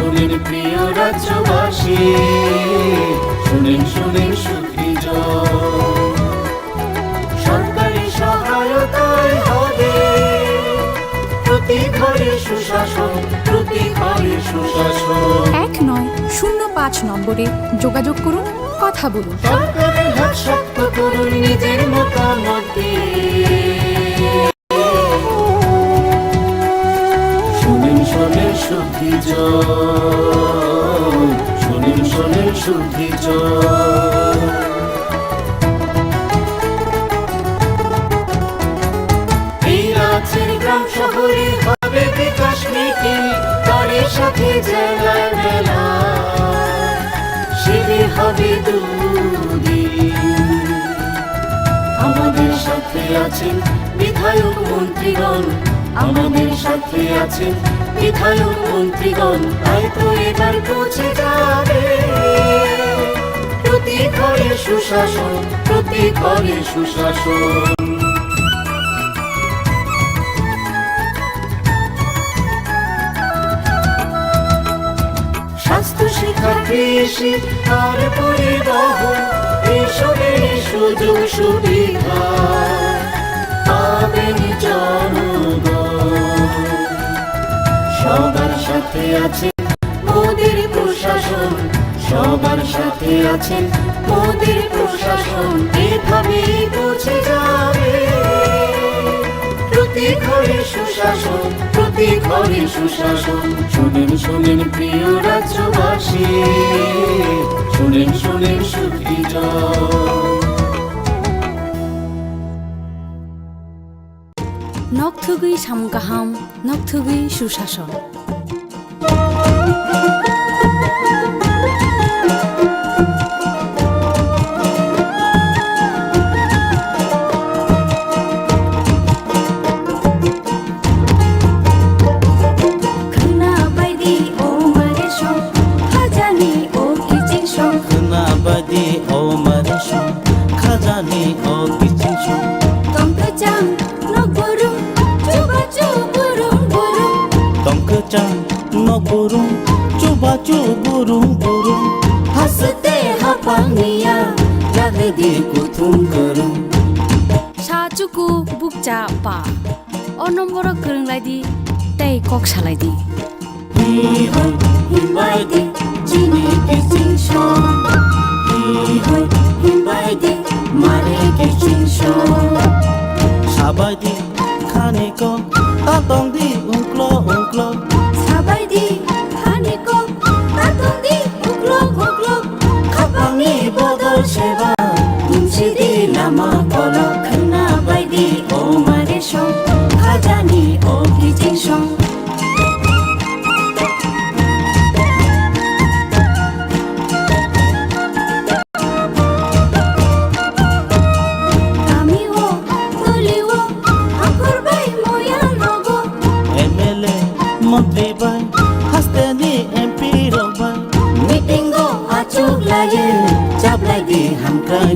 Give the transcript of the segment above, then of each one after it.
শোনেন প্রিয় রাজ্যবাসী, শোনেন শোনেন সুখীজন, সরকারি সহায়তায় হবে প্রতি ঘরে সুশাসন, প্রতি ঘরে সুশাসন। 1905 নম্বরে যোগাযোগ করুন, কথা বলুন। সরকারের হাত শক্ত করুন নিজের মতামত দিয়ে। শোনেন শোনেন সুখীজন, শোনেন শোনেন সুখীজন। এই রাজ্যের গ্রাম শহরে হবে বিকাশ মিটিং, তারই সাথে জেলার মেলা, শিবির হবে দুদিন। আমাদের সাথে আছেন বিধায়ক মন্ত্রীগণ, আমাদের সাথে আছেন বিধায়ক মন্ত্রীগণ, তাই তো এবার পৌঁছে যাবে প্রতি ঘরে সুশাসন, প্রতি ঘরে সুশাসন। স্বাস্থ্য শিক্ষা কৃষি আর পরিবহন, এসবের সুযোগ সুবিধা পাবেন জনগণ। সবার সাথে আছেন মোদের প্রশাসন, সবার সাথে আছেন মোদের প্রশাসন, এভাবেই পৌঁছে যাবে প্রতি ঘরে সুশাসন, প্রতি ঘরে সুশাসন। শোনেন শোনেন প্রিয় রাজ্যবাসী, শোনেন শোনেন সুখীজন। নকথুগুই সামগাহাম, নকথুগুই সুশাসন। হাসতে হাপানিয়া রাগদি কুতুম করুম সাচুকু বুকচা পা অ নম্বর গোरोंलायदि তাই কক সালাইদি হিবাইদি চিনি কিচিংশো, হিবাইদি মারে কিচিংশো, সাবাইদি খানিক তাতংদি উংক্ল উংক্ল, সাবাইদি খানিক তাতংদি উংক্ল উংক্ল, খাপাংনি বদল সেবা মুন্সিদি লামা কলক, খানা বাইদি ও মারে সং, খাজানি ও কিচিংশো।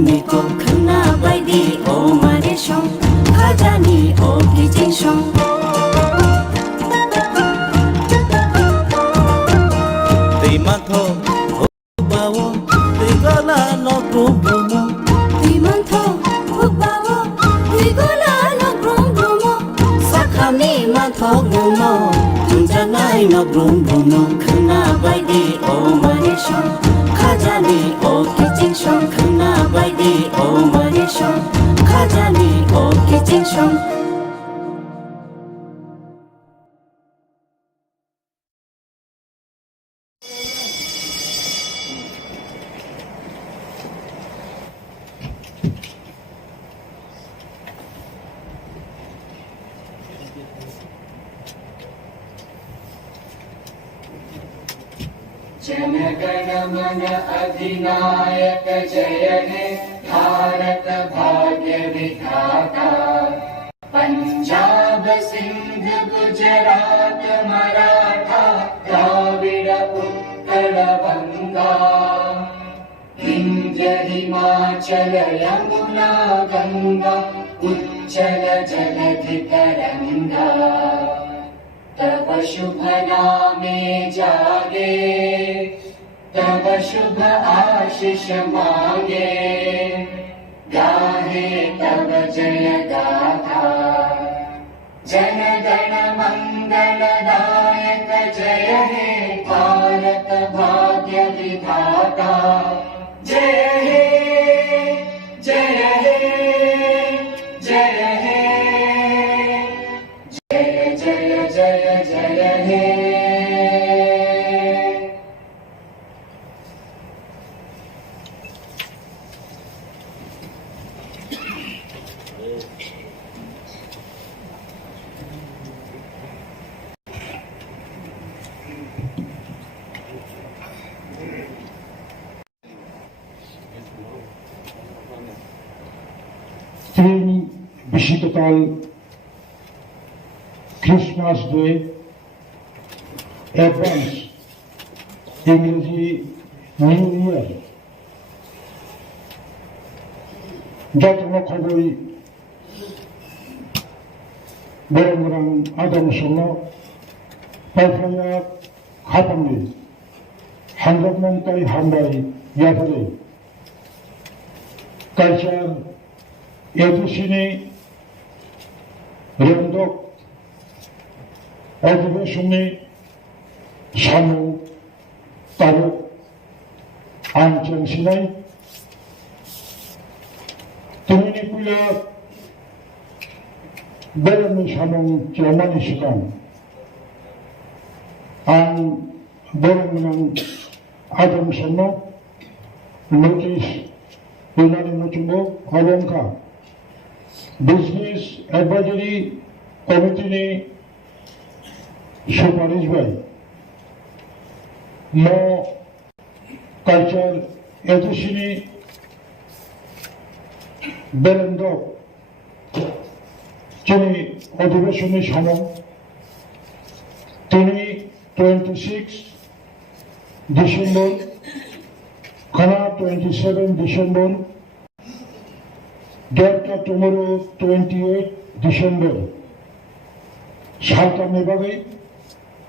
Niko khana baidi o mare song, khajani o kijing song. Timanto hukbawo tigala no grumbumo, Timanto hukbawo tigala no grumbumo, sakhani manto gumo tunjanai no grumbumo, khana baidi o mare song, khajani o kijing song. khana baidi o mare song, khajani o kijing song. जनगण मन अधिनायक जय हे भारत भाग्य विधाता, पंजाब सिंध गुजरात मराठा द्राविड उत्कल बंगा, विंध्य हिमाचल यमुना गंगा उच्चल जलधि तरंगा, तव शुभ नामे जागे तब शुभ आशीष मांगे गाहे तब जय गाथा जन गण मंगलदायक जय हे भारत भाग्य विधाता जय हे जय हे जय हे जय जय जय जय हे তিন বিশিতকাল ক্রিসমাস ডে অ্যাডভান্স ইংরেজি নিউ ইয়ার যতন খবরই বরং আদম সঙ্গ পাইফাইয়া খাতামে হান্দামন্তাই হামবাই ইয়াফারে কালচার এডিসিনি রেন্দক অধিবেশনে সামু তারক আনচেন সিনাই তিনি নিকুলা বেরমি সামু চেয়ারম্যান সিকান আন বেরমিনাং আদম সন্ন নোটিশ ইনানি নচুম্ব অলঙ্কা বিজনেস অ্যাডভাইজারি কমিটিনি সুপারিশ বাই ন কালচার এডিসিনি বেরেন্দ্র যিনি অধিবেশনে সামন তিনি 26 ডিসেম্বর খানা 27 ডিসেম্বর ডেটটা টুমোরো 28 ডিসেম্বর সালটা নেভাবে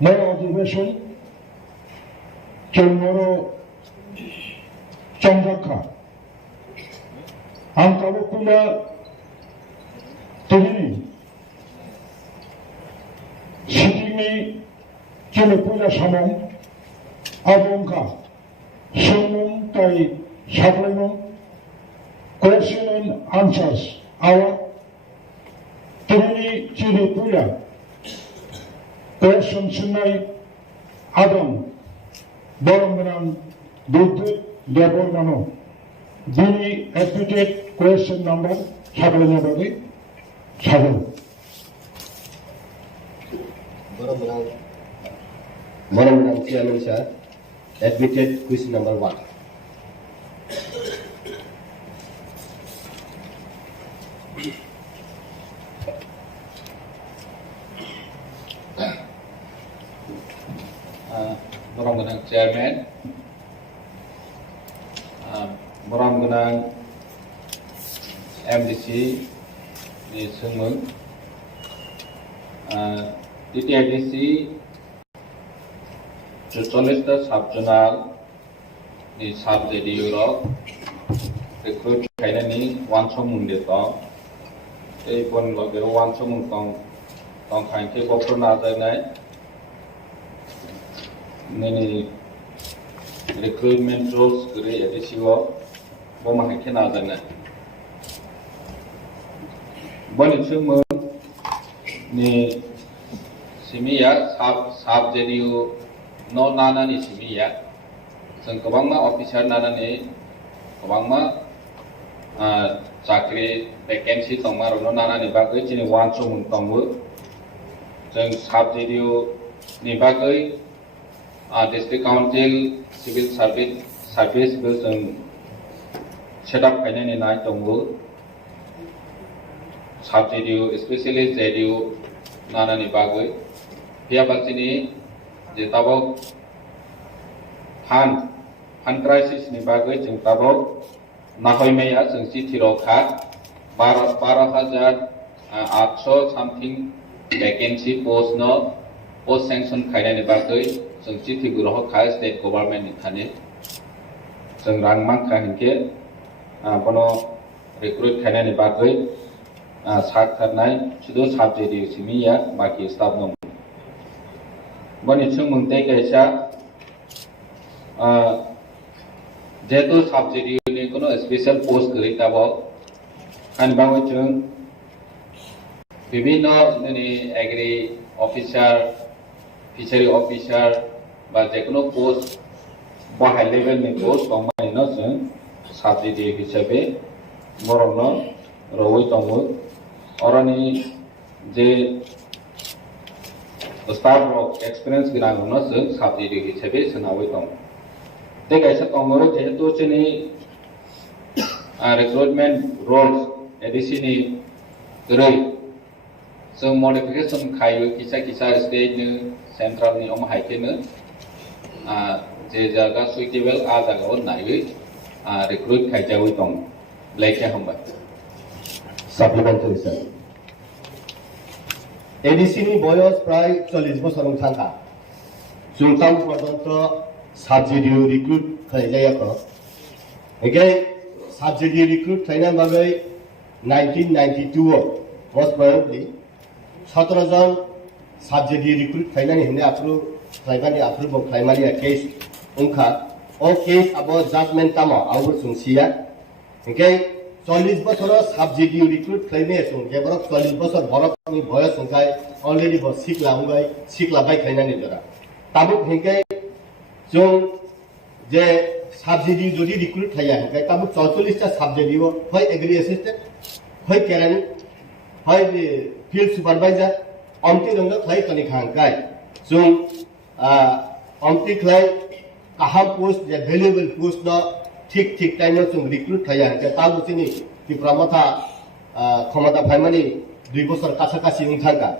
নয় অধিবেশন চৌমরো চন্দ্রাক্ষা আঙ্কাবকুলা তিনি সিটিংনি চলে পূজা সামন আবঙ্কা সৌমন তাই সাফলাইমন question and answers our তিনি পূজা question শুনাই আদম বরংগনাম বিদ্যুৎ দেবর্মানো যিনি অ্যাডমিটেড কোয়েশ্চেন নাম্বার সাফলাইনাবাদে সাধন বরংগনাম chairman sir admitted question number 1 Borong-Benang Chairman, Borong-Benang MDC di Sumeng, T.T.A.A.D.C, Journalist Subjournal di Subject Europe, Recruit Kainani Wansong Mundito, Pon Logo Wansong Tong Kain KOKBOROK Nazarnai. Many recruitment roles create at the show. Woman can other than Bonnie Summer ni Simia subject you no nana ni Simia. Sang Kabama officer nana ni Kabama Sakri vacancy tomorrow no nana ni bagai in one sum tombu. Sang subject you ni bagai district council civil service bill set up kainani nai tongo subsidy especially zedu nana ni bagoi pia batini je tabok fund crisis ni bagoi jeng tabok nahoi meya jeng si thirokha 12,800 something vacancy post no post sanction खायनायनि बागै जों चिटिपुरा खा state government नि थाने जों रां मांखा हिंके बनो recruit खायनायनि बागै साथारनाय सुदु subject सिमिया बाकी staff दं बनि जों मोनते कैसा जेतु साबजेक्ट नि कोनो स्पेशल पोस्ट गई ताबो आन बावै जों विभिन्न नि एग्री ऑफिसर फिशरी ऑफिसर बा जेकुनो पोस्ट बा हाई लेवल नि पोस्ट दंमायनो जों साबजेक्ट हिसाबै बरनो रवै दंमो अरनि जे स्टाफ रक एक्सपीरियंस गोनां होनो जों साबजेक्ट हिसाबै सोनावै दं ते कैसा दंमो जेहेतु जोंनि रिक्रुटमेंट रोल्स एडिसी नि गरै जों मडिफिकेशन खायो किसा किसा स्टेट नो सेंट्रल नि अम हाइकेनो जे जागा सुइटेबल आ जागाव नायै रिक्रुट खायजावै दं लेखे हमबाय Supplementary sir. ADC ni boyos pray 40 বছর থাকা জুনতাম পর্যন্ত সাবজেক্ট রিক্রুট খাইজায়া তো এগে সাবজেক্ট রিক্রুট খাইনা বাগৈ 1992 was probably 17 জন সাবজেক্ট রিক্রুট খাইনানি হিনে আপ্রু খাইবানি আপ্রু ব খাইমানি কেস উনখা ও কেস আবো জাজমেন্ট তামা আউর সুনসিয়া এগে 40 বছর সাবজেক্ট রিক্রুট খাইনে সুন যেবরক 40 বছর বরকনি বয়স সংখাই অলরেডি ব সিকলাবাই খাইনানি জরা তাবুক হেগে जों जे साबजेक्ट যদি রিক্রুট খাইয়া হেগে তাবুক 44 টা সাবজেক্ট দিব হয় এগ্রি অ্যাসিস্ট্যান্ট হয় কেরানি হয় field supervisor omti rong khlai tani khangkai जों omti khlai kaham post je valuable post no ঠিক টাইমে जों রিক্রুট খাইয়া হেগে তাবু চিনি ত্রিপুরা মাথা ক্ষমতা ফাইমানি 2 বছর কাছাকাছি থাকা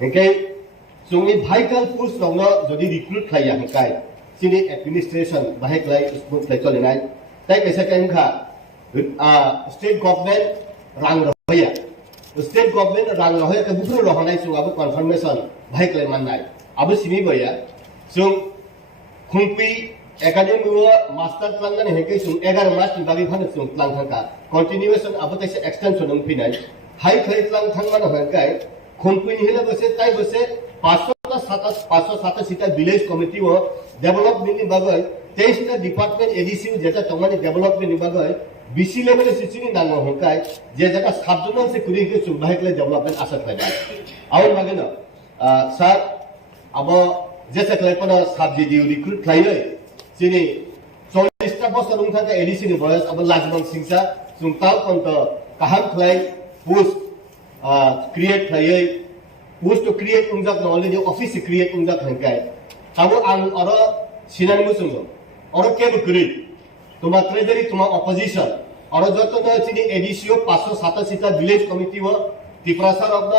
হেগে जोंनि ভাইটাল পোস্ট রং যদি রিক্রুট খাইয়া হেগাই চিনি এডমিনিস্ট্রেশন বাহেকলাই স্কুল খাই চলিনাই তাই कैसा কাইমখা स्टेट गवर्नमेंट रां रहोया स्टेट गवर्नमेंट रां रहोया के बुफ्रु रहनाय जों आबो कन्फर्मेशन बाहेकलाई माननाय आबो सिनि बया जों खुंपि एकाडेमी मास्टर क्लांगन हेके जों 11 मास नि बागै फानो जों क्लां थांका कन्टिन्यूएशन आबो कैसे एक्सटेंशन नों फैनाय हाई खाइ क्लां थांमान हेगाय खुंपि नि हेला बसे ताइ बसे 587 टा विलेज कमिटी व डेवलपमेंट नि बागै 23 टा डिपार्टमेंट एडीसी जेटा तमानि डेवलपमेंट नि बागै बीसी लेवल सिसिनि नांगो होकाय जे जगह साबजुनल से कुरी के सुबाहेकले डेवलपमेंट आशा खायबा आउन मागे न सर अब जेसे क्लाय पन साबजेक्ट रिक्रुट खायलै सिनि 40 टा बस रुम थाका एडीसी नि बयस अब लाजमन सिंसा सुंताल पंत काहाम खलाय पोस्ट क्रिएट खायै पोस्ट टू क्रिएट उंजाक नॉलेज ऑफिस क्रिएट उंजाक हंकाय ताबो आं अर सिनानि मुसुंगो अर केबो करि तुमा ट्रेजरी तुमा अपोजिशन और जत न चिनि एडीसीओ 587 टा विलेज कमिटी व त्रिपुरा ऑफ द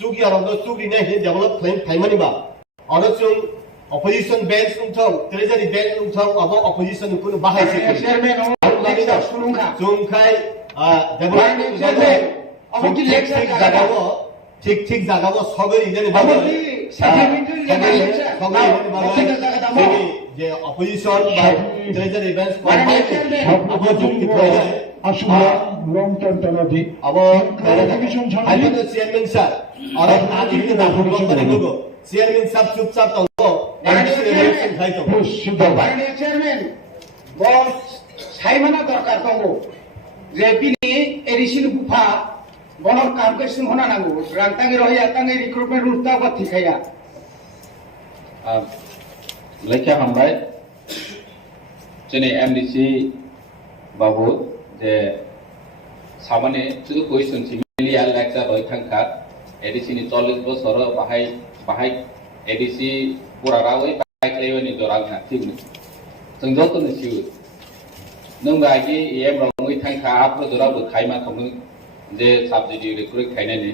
चुगी और द चुगी ने डेवलप क्लेम थाइमानि बा और जों अपोजिशन बेंच उंथौ ट्रेजरी बेंच उंथौ अब अपोजिशन कुन बाहाय से चेयरमैन सुनुखा जोंखाय डेवलपमेंट अब कि लेक्चर जागावो ठीक जागावो सगरि जेने बाबो जे अपोजिशन बा ट्रेजरी बेंच अब जुक्ति प्रयोग আসলে লং টার্ম তালাদি अब आइनो चेयरमैन सर और आदि के नाम करे गो चेयरमैन साहब चुपचाप तो इलेक्शन खाइ तो चेयरमैन बस साइमाना दरकार दंगो जे बिनि एडिशन बुफा बनर काम के सिम होना नांगो रांतांगे रहिया तांगे रिक्रुटमेंट रुस्ता बा थिखाया लेखे हमबाय जोंनि एमडीसी बाबु जे सामाने शुद्ध क्वेश्चन सिमिलिया लेक्चर रय थांखा एडीसी नि 40 बছर बाहाय एडीसी पुरा रावै बाइक्लेवनि दरांगा थिगनि जों जतन सिउ नों बागि एम रङै थांखा आपरो दराबो खायमा खमनो जे साबजेक्ट रिक्रुट खायनानि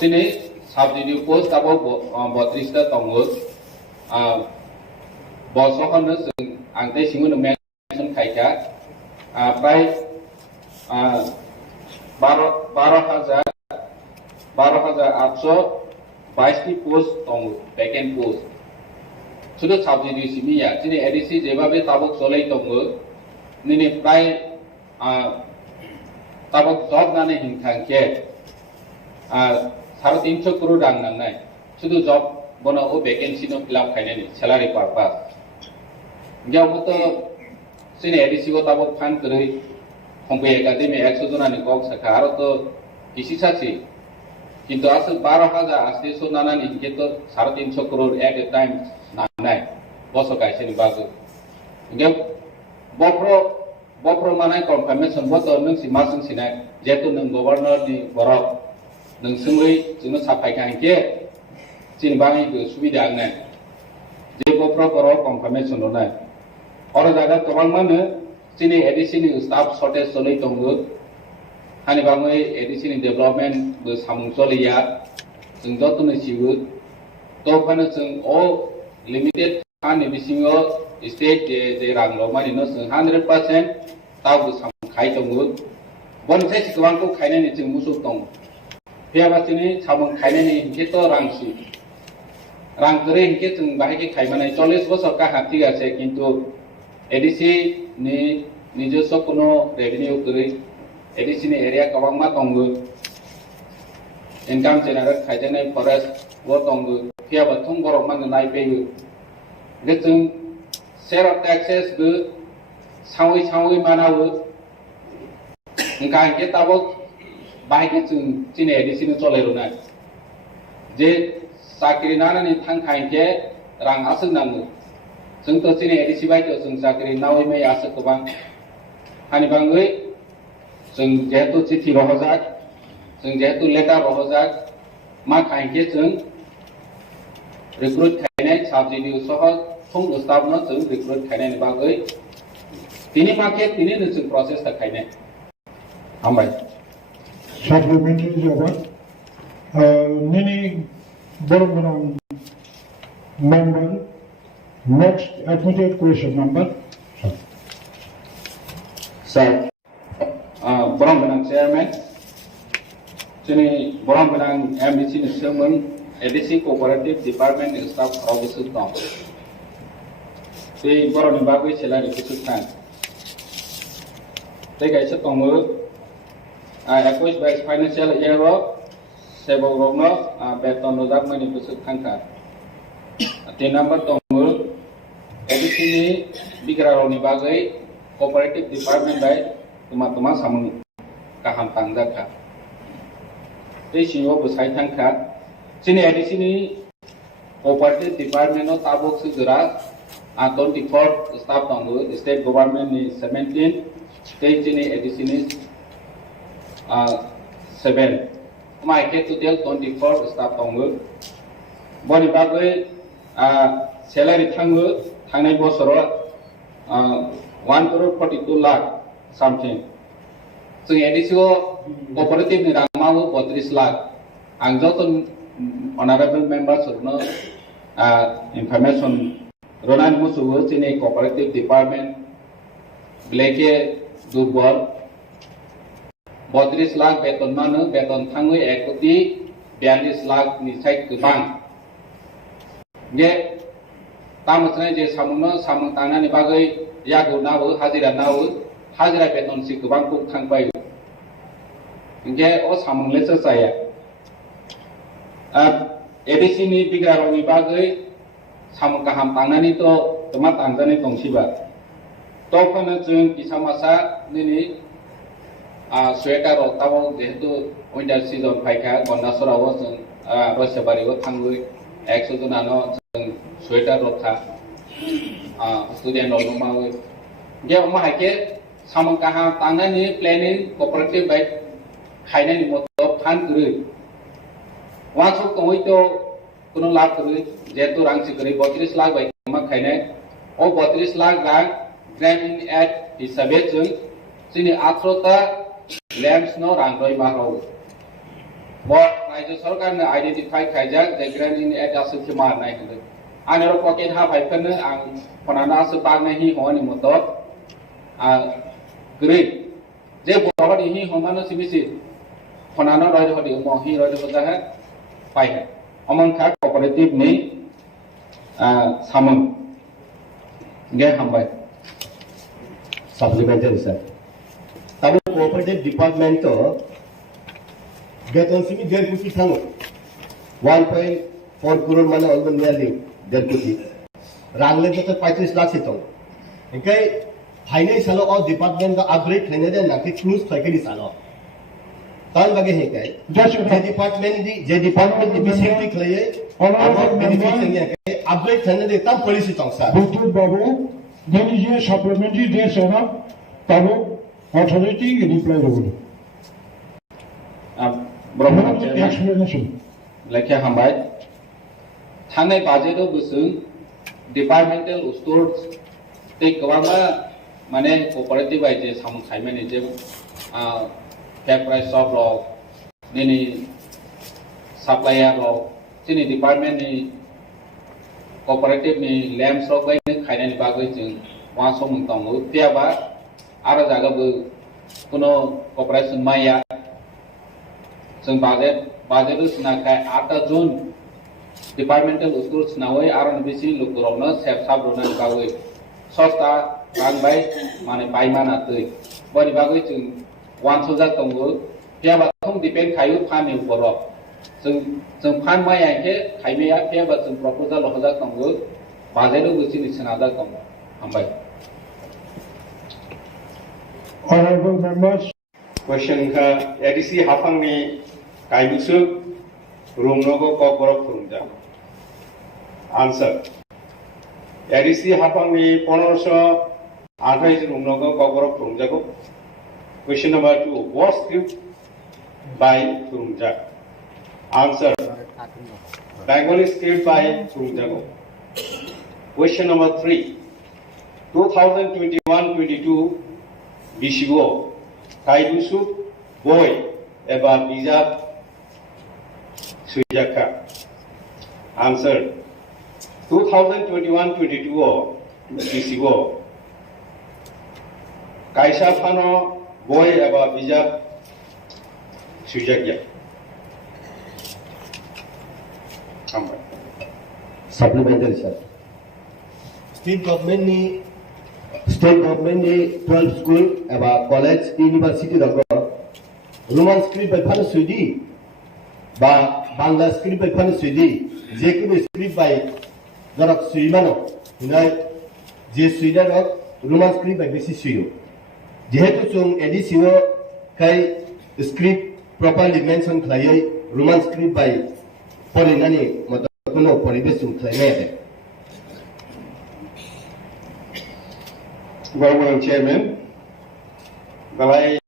दिनै साबजेक्ट पोस्ट आबो 32 टा दङो बसखौनो जों आंते सिङावनो मेनसन खायका प्राय 12,800 22টি পোস্ট দङ ভ্যাকেন্ট পোস্ট শুধু সাবজেক্ট সিমিয়া যিনি এডিসি যেভাবে তাবক চলাই দङ নিনি প্রায় তাবক জব নানে হিংখাंखे 350 crore রাং নাंनाय শুধু জব বনা ও ভ্যাকেন্সি নো ফিল আপ খাইনানি স্যালারি পারপাস গেমতো সিনি এডিসি ও তাবক ফান করে কম্পে একাডেমি 100 জনানি কক সাকা আর তো কিসি সাচি কিন্তু আসল 12,800 নানানি হিংকে তো 350 crore এট এ টাইম নাंनाय বসো কাইসেনি বাগো গেম বপ্র মানাय কনফার্মেশন বতো নং সি মাসং সিনাय যেহেতু নং গভর্নর नि বরক नों सोंबै जोंनो साफायखांखे जिन बाङै सुबिदा आंनो जे बफ्र बर कनफार्मेशन होनाय और जागा गोबां मानो जोंनि एडिसि नि स्टाफ शर्टेज चलै दङ हानि बाङै एडिसि नि डेभलपमेन्ट बो सामुं चलैया जों जतनो सिबो तो फानो जों अ लिमिटेड फानि बिसिङो स्टेट जे रां लमानि न जों 100% ताबो सामुं खाय दङ बनसाय गोबांखौ खायनायनि जों मुसुक दङ बेयाबासिनि सामुं खायनायनि हिंखे तो रांसि रां करे हिंखे जों बाहायके खायमानाय 40 বছর का हाथि আছে কিন্তু एडिसि नि নিজস্ব কোনো রেভিনিউ করে एडिसि नि एरिया गोबां मा दङ इनकाम जेनारेट खायजानाय फरेस्ट वो दङ बेयाबा थुं बरक मान नायफैयो बे जों शेयर अफ टैक्सेस बो सावै मानावो ओंखा हिंखे ताबो बाहायके जों जोंनि एडिसि नो चलायरोनाय जे साख्रि नानानै थांखांखे रां आसो नांगौ जों तो जोंनि एडिसि बायदियाव जों साख्रि नावै मै आसो गोबां हानि बाङै जों जेहेतु चिठि रहजाक जों जेहेतु लेटार रहजाक मा खांखे जों रिक्रुट खायनाय साबजेक्ट सह थुं स्टाफ नो जों रिक्रुट खायनायनि बागै तिनि माखे तिनि नो जों प्रसेस खायनाय हामबाय supplementary jawaban nini borong member next admitted question number sir borong chairman jini borong MDC ni sermon ADC cooperative department staff officer dong sei borong ni bagui selari kisuk tan tei gaisa tongo Equus by financial year sebog rogno beton rozak mani busuk thangka tin number tongo edisi ni bigra roni bagai cooperative department by tuma samung kaham tangjaka tei singo busai thangka sini edisi ni cooperative department no tabok sujura 24 staff tongo state government ni 17 state ni edisi ni 7 my get to deal 24 staff tongo boni bagai salary thango thangnai bosoro 1.42 lakh something so edisio cooperative ni rangmao 32 lakh ang joton honorable members no information ronan musugo chini cooperative department bleke durbor 32 lakh बेतन मानो बेतन थाङै 1.42 लाख नि side गोबां जे तामसनाय जे सामुं तांनानै बागै यागौ नावो हाजिरा बेतन सि गोबां को थांबाय जे अ सामुंलेसो जाया एडिसि नि बिग्रारनि बागै सामुं गाहाम तांनानै तो तमा तांजानाय दंसिबा तो फनो जों किसामासा नि स्वेटार ताबो जेहेतु विंटार सीजन फायखा गन्नासराव जों रसबारियाव थांगै 100 जनानो जों स्वेटार रथा स्टुडेन्ट रनो मावै गे माहाके सामुं गाहाम तांनायनि प्लेनिं कोअपरेटिव बाय खायनायनि मतो फान गरै वासो तंगै तो कुनो लाभ गरै जेहेतु रांसि गरै 32 लाख बाय मा खायनाय ओ 32 लाख रां ग्रान्ट इन एड हिसाबै जों जोंनि 18टा lamps no rangroi mahro bo raja sarkar ne identify khaijak the grant in at as thima nai hande anero pocket ha phai kan ang ponana as bag nai hi honi moto great je bo hi homano sibisi ponana roi hodi mo hi roi ho ja ha pai ha अमनखा cooperative नि सामों गे हामबाय supplementary sir tabo cooperative department to beton simi 1.5 कोटी थांगो 1.4 crore माने almost nearly 1.5 कोटी रांगले तो 35 लाख से तो इनके फाइनेंस सालो और डिपार्टमेंट का अपग्रेड करने दे ना कि क्रूज फैक्ट्री सालो ताल लगे हैं क्या जे डिपार्टमेंट दी बिसेक्टी खले और बेनिफिट नहीं है अपग्रेड करने दे तब पॉलिसी तो sir Dr. Babu, then is a supplementary day set up, Tabu, authority reply road. Brahma Explanation. लेखे हामबाय थांनाय बाजेटआव बोसों डिपार्टमेंटल स्टोर्स ते गोबांबा माने कोऑपरेटिव आइजे सामों खायमानि जे कैप प्राइस शॉप लो नेनि सप्लायर लो जोंनि डिपार्टमेंट नि कोऑपरेटिव नि लैम्स रो गायनो खायनायनि बागै जों वासो मोनतांगो त्याबा आरो जागाबो कुनो कॉर्पोरेशन माया जों बाजेटआव सिनाखाय 8 जुन डिपार्टमेंटल स्टोर सिनावै आरो बेसि लोगोरावनो सेफ साब्रनायनि बागै सस्ता रांबाय माने बायमाना तै बनि बागै जों वानसो जातंगो त्याबा थम डिपेंड खायो फानि उपराव जों फान मायाके खायनाया त्याबा जों प्रपोजल होजा तंगो बाजेटआव गोसिनि सिनादा तंगो हामबाय Honorable members, Question ka ADC hafang ni kaibusu rumnogo kokborok kurumja. Answer. ADC hafang ni 1528 rumnogo kokborok kurumja ko. Question number 2. What script by kurumja? Answer. Bengali script by kurumja ko. Question number 3. 2021-22 BCO Kaibusu boy eba bijak sujaka. Answer. 2021-22 BCO Kaisa Fano boy eba bijak sujakya. supplementary sir state government ni 12 school eba college university rago roman script by phano suidi ba bangla script by phano suidi je kuno script by jarak suimano hinai je suida rok roman script by besi suyo jehetu chung edco kai script properly mention khlai roman script by porinani mato kuno poribesh chung khlai ne Honorable Chairman, balai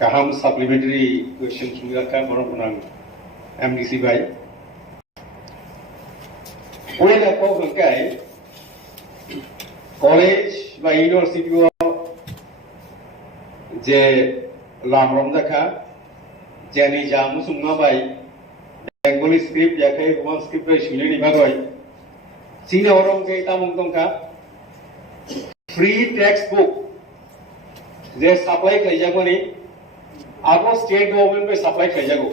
kaham supplementary question sungilakan orang punang MDC by. Oleh apa bangkai college by university je lamrom dakha jani jamu sungma by Bengali script jakai roman script by shule ni bagoi sini orang ke tamung tongka free textbook जे supply खाइजागो नि आपको state government पे supply खाइजागो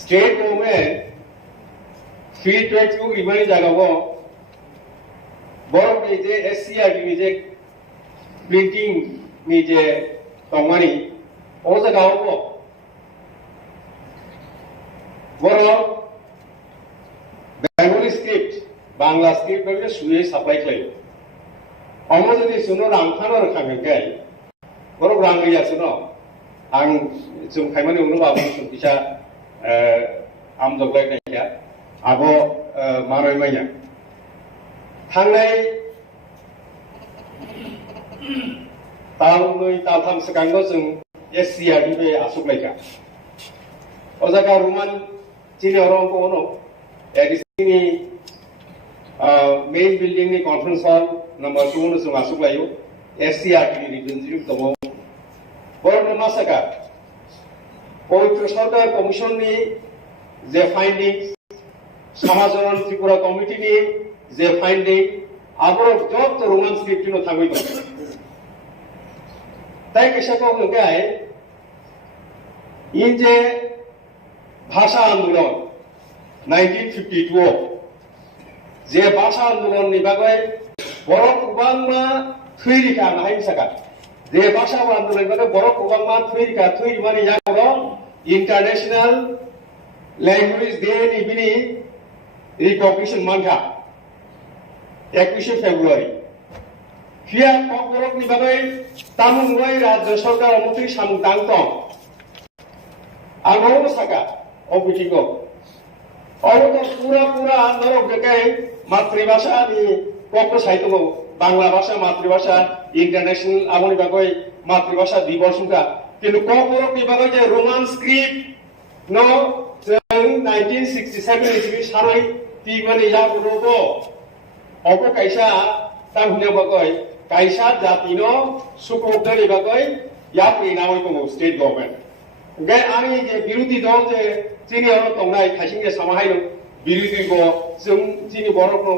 state government free textbook रिबानी जागागो बरं नि जे एससीआरटी नि जे प्रिंटिंग नि जे तंमानि ओ जागागो बरं बेंगली स्क्रिप्ट बांग्ला स्क्रिप्ट पे सुये सप्लाई खाइयो अमो जदि सुनो रांखानो रखांगोनखाय बर' रां गैया सुनो आं जों खायमानि उनाव बाबु सुनतिसा आम दग्लायनाया आब मारय माया थांनाय तालनै तालथाम सिगांनो जों एससीआरटी बे आसुगलायखा अजागा रुमान चिनि अरंको उनाव एडिसि नि मेन बिल्डिंग नि कॉन्फ्रेंस हॉल नंबर 2 नो जों आसुगलायो एससीआरटी नि रिप्रेजेंटेटिव दङ बरनो मासाका पवित्र सरकार कमिशन नि जे फाइंडिंग्स समाजन त्रिपुरा कमिटी नि जे फाइंडिंग आबरो जब तो रोमान स्क्रिप्ट नो थांबाय दं ताय केसाको होगाय इन जे भाषा आंदोलन 1952 जे भाषा आंदोलन नि बागै बरक गोबांमा थैरिखा नाहायसका जे भाषा आंदोलन बागै बरक गोबांमा थैरिखा थैरि माने यागो इंटरनेशनल लैंग्वेज डे नि बिनि रिकॉग्निशन मानखा 21 फेब्रुआरी फिया ककबरक नि बागै तामुंगै राज्य सरकार मंत्री सामुदां दं आंगो साका अबिथिगो अवतो पूरा नरक देखाय मातृभाषा नि कक साहित्य बांग्ला भाषा मातृभाषा इंटरनेशनल आबनि बागै मातृभाषा दिवस हुंखा किन्तु ककबरक नि बागै जे रोमान स्क्रिप्ट नो जों 1967 नि सानै तिमानि जाबोदो अबो कायसा तांहुनि बागै कायसा जातिनो सुखोबदनि बागै याप्रि नामै दङ स्टेट गभर्नमेंट गे आंनि जे बिरोधी दल जे जोंनि दंनाय खायसे सामाहाय दं बिरोधी गो जों जोंनि बर'खौ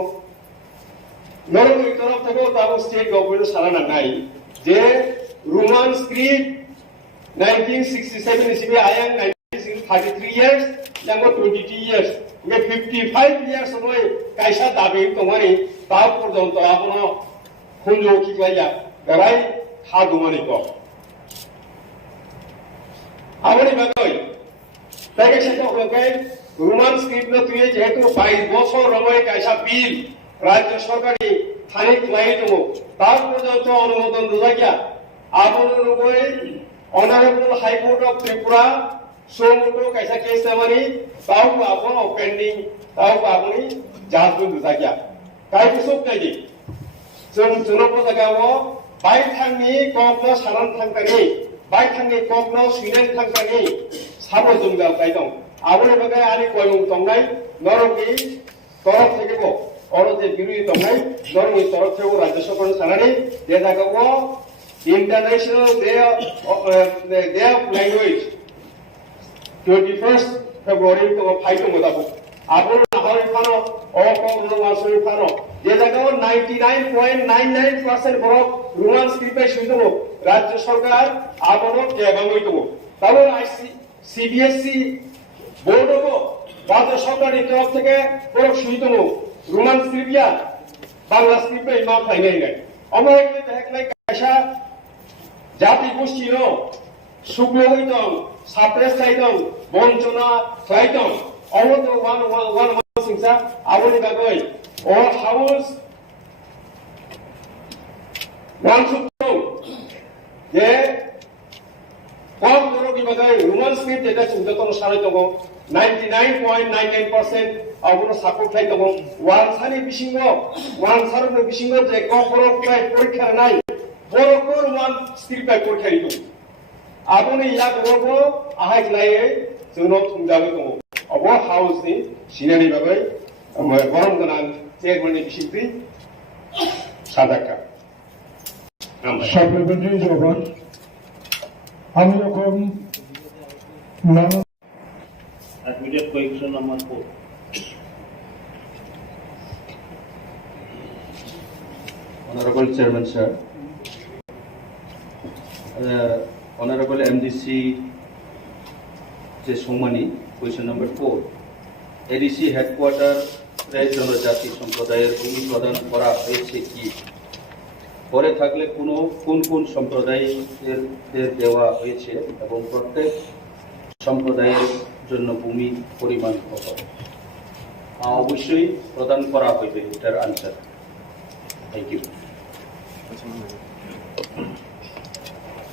नरमनि तरफ थेबो दाबो स्टेट गभर्नमेंट सारा नांनाय जे रोमान स्क्रिप्ट 1967 नि आयां 33 years यांगो 22 years गे 55 years समय कायसा दाबि दंमानि ता पर्यन्त आपनो हुंजो खिलाया राय हादुमानि को आबनि बागै ताके सेटा होगै रोमान स्क्रिप्ट न तुये जेहेतु 22 বছর रमय कायसा बिल राज्य सरकारनि थानि क्लाइ दङ ता पर्यन्त अनुमोदन दजागिया आबनो रुगै honourable high court of Tripura suo motu कायसा केस नामानि ताव आबनो पेंडिंग ताव आबनि जाजमेंट दजागिया काय कुसुब नायदि जों जुनक जागाव बाय थांनि ककनो सारान थांखानि बाय थांनि ककनो सुइनान थांखानि साबो जुंगाल बाय दं आबनि बागै आनि गयमुं दंनाय नरकनि तरफ थेकेबो अरो जे बिरोधी दंनाय नरकनि तरफ थेबो राज्य सरकार सानानि जे जागाव international day of language 21 February को फाइट दङ दाबो आबनि हारि फानो अकबरक वासुरि फानो जे जागाव 99.99% बरक रोमान स्क्रिप्ट सुइदो राज्य सरकार आबनो केबाङै दङ ताबो सीबीएसई बोर्डको राज्य सरकारनि तरफ থেকে बरक सुइदो रोमान स्क्रिप्टया बांग्ला स्क्रिप्ट मा फाइनाय अमय देखनाय कायसा जाति गोष्ठीनो सुग्लयै दं साप्रेस खाय दं बंचना खाय दं अवतो वन सिंसा आबनि बागै all house one सुतो जे ककबरक नि बागै रोमान स्क्रिप्ट जेटा सुंदतनो सानै दङ 99.99% आबनो सापर्ट खाय दङ वान सानि बिसिङो वान सारनो बिसिङो जे ककबरक खाय परीक्षा नाय बर'खौ रोमान स्क्रिप्ट खाय परीक्षा दं आबनि या बर'खौ आहाय लायै जोंनो थुंजाबो दङ अब हाउस नि सिनानि बागै गरम गोनां चेयरमैन बिसिंथि सादाका Supplementary জবাব আমি রকম Immediate question number 4. Honorable Chairman, sir. Honorable MDC Jesomani, question number 4. ADC headquarter জনজাতি সম্প্রদায়ের ভূমি প্রদান করা হয়েছে কি পরে থাকলে কোন কোন সম্প্রদায়ের দেওয়া হয়েছে এবং প্রত্যেক সম্প্রদায়ের জন্য ভূমি পরিমাণ কত অবশ্যই প্রদান করা হবে এটার answer thank you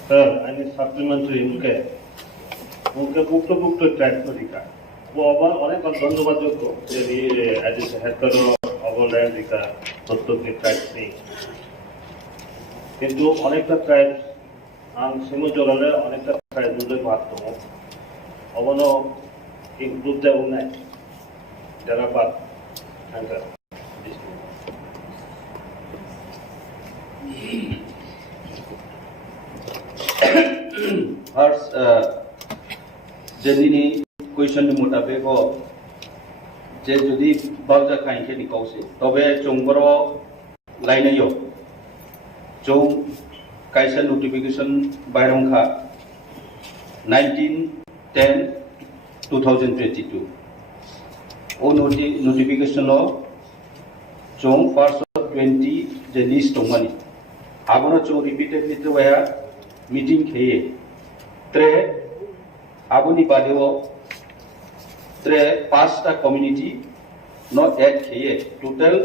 Sir, I need supplementary उनके पुक्त ट्रैक तरीका वो আবার অনেক ধন্যবাদযোগ্য যে এডিসি হেডকোয়ার্টার অবলैंड দিকা প্রত্যেকটি ট্র্যাক নেই কিন্তু অনেকটা ট্র্যাক আং সিমজলালে অনেকটা ট্র্যাক দুলে পারতো অবনো ইনক্লুড দেও নাই যারা পাত আঙ্কার First, जेनिनी क्वेश्चन मुताबिक हो जे जुदी बावजा काइके निकाउसे तबे चोंगरो लाइनयो जो काइसा notification बायरंखा 1910 2022 o notification lo chong first of 20 the list tongmani abono chong repeatedly to where meeting kheye tre aboni badeo tre pasta community no add kheye total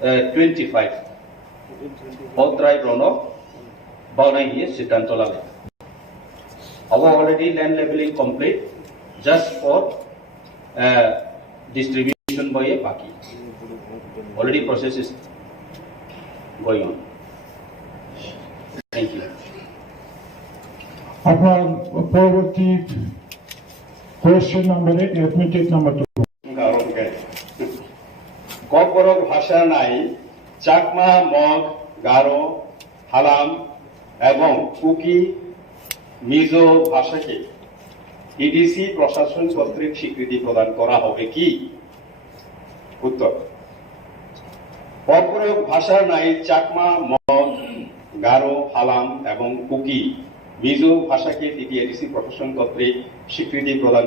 25 all tribe rono baunai hiye siddhanto lale our already land leveling complete just for distribution by a baki already process is going on. Thank you. আপনার পরবর্তী question number 8 admitted number 2 Kokborok ভাষা নাই Chakma mug Garo Halam এবং cookie Mizo ভাষাকে EDC প্রশাসন কর্তৃক স্বীকৃতি প্রদান করা হবে কি? উত্তর ককবরক ভাষা নাই চাকমা মগ গারো হালাম এবং কুকি মিজো ভাষাকে টিটিএডিসি প্রশাসন কর্তৃক স্বীকৃতি প্রদান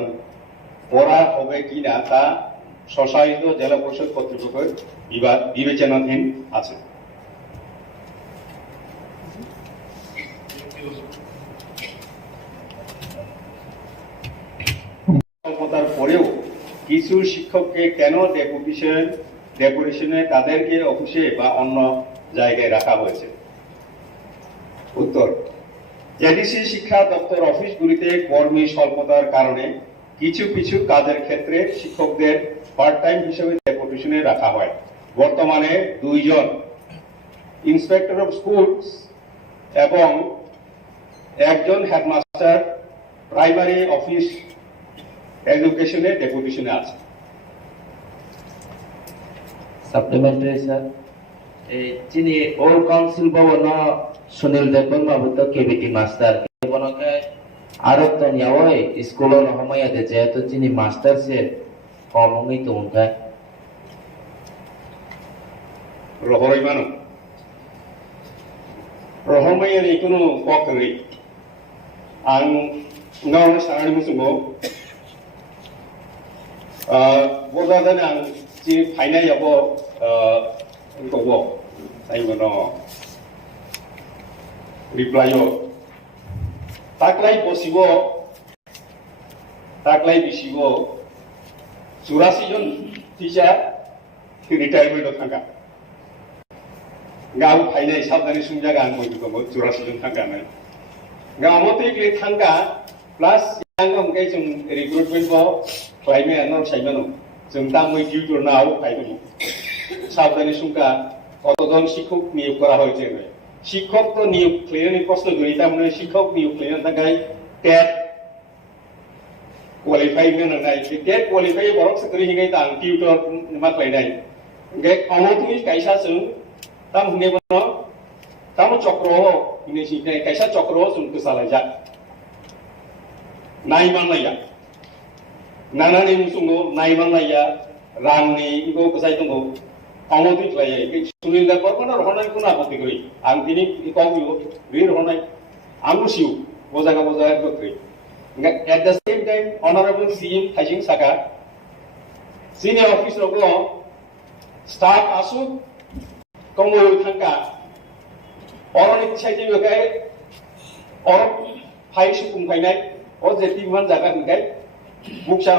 করা হবে কিনা তা স্বশাসিত জেলা পরিষদ কর্তৃপক্ষের বিবেচনাধীন আছে। স্বল্পতার পরেও কিছু শিক্ষককে কেন ডেপুটেশনে তাদেরকে অফিসে বা অন্য জায়গায় রাখা হয়েছে? উত্তর এডিসি শিক্ষা দপ্তর অফিসগুলিতে কর্মী স্বল্পতার কারণে কিছু কিছু কাজের ক্ষেত্রে শিক্ষকদের পার্ট টাইম হিসেবে ডেপুটেশনে রাখা হয়। বর্তমানে 2 জন ইন্সপেক্টর অফ স্কুলস এবং 1 জন হেডমাস্টার প্রাইমারি অফিস এডুকেশনে ডেপুটেশনে আছে। সাপ্লিমেন্টারি স্যার যিনি ওল্ড কাউন্সিল ভবন সুনীল দেবন বাবুত কেবিটি মাস্টার বনকে আরো তো নিয়াওই স্কুলের রহমাইয়া দে যেহেতু যিনি মাস্টার সে কমই তো উনকা রহরই মানো রহমাইয়া ni কোনো ককরি আং ngaw সারানি মুসুমো বজাদানে আং জি ফাইনাল ইয়াবো ইনকো সাইমনো রিপ্লাইও তাকলাই বিসিব 84 জন টিচার রিটায়ারমেন্ট থাকা গাও ফাইনাল সাবধানে সুমজাगा आं बयबो 84 জন থাকা না गामोतै थांगा प्लास यांगै जों रिक्रुटमेन्ट बो क्लाइमे आनो साइमानो जों तामै टिउटर नाव फाइदो साबधाने सुंका কতজন শিক্ষক নিয়োগ করা হয়েছে শিক্ষক তো নিয়োগ ক্লিয়ারলি প্রশ্ন করি তার মানে শিক্ষক নিয়োগ ক্লিয়ার থাকায় টেট কোয়ালিফাই মেন নাই টেট কোয়ালিফাই বরক सकरी हिगै तां टिउटर मा क्लाइनाय गे अमोतुइ काइसा जों ताम हुने बनो ताम चक्र नि सिनाय काइसा चक्र जों गोसालायजा नायमानलाया नानानि मुसुंगो नायमानलाया रांनि इगो गोसाय दंगो अमोतुइ क्लाइयै सुनिल दा परमाना रहनाय कुना आपत्ति गरि आं दिनि कमिउ रि रहनाय आंगु सिउ बजागा गोख्रै at the same time honorable CM Thajing Saka senior officer ko staff asu komo thangka oroni saiti bekai or phai sukum kainai o jeti man jaga ngai buksa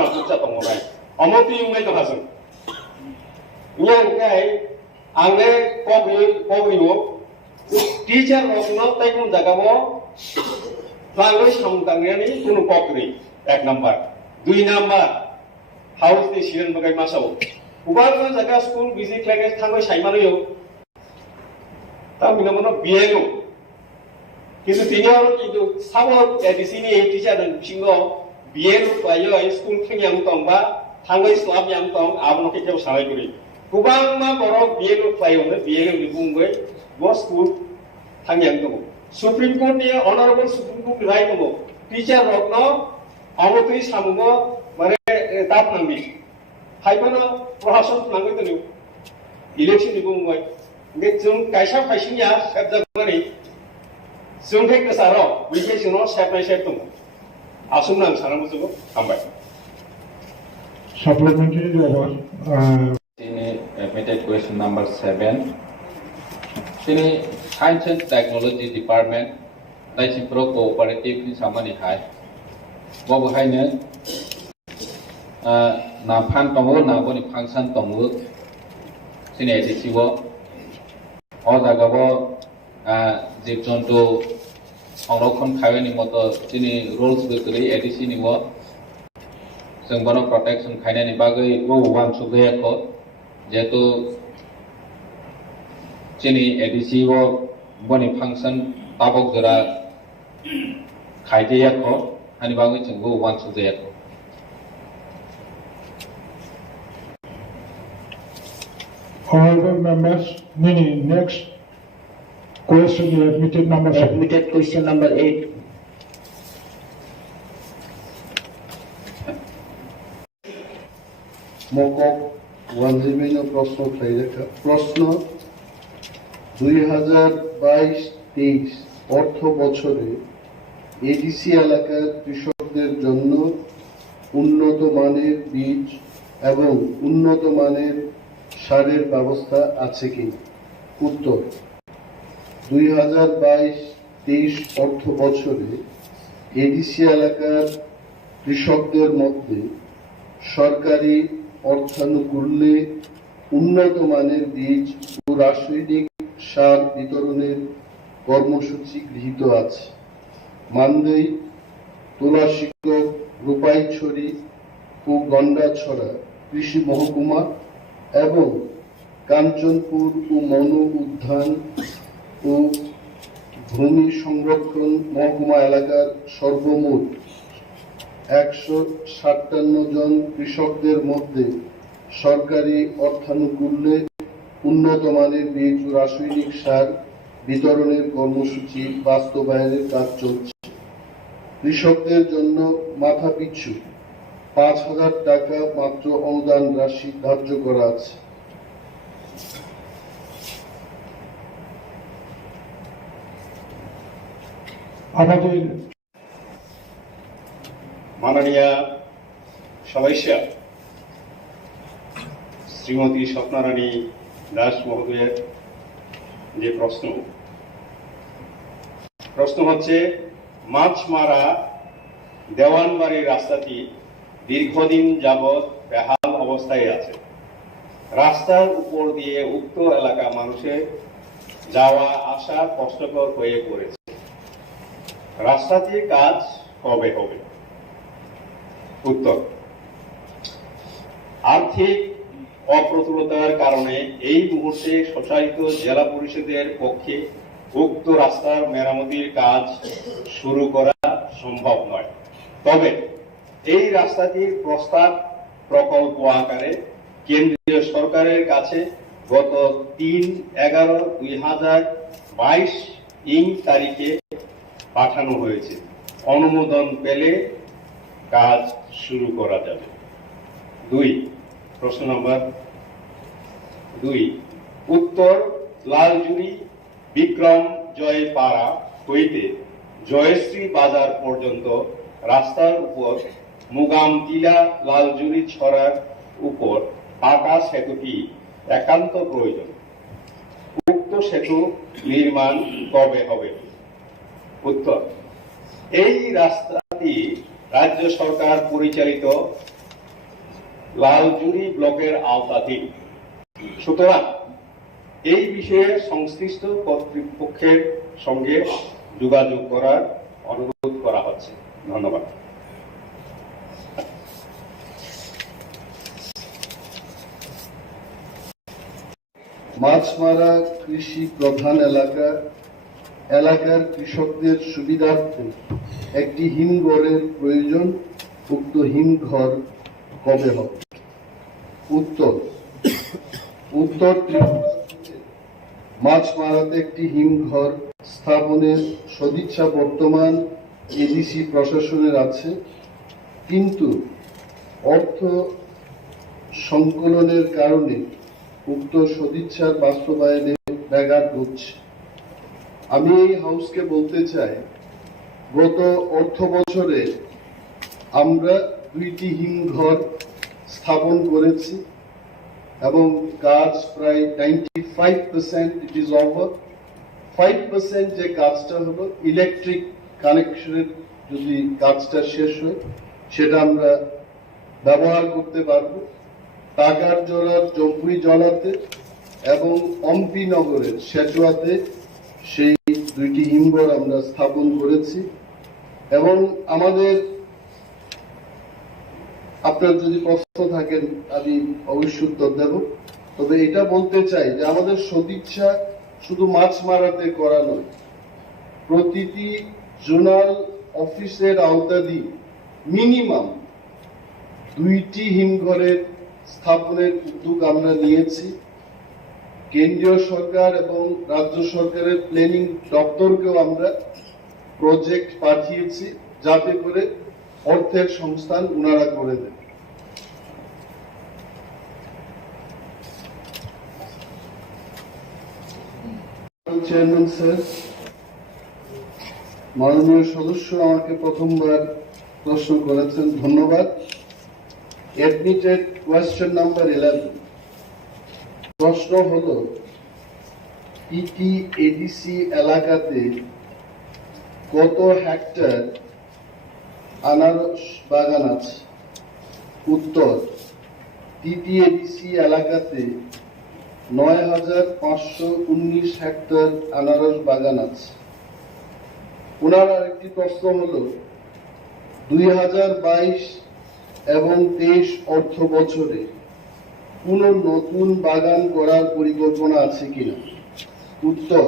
tongai amoti ungai to hasun yang kai angle kobriwo teacher rokno tai kun jaga mo Language samtangani kuno pokri 1 number 2 number house ni siren bagai masau ubar ko jaga school visit lage thango saimano yo ta minamono bieno kintu tinyor kintu sabo ADC ni teacher dan singo bieno payo school thangyang tongba thango slab yang tong abno ke jau salai kuri ubang ma borok bieno payo ne bieno ni bungoi bo school thangyang tong Supreme Court ni honorable Supreme Court right mo teacher rokno amotui samungo mare tap nangbi haibano prohason nangoi tonu election ni bungoi nge jung kaisa phaisinya sabja mari jung thek saro wike suno sapnai sep tung asum nang sanamu jugo hambai Supplementary over. তিনি admitted question number 7 তিনি Science and Technology Department TRIPURA cooperative ni samani hai bo bahaino na phan tongo na boni function tongo sini ADC bo o jaga bo জীব জন্তু সংরক্ষণ খাইনি মতো তিনি rules বেকরি ADC ni bo जों बनो प्रटेक्शन खायनायनि बागै वान सुगैयाखौ जेहेतु जोंनि ADC बनि फांसन ताबक जरा खायदैयाखौ हानि बागै जों वान सुगैयाखौ Honorable members, next question is admitted number 7. Admitted question number 8. মকক ওয়ানজিমের প্রশ্ন খাই রেখা প্রশ্ন 2022-23 অর্থ বছরে এডিসি এলাকার কৃষকদের জন্য উন্নত মানের বীজ এবং উন্নত মানের সারের ব্যবস্থা আছে কি? উত্তর 2022-23 অর্থ বছরে এডিসি এলাকার কৃষকদের মধ্যে সরকারি অর্থানুকূল্যে উন্নত মানের বীজ ও রাসায়নিক সার বিতরণের কর্মসূচি গৃহীত আছে। মানদেই, তোলাশিকক, রূপাইছড়ি ও গন্ডাছড়া কৃষি মহকুমা এবং কাঞ্চনপুর ও মনু উদ্যান ও ভূমি সংরক্ষণ মহকুমা এলাকার সর্বমোট 157 জন কৃষকদের মধ্যে সরকারি অর্থানুকূল্যে উন্নত মানের বীজ ও রাসায়নিক সার বিতরণের কর্মসূচি বাস্তবায়নের কাজ চলছে। কৃষকদের জন্য মাথাপিছু 5,000 টাকা মাত্র অনুদান রাশি ধার্য করা আছে। আমাদের মাননীয় সদস্য শ্রীমতী স্বপ্নারানী দাস মহোদয়ের যে প্রশ্ন হচ্ছে মাছমারা দেওয়ানবাড়ির রাস্তাটি দীর্ঘদিন যাবৎ বেহাল অবস্থায় আছে। রাস্তার উপর দিয়ে উক্ত এলাকা মানুষের যাওয়া আসা কষ্টকর হয়ে পড়েছে। রাস্তাটির কাজ কবে হবে? উত্তর, আর্থিক অপ্রতুলতার কারণে এই মুহূর্তে স্বশাসিত জেলা পরিষদের পক্ষে উক্ত রাস্তার মেরামতির কাজ শুরু করা সম্ভব নয়। তবে এই রাস্তাটির প্রস্তাব প্রকল্প আকারে কেন্দ্রীয় সরকারের কাছে গত 3/11/2022 তারিখে পাঠানো হয়েছে। অনুমোদন পেলে কাজ শুরু করা যাবে। প্রশ্ন নম্বর 2, উত্তর লালজুড়ি বিক্রম জয় পাড়া হইতে জয়শ্রী বাজার পর্যন্ত রাস্তার উপর মুগামটিলা লালজুড়ি ছড়ার উপর পাকা সেতুটি একান্ত প্রয়োজন। উক্ত সেতু নির্মাণ কবে হবে? উত্তর, এই রাস্তাটি রাজ্য সরকার পরিচালিত লালজুড়ি ব্লকের আওতাধীন। সুতরাং এই বিষয়ে সংশ্লিষ্ট কর্তৃপক্ষের সঙ্গে যোগাযোগ করার অনুরোধ করা হচ্ছে। ধন্যবাদ। মাছমারা কৃষি প্রধান এলাকার কৃষকদের সুবিধার্থে একটি হিমঘরের প্রয়োজন। উক্ত হিমঘর কবে হবে? উত্তর মাছমারাতে একটি হিমঘর স্থাপনের সদিচ্ছা বর্তমান এডিসি প্রশাসনের আছে, কিন্তু অর্থ সংকলনের কারণে উক্ত সদিচ্ছার বাস্তবায়নে ব্যাঘাত ঘটছে। আমি এই হাউসকে বলতে চাই, গত অর্থ বছরে আমরা 2টি হিমঘর স্থাপন করেছি এবং কাজ প্রায় 95% ইট ইজ ওভার। 5% যে কাজটা হলো ইলেকট্রিক কানেকশনের, যদি কাজটা শেষ হয় সেটা আমরা ব্যবহার করতে পারবো। টাকার জোড়ার জম্পুই জলাতে এবং অম্পি নগরের সেচুয়াতে সেই দুইটি হিমঘর আমরা স্থাপন করেছি। এবং আমাদের, আপনার যদি প্রশ্ন থাকেন আমি অবশ্যই উত্তর দেব, তবে এটা বলতে চাই যে আমাদের সদিচ্ছা শুধু মাছ মারাতে করা নয়, প্রতিটি জোনাল অফিসের আওতাধীন মিনিমাম 2টি হিমঘরের স্থাপনের উদ্যোগ আমরা নিয়েছি। কেন্দ্রীয় সরকার এবং রাজ্য সরকারের প্ল্যানিং দপ্তরকেও আমরা প্রজেক্ট পাঠিয়েছি যাতে করে অর্থের সংস্থান উনারা করে দেন। চেয়ারম্যান স্যার, মাননীয় সদস্য আমাকে প্রথমবার প্রশ্ন করেছেন, ধন্যবাদ। Admitted question number 11। প্রশ্ন হলো T.T.A.A.D.C এলাকাতে কত হেক্টর আনারস বাগান আছে? উত্তর, T.T.A.A.D.C এলাকাতে 9,519 হেক্টর আনারস বাগান আছে। ওনার আরেকটি প্রশ্ন হলো 2022 এবং 23 অর্থ বছরে কোন নতুন বাগান করার পরিকল্পনা আছে কিনা? উত্তর,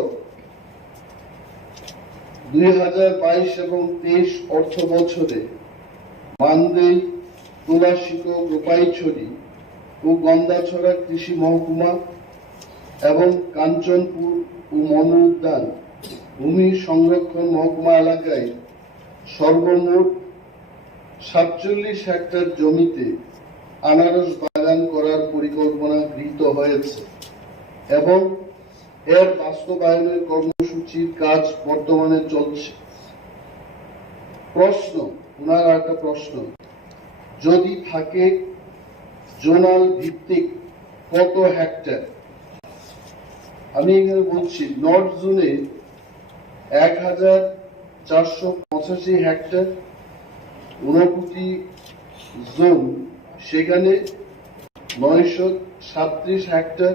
2022 এবং 23 অর্থ বছরে মানদেই, তুলাশিকো, গোপাইছড়ি ও গন্দাছড়া কৃষি মহকুমা এবং কাঞ্চনপুর ও মনু উদ্যান ভূমি সংরক্ষণ মহকুমা এলাকায় সর্বমোট 47 হেক্টর জমিতে আনারস বাগান করার পরিকল্পনা গৃহীত হয়েছে এবং এর বাস্তবায়নের কর্মসূচির কাজ বর্তমানে চলছে। প্রশ্ন, ওনার একটা প্রশ্ন, যদি থাকে জোনাল ভিত্তিক কত হেক্টর? আমি এখানে বলছি নর্থ জোনে 1485 হেক্টর, ঊনকোটি জোন সেখানে 937 হেক্টর,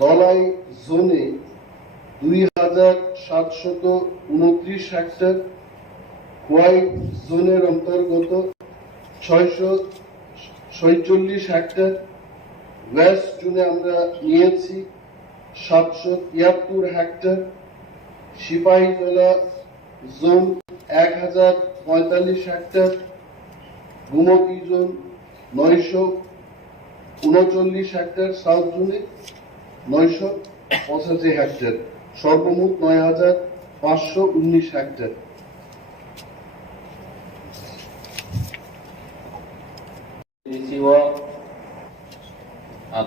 তলাই জোনে 2729 হেক্টর, হোয়াইট জোনের অন্তর্গত 646 হেক্টর, ওয়েস্ট জোনে আমরা নিয়েছি 773 hectare, Sipahijala zone 1045 hectare, Gumti zone 939 hectare, south জোনে 985 হেক্টর, সর্বমোট 9,519 hectare.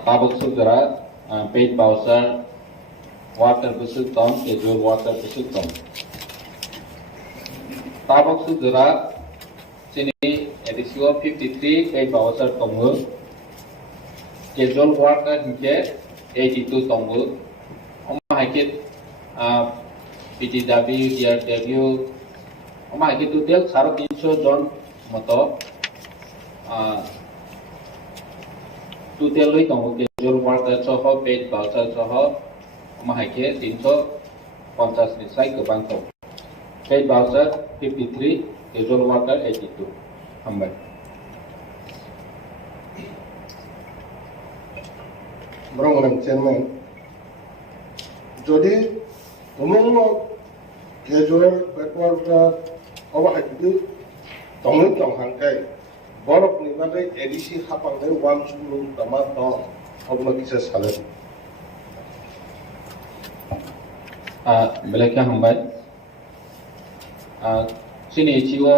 tabuk sugera paid bowser water busuk tom casual water busuk tom tabuk sugera sini edisio 53 paid bowser tomu casual water hingke 82 tomu oma hakit PTW TRW oma hakit total 350 জন মতো total loi tongo casual worker soho paid voucher soho mahake 350 ni sai gobang tong paid voucher 53 casual worker 82 hambai ব্রহ্মণ chairman, যদি Umang casual ব্যাকওয়ার্ডরা অবহাইতে তমন তংহাংকাই বরফ নিবাদে ADC হাপাংনে one সুলু তামা দং অবলা কিসা সালেন belaka hambai sini chiwo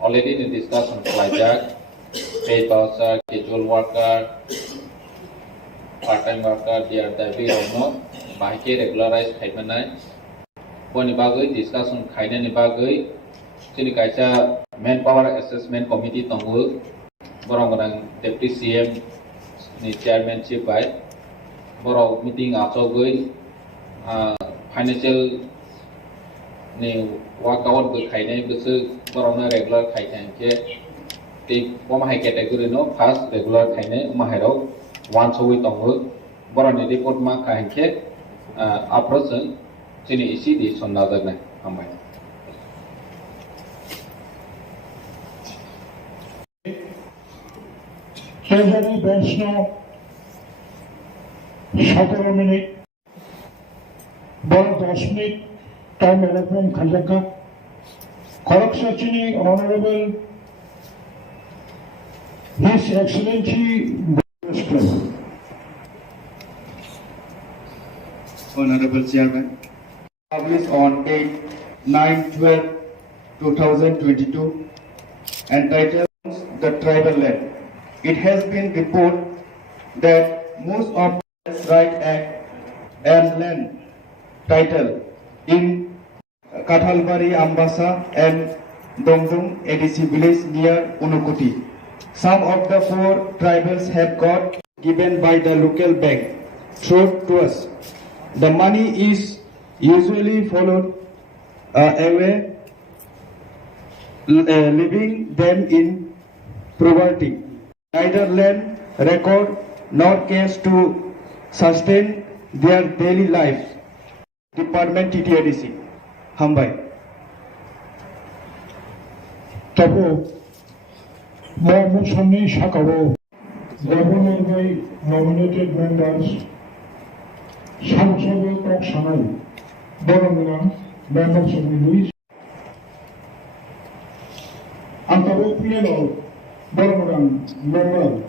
already in discussion flajak paid voucher casual worker part-time worker DRW ono bahike regularize khaimanai boni bagoi discussion khainani bagoi sini kaisa manpower assessment committee tongo borong deputy CM ni chairmanship by borong meeting achogoi financial ni workout bo khainai bisu borong regular khainai ke te pomahai category no first regular khainai mahairo once a week tongo borong ni report ma khainke approach chini isi di sonna dagnai amai Treasury bench no 17 minute, 10 minute time allotment khajaka. Correction chini Honorable His Excellency Honorable Chairman, published on 8/9/12/2022, entitled "The Tribal Land." It has been reported that most of the right act and land title in Kathalbari, Ambasa, and Dongdong A.D.C village near Unukoti. Some of the 4 tribals have got given by the local bank through to us. The money is usually followed away, leaving them in poverty. Neither land record nor cash to sustain their daily life. Department T.T.A.A.D.C. Hambai. Tabo Mohammed Shakabo, Governor by nominated members, Samsung Kok Sanai, Boromina, members of the Luis, Antabo Piano, Boromina, member.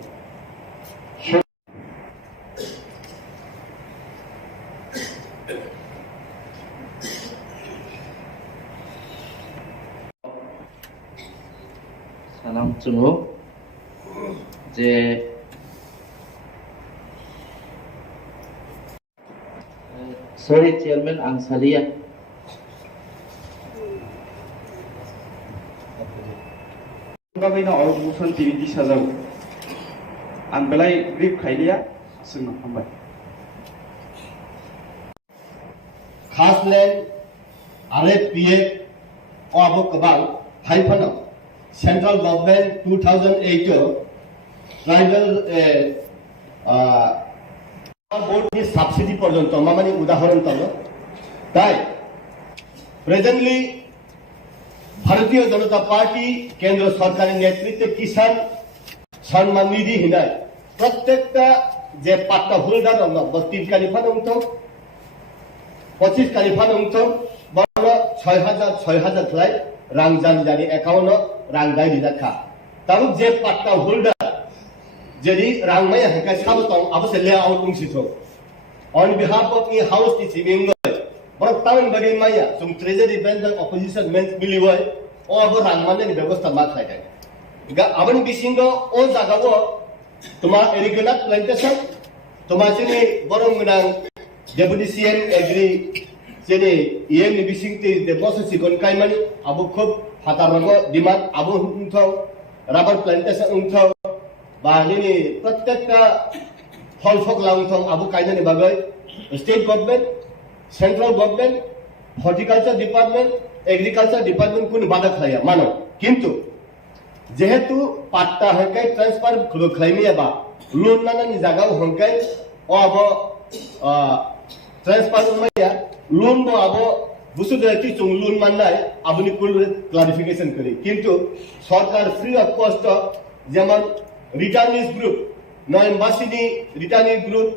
Salam Chunho je sorry chairman ang salia Bagay na aubusan tiniti sajaw. Ang belai grip khailia sung hambai. खास land RFPA और अब कबाल hyphen central government 2008 tribal board की subsidy पर्यंत मामानी उदाहरण तलो ताई प्रेजेंटली भारतीय जनता पार्टी केंद्र सरकार नेतृत्व किसान सम्मान निधि हिनाय प्रत्येकटा जे पाट्टा होल्डर न 32 कालिफान उंतो 25 कालिफान उंतो बड़ 6000 थलाई रां जानि एकाउंट रां दाइ दिखा तब जे पाट्टा होल्डर जेदी रां माया हेका साबतों अब से ले आउट उंसितो on behalf of the house की सिमिंग बड़ टाउन बगे माया तुम ट्रेजरी बैंक ऑपोजिशन मेंस मिलिवय ओ अब रां माने नि व्यवस्था मा खाइदे गा अबन बिसिंगो ओ जागावो तुमा एरिगेनाट प्लांटेशन तुमा जेनि बरम गनां डेपुटी सीएम एग्री जेनि ईएम नि बिसिंगते दे प्रोसेस सिकन काइमानि अब खूब हातारगो डिमांड अब उंथाव रबर प्लांटेशन उंथाव बाहिनी प्रत्येकटा फल फकला उंथाव अब काइनानि बागै state government central government horticulture department agriculture department कुन बाधा खाया मानो किंतु जेहेतु पाट्टा हंकाय ट्रांसफर खलाइमियाबा लोन नानानि जागाव हंकाय ओ अब ट्रांसफर उमाया लोन बो अब बुसुदति चुं लोन माननाय आबनि कुल क्लारिफिकेशन करी किंतु सरकार फ्री ऑफ कॉस्ट जेमन रिटर्निस ग्रुप न एम्बासीनि रिटर्निस ग्रुप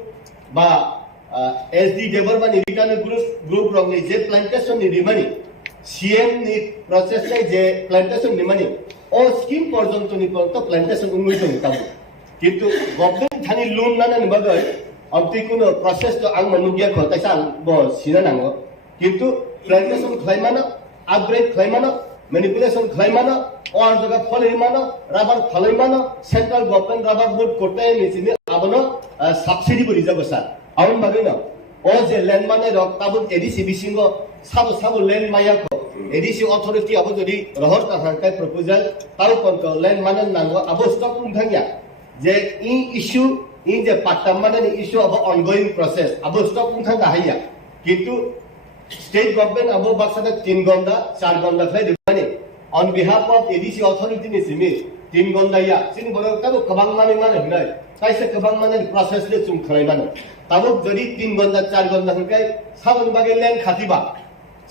बा एसडी डेभलपमेंट रिटर्निस ग्रुप रंगनि जे प्लांटेशन नि रिमानि सीएम नि प्रोसेस नै जे प्लांटेशन नि मानि ओ स्कीम पर्यंत नि पर्यंत प्लांटेशन उंगुइतो ताबो किंतु गवर्नमेंट थानि लोन नानानि बागै अबति कुनो प्रोसेस तो आं मनुगिया खताइसा बो सिना नांगो किंतु प्लांटेशन खलाइमानो अपग्रेड खलाइमानो मैनिपुलेशन खलाइमानो और जगह फलैमानो रबर फलैमानो सेंट्रल गवर्नमेंट रबर बोर्ड कोटाय निसिनि आबनो सब्सिडी बरि जाबो सर आउन बागैनो ओ जे लैंड माने रक ताबो एडीसी बिसिंगो साबो लैंड माया को ADC authority abo jodi rohor ta hangkai proposal tau konto land manan nango abo stop thangya je issue je patam manan issue abo ongoing process abo stop thang dahaya kintu state government abo baksada 3 gonda 4 gonda khai dibani on behalf of ADC authority ni simi 3 gonda ya sin borok tabo kabang mani mane hnai kaisa kabang mane process le chung khlai mane tabo jodi 3 gonda 4 gonda hangkai sabon bage land khatiba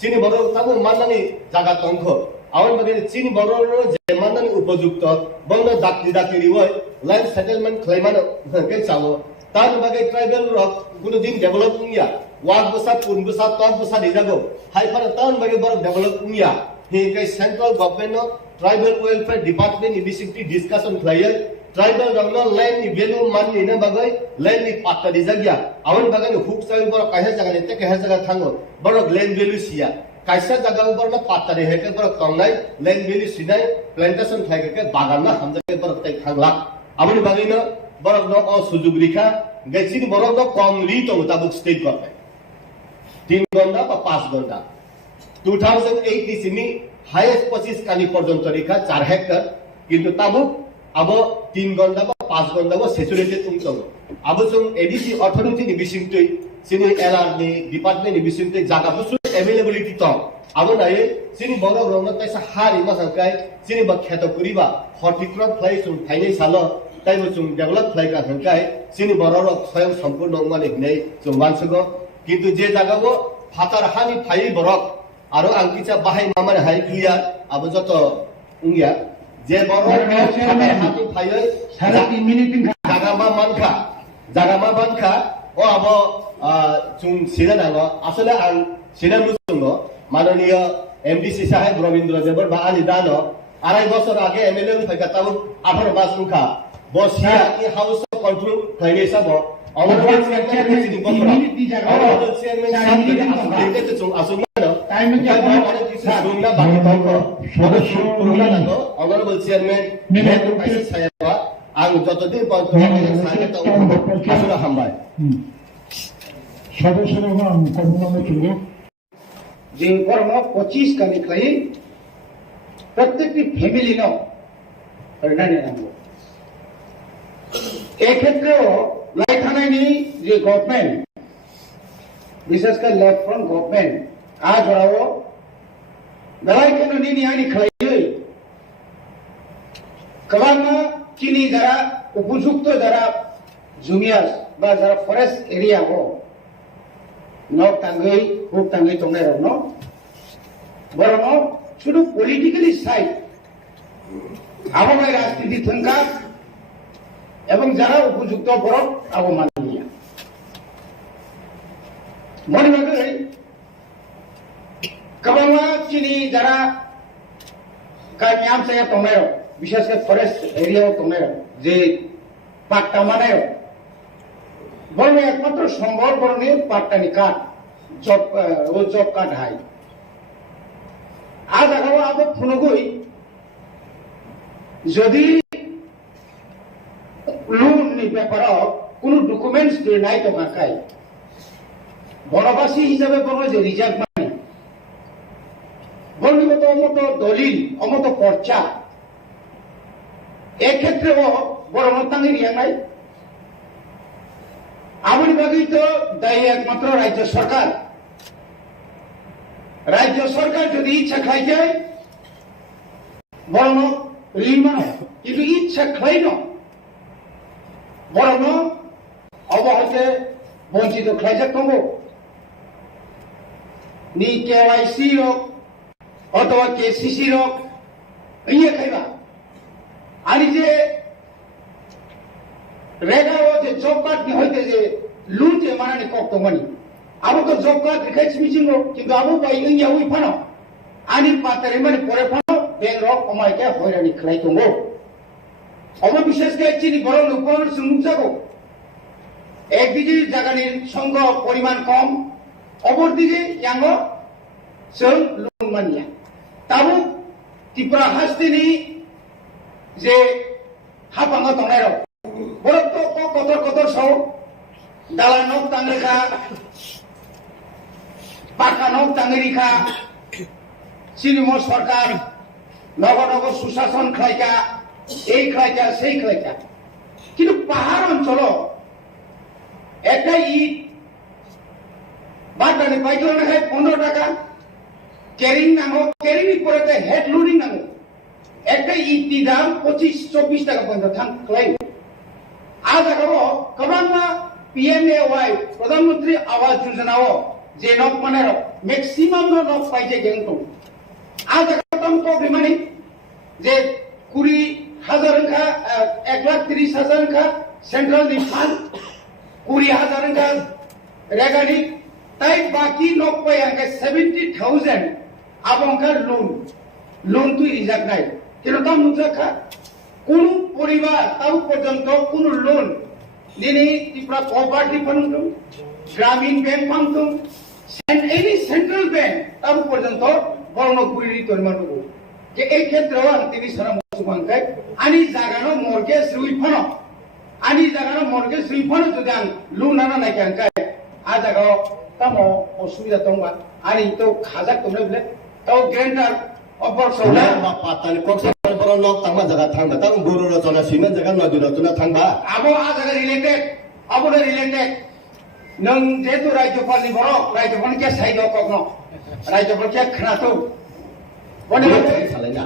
sini borok tabo manani jaga tongkho awon bage sini borok je manani উপযুক্ত bangna dakti dakti riwai land settlement claim mane hangkai chawo tan bage tribal rock kuno din developing ya ward basa pun basa top basa dijago hai para tan bage borok developing ya hingkai central government no tribal welfare department initiative discussion khlaiya tribal rangno land ni value man ni na bagai land ni patta dijagya awon bagai ni hook sai borok kaisa jaga ni te kaisa jaga thango borok land value sia kaisa jaga borok na patta re heke borok tongnai land value sinai plantation thaike ke bagan na hamjake borok tai thangla awon bagai no borok no sujug rikha gaisi ni borok no kom ri to tabuk state government 3 gonda বা 5 gonda 2008 ni simi highest 25 kali porjonto rikha 4 hectare kintu tabuk abo 3 gonda ba 5 gonda bo saturated ungtong abo chung ADC authority ni bisingtui sini LR ni department ni bisingtui jaga busu availability to abo nai sini borok rongna taisa hari ma sangkai sini ba kheto kuriba horticrop play chung thainai salo tai bo chung develop play ka sangkai sini borok swayam sampurna mane hnei chung bansugo kintu je jaga bo fatar hani phai borok aro angkicha bahai mamane hai clear abo joto ungya je borok hati phai সারা 3 minute জাগামা মানখা ও abo chung sida nango asole ang sida musungo manoniya MDC saheb Robindra Debar ba ali dano arai bosor age MLA phaika tabu 18 mas ungkha bosia i house of control khaine sabo honorable chairman sidi bokra honorable chairman sidi asule te chung asumna time me sumna baki tongko সদস্য honorable chairman member kaisa sayaba ang যতদিন পর্যন্ত cycle আসলে হামবাই সদস্যরা কর্মনামে চলবে যে কর্ম 25 কানি খাই প্রত্যেকটি ফ্যামিলি ন হরিণানি নাম এই ক্ষেত্রেও লাইথানাইনি যে গভর্নমেন্ট বিশেষ করে লেফট ফ্রন্ট গভর্নমেন্ট আজ ওরাও বেলায় কেন নিনি আনি খাই কবানা চিনি যারা উপযুক্ত যারা জুমিয়াস বা যারা ফরেস্ট এরিয়া হো নক টাঙ্গই হুক টাঙ্গই তংনাই রন বরং শুধু পলিটিক্যালি সাইড আবহাওয়ার রাজনীতি থংকা এবং যারা উপযুক্ত বরফ আবমানিয়া মনে হয় কবামা চিনি যারা কামিয়াম সায়া তংনাই বিশেষ করে ফরেস্ট এরিয়াও তোমরা যে পাট্টা মানে বরং একমাত্র সম্ভব বরণে পাট্টানি কাঠ জব কাঠ হাই আজ আগাও আবো ফুনগুই যদি লোন নি ব্যাপার কোনো ডকুমেন্টস দিয়ে নাই তো কাকাই বনবাসী হিসাবে বলো যে রিজার্ভ মানে বর্ণিগত অমত দলিল অমত পর্চা এক্ষেত্রেও বড় মতাঙ্গি রিয়া নাই আমার বাকি তো দায়ী একমাত্র রাজ্য সরকার যদি ইচ্ছা খাই যায় বড় ঋণ মানে কিন্তু ইচ্ছা খাই ন বড় অবহতে বঞ্চিত খাই যাক কম নি KYC রোগ অথবা KCC রোগ ইয়ে খাইবা आणि जे रेगाव जे जॉब कार्ड नि होते जे लून जे मानाने कोकतो मनी आबो तो जॉब कार्ड रिखाइस मिचिंगो किंतु आबो बाई इंया उई फानो आणि पातरे माने परे फानो बेंग रॉक कमाय के होयरानि खलाई तंगो अबो विशेष के चिनि बड़ लोकन सुमुक जागो একদিকে জাগানির সংখ্যা পরিমাণ কম অপরদিকে ইয়াঙ্গো সং লুন মানিয়া তাবো ত্রিপুরা হাসতিনি যে হাপাঙ্গ তংনাই রক বরক তো কতর সহ দালানক তাংরেখা পাকানক তাংরিখা চিনিম সরকার নগর নগর সুশাসন খাইকা এই খাইকা সেই খাইকা কিন্তু পাহাড় অঞ্চল একটা ইট বাটানে পাইকারি না খায় 15 টাকা ক্যারিং নাঙ্গো ক্যারিং পরে হেড লোডিং নাঙ্গো একটা ইটি দাম 25-24 টাকা পর্যন্ত থাকলাই আজ দেখাবো কবাংমা PMAY প্রধানমন্ত্রী আবাস যোজনাও যে নক মানে ম্যাক্সিমাম নক পাইছে কিন্তু আজ দেখাতাম তো বিমানি যে 20,000 কা 1,30,000 কা সেন্ট্রাল ফান্ড 20,000 কা রেগানি তাই বাকি নক পাই 70,000 আবংকার লোন তুই রিজার্ভ নাই কিন্তু তাম নুজাখা কোন পরিবার তাও পর্যন্ত কোন লোন দিনে ত্রিপুরা কোঅপারেটিভ ফান্ড গ্রামীণ bank fund any central bank তাও পর্যন্ত বর্ণপুরী তৈরি যে এই ক্ষেত্রে তিনি সারা মুসলমানকে আনি জাগানো মর্গেজ রিফান্ড আনি জাগানো মর্গেজ রিফান্ড যদি আন লোন আনা নাই কেন আ জাগাও তামো অসুবিধা দংবা আনি তো খাজা তোমরা বলে তাও গ্রেন্ডার অফার সৌলা বা পাতানি কক্সবাজার বড় নক তাংবা জায়গা থাংবা তাং বড় রচনা সিমেন্ট জায়গা নদী রচনা থাংবা আবো আ জায়গা রিলেটেড আবো রিলেটেড নং যেহেতু রাজ্যপালনি বড় রাজ্যপালকে সাইড কগ্ন রাজ্যপালকে খানাতো বনে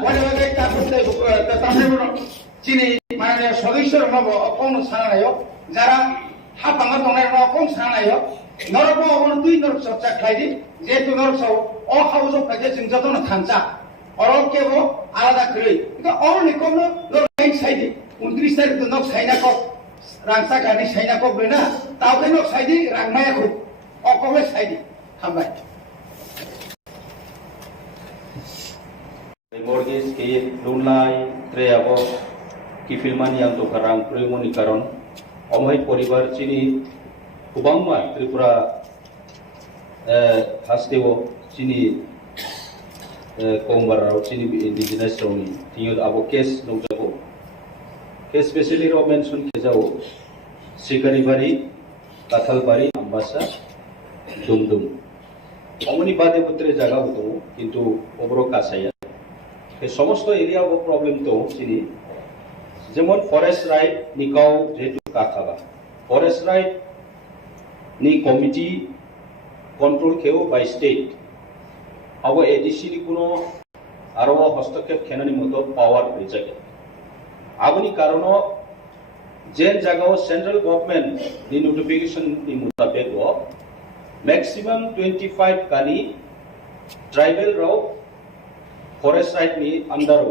বনে তারপরে চিনি মানে সদস্যর নব অপন সানায়ো যারা হাপাঙ্গা দংনায় অপন সানায়ো নরক অবন দুই নরক চর্চা খাইদি যেহেতু নরক সব অ হাউস অফ কাজে जों যতন থানসা অরকেবো আলাদা করি কিন্তু অরনি কম নরক সাইদি 29 তারিখ তো knock Saina cock রাংসা Ghani Saina cock বেনা তাওকে নক সাইদি রাংমায়া খুব অকবে Sayeedi হামবাই mortgage ke loan lai tre abo kifilman yang to karang primoni karon omhai poribar chini kubangma tripura hasteo chini kongbarao chini indigenous roni tiyo abo case nojabo case specially ro mention ke jao sikari bari kathal bari ambasa dumdum omoni bade putre jaga hoto kintu obro kasaya এই সমস্ত area ও problem তো চিনি যেমন forest right নিকাও যেহেতু কাখাবা forest right নি committee control খেও by state আব ADC নি কোনো আরো হস্তক্ষেপ খেনানি মতো পাওয়ার হয়ে যায় আবনি কারণ যেন জায়গাও সেন্ট্রাল গভর্নমেন্ট নি নোটিফিকেশন নি মুতাবেক ম্যাক্সিমাম 25 কানি ট্রাইবাল রাও फरेस्ट राइट नि अंडर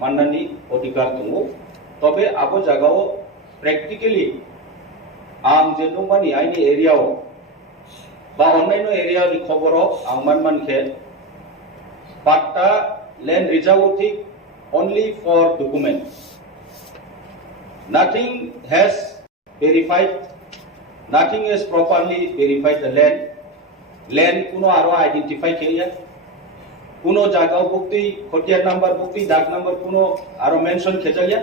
माननानि अधिकार दङ तबे आबो जागाओ प्रेक्टिकली आं जे दंबानि आइनि एरियाओ बा अन्यान्य एरिया नि खबरो आं मानखे पाट्टा land रिजर्वेटिव only for document nothing has verified nothing is properly verified the land kuno aro identify keriya কোনো জায়গাও বুকতি খতিয়ার নাম্বার বুকতি ডাক নাম্বার কোনো আরো মেনশন খেজাইয়া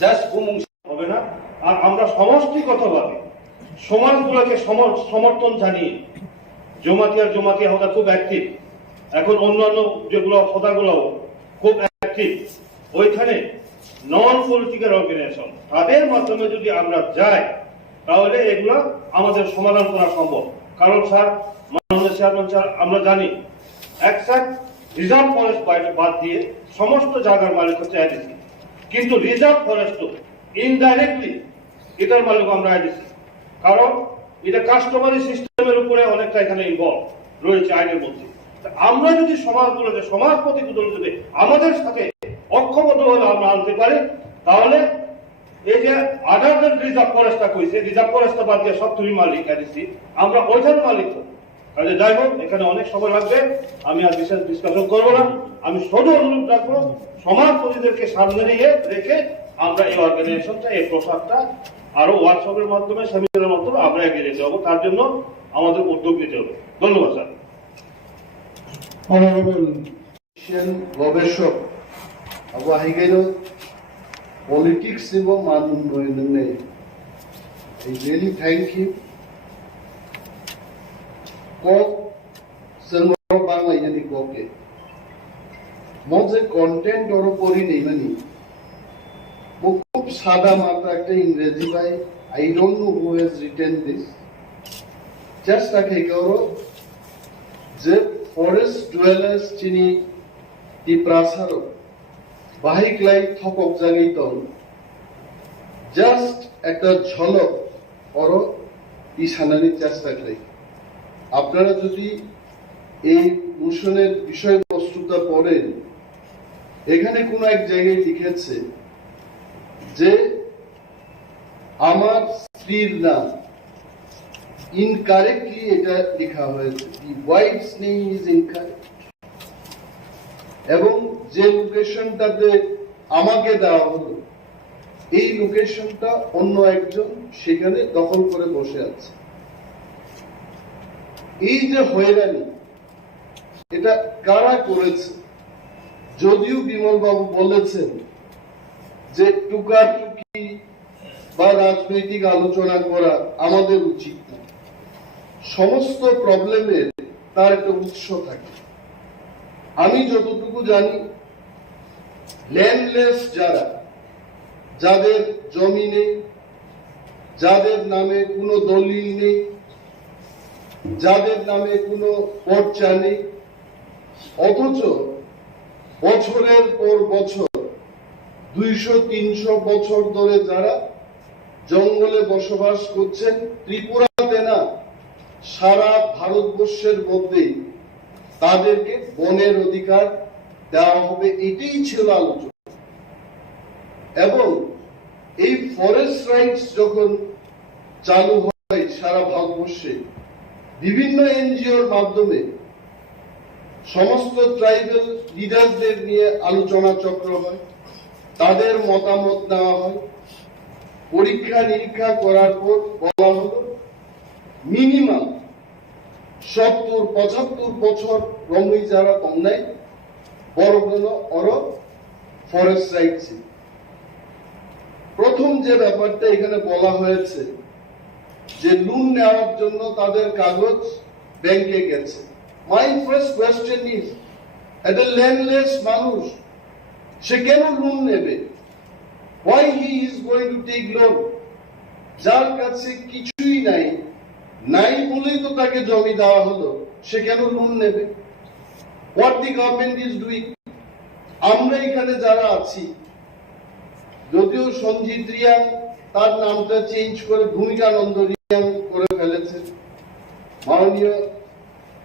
জাস্ট কুমুং হবে না আর আমরা সমষ্টিগতভাবে সমাজগুলোকে সমর্থন জানিয়ে জমাতিয়া হদা খুব অ্যাক্টিভ এখন অন্যান্য যেগুলো হদাগুলো খুব অ্যাক্টিভ ওইখানে নন পলিটিক্যাল অর্গানাইজেশন তাদের মাধ্যমে যদি আমরা যাই তাহলে এগুলো আমাদের সমাধান করা সম্ভব কারণ স্যার মাননীয় চেয়ারম্যান স্যার আমরা জানি একসাথে রিজার্ভ ফরেস্ট বাদ দিয়ে সমস্ত জায়গার মালিক হচ্ছে আইডিসি কিন্তু রিজার্ভ ফরেস্ট ইনডাইরেক্টলি এটার মালিক আমরা আইডিসি কারণ এটা কাস্টমারি সিস্টেমের উপরে অনেকটা এখানে ইনভলভ রয়েছে আইনের মধ্যে আমরা যদি সমাজগুলোতে সমাজ প্রতিগুলো যদি আমাদের সাথে ঐক্যবদ্ধ হলে আমরা আনতে পারি তাহলে এই যে আদার দেন রিজার্ভ ফরেস্টটা কইছে রিজার্ভ ফরেস্টটা বাদ দিয়ে সব তুমি মালিক আইডিসি আমরা ওইখানে মালিক হবো তাহলে যাই হোক এখানে অনেক সময় লাগবে আমি আর বিশেষ ডিসকাশন করবো না আমি শুধু অনুরোধ রাখবো সমাজপতিদেরকে সামনে নিয়ে রেখে আমরা এই অর্গানাইজেশনটা এই প্রসাদটা আরো ওয়ার্কশপের মাধ্যমে সেমিনারের মাধ্যমে আমরা এগিয়ে যেতে হবে তার জন্য আমাদের উদ্যোগ নিতে হবে ধন্যবাদ স্যার গবেষক আবু আহিগাইল পলিটিক্স নিব মানুষ নেই এই রিয়েলি থ্যাংক ইউ কক जों बांलाय jadi koke মজে কন্টেন্ট ওর পড়ি নেই মানে খুব সাদা মাত্রা একটা ইংরেজি ভাই I don't know who has written this just তাকে করো যে ফরেস্ট ডুয়েলার্স চিনি টিপ্রাসারো বাহিক লাই থকক জাগিত জাস্ট একটা ঝলক ওর ইসানানির চেষ্টা করি আপনারা যদি এই মোশনের বিষয়বস্তুটা পড়েন এখানে কোন এক জায়গায় লিখেছে যে আমার স্ত্রীর নাম ইনকারেক্টলি এটা লেখা হয়েছে দি ওয়াইফস নেম ইজ ইনকারেক্ট এবং যে লোকেশনটাতে আমাকে দেওয়া হলো এই লোকেশনটা অন্য একজন সেখানে দখল করে বসে আছে এই যে হয়রানি এটা কারা করেছে যদিও বিমল বাবু বলেছেন যে টুকাটুকি বা রাজনৈতিক আলোচনা করা আমাদের উচিত না সমস্ত প্রবলেমের তার একটা উৎস থাকে আমি যতটুকু জানি ল্যান্ডলেস যারা যাদের জমি নেই যাদের নামে কোনো দলিল নেই যাদের নামে কোনো পর্চা নেই অথচ বছরের পর বছর 200-300 বছর ধরে যারা জঙ্গলে বসবাস করছেন ত্রিপুরাতে না সারা ভারতবর্ষের মধ্যে তাদেরকে বনের অধিকার দেওয়া হবে এটাই ছিল আলোচনা এবং এই ফরেস্ট রাইটস যখন চালু হয় সারা ভারতবর্ষে বিভিন্ন এনজিওর মাধ্যমে সমস্ত ট্রাইবাল লিডারদের নিয়ে আলোচনা চক্র হয় তাদের মতামত নেওয়া হয় পরীক্ষা নিরীক্ষা করার পর বলা হলো মিনিমাম 70-75 বছর রমই যারা কম নাই বড় কোনো অরব ফরেস্ট রাইটস প্রথম যে ব্যাপারটা এখানে বলা হয়েছে যে লোন নেওয়ার জন্য তাদের কাগজ ব্যাংকে গেছে মাই ফার্স্ট কোয়েশ্চেন ইজ একটা ল্যান্ডলেস মানুষ সে কেন লোন নেবে why he is going to take loan যার কাছে কিছুই নাই নাই বলেই তো তাকে জমি দেওয়া হলো সে কেন লোন নেবে what the government is doing আমরা এখানে যারা আছি যদিও সঞ্জিত রিয়াং তার নামটা চেঞ্জ করে ভূমিকানন্দ রিয়াং করে ফেলেছে মাননীয়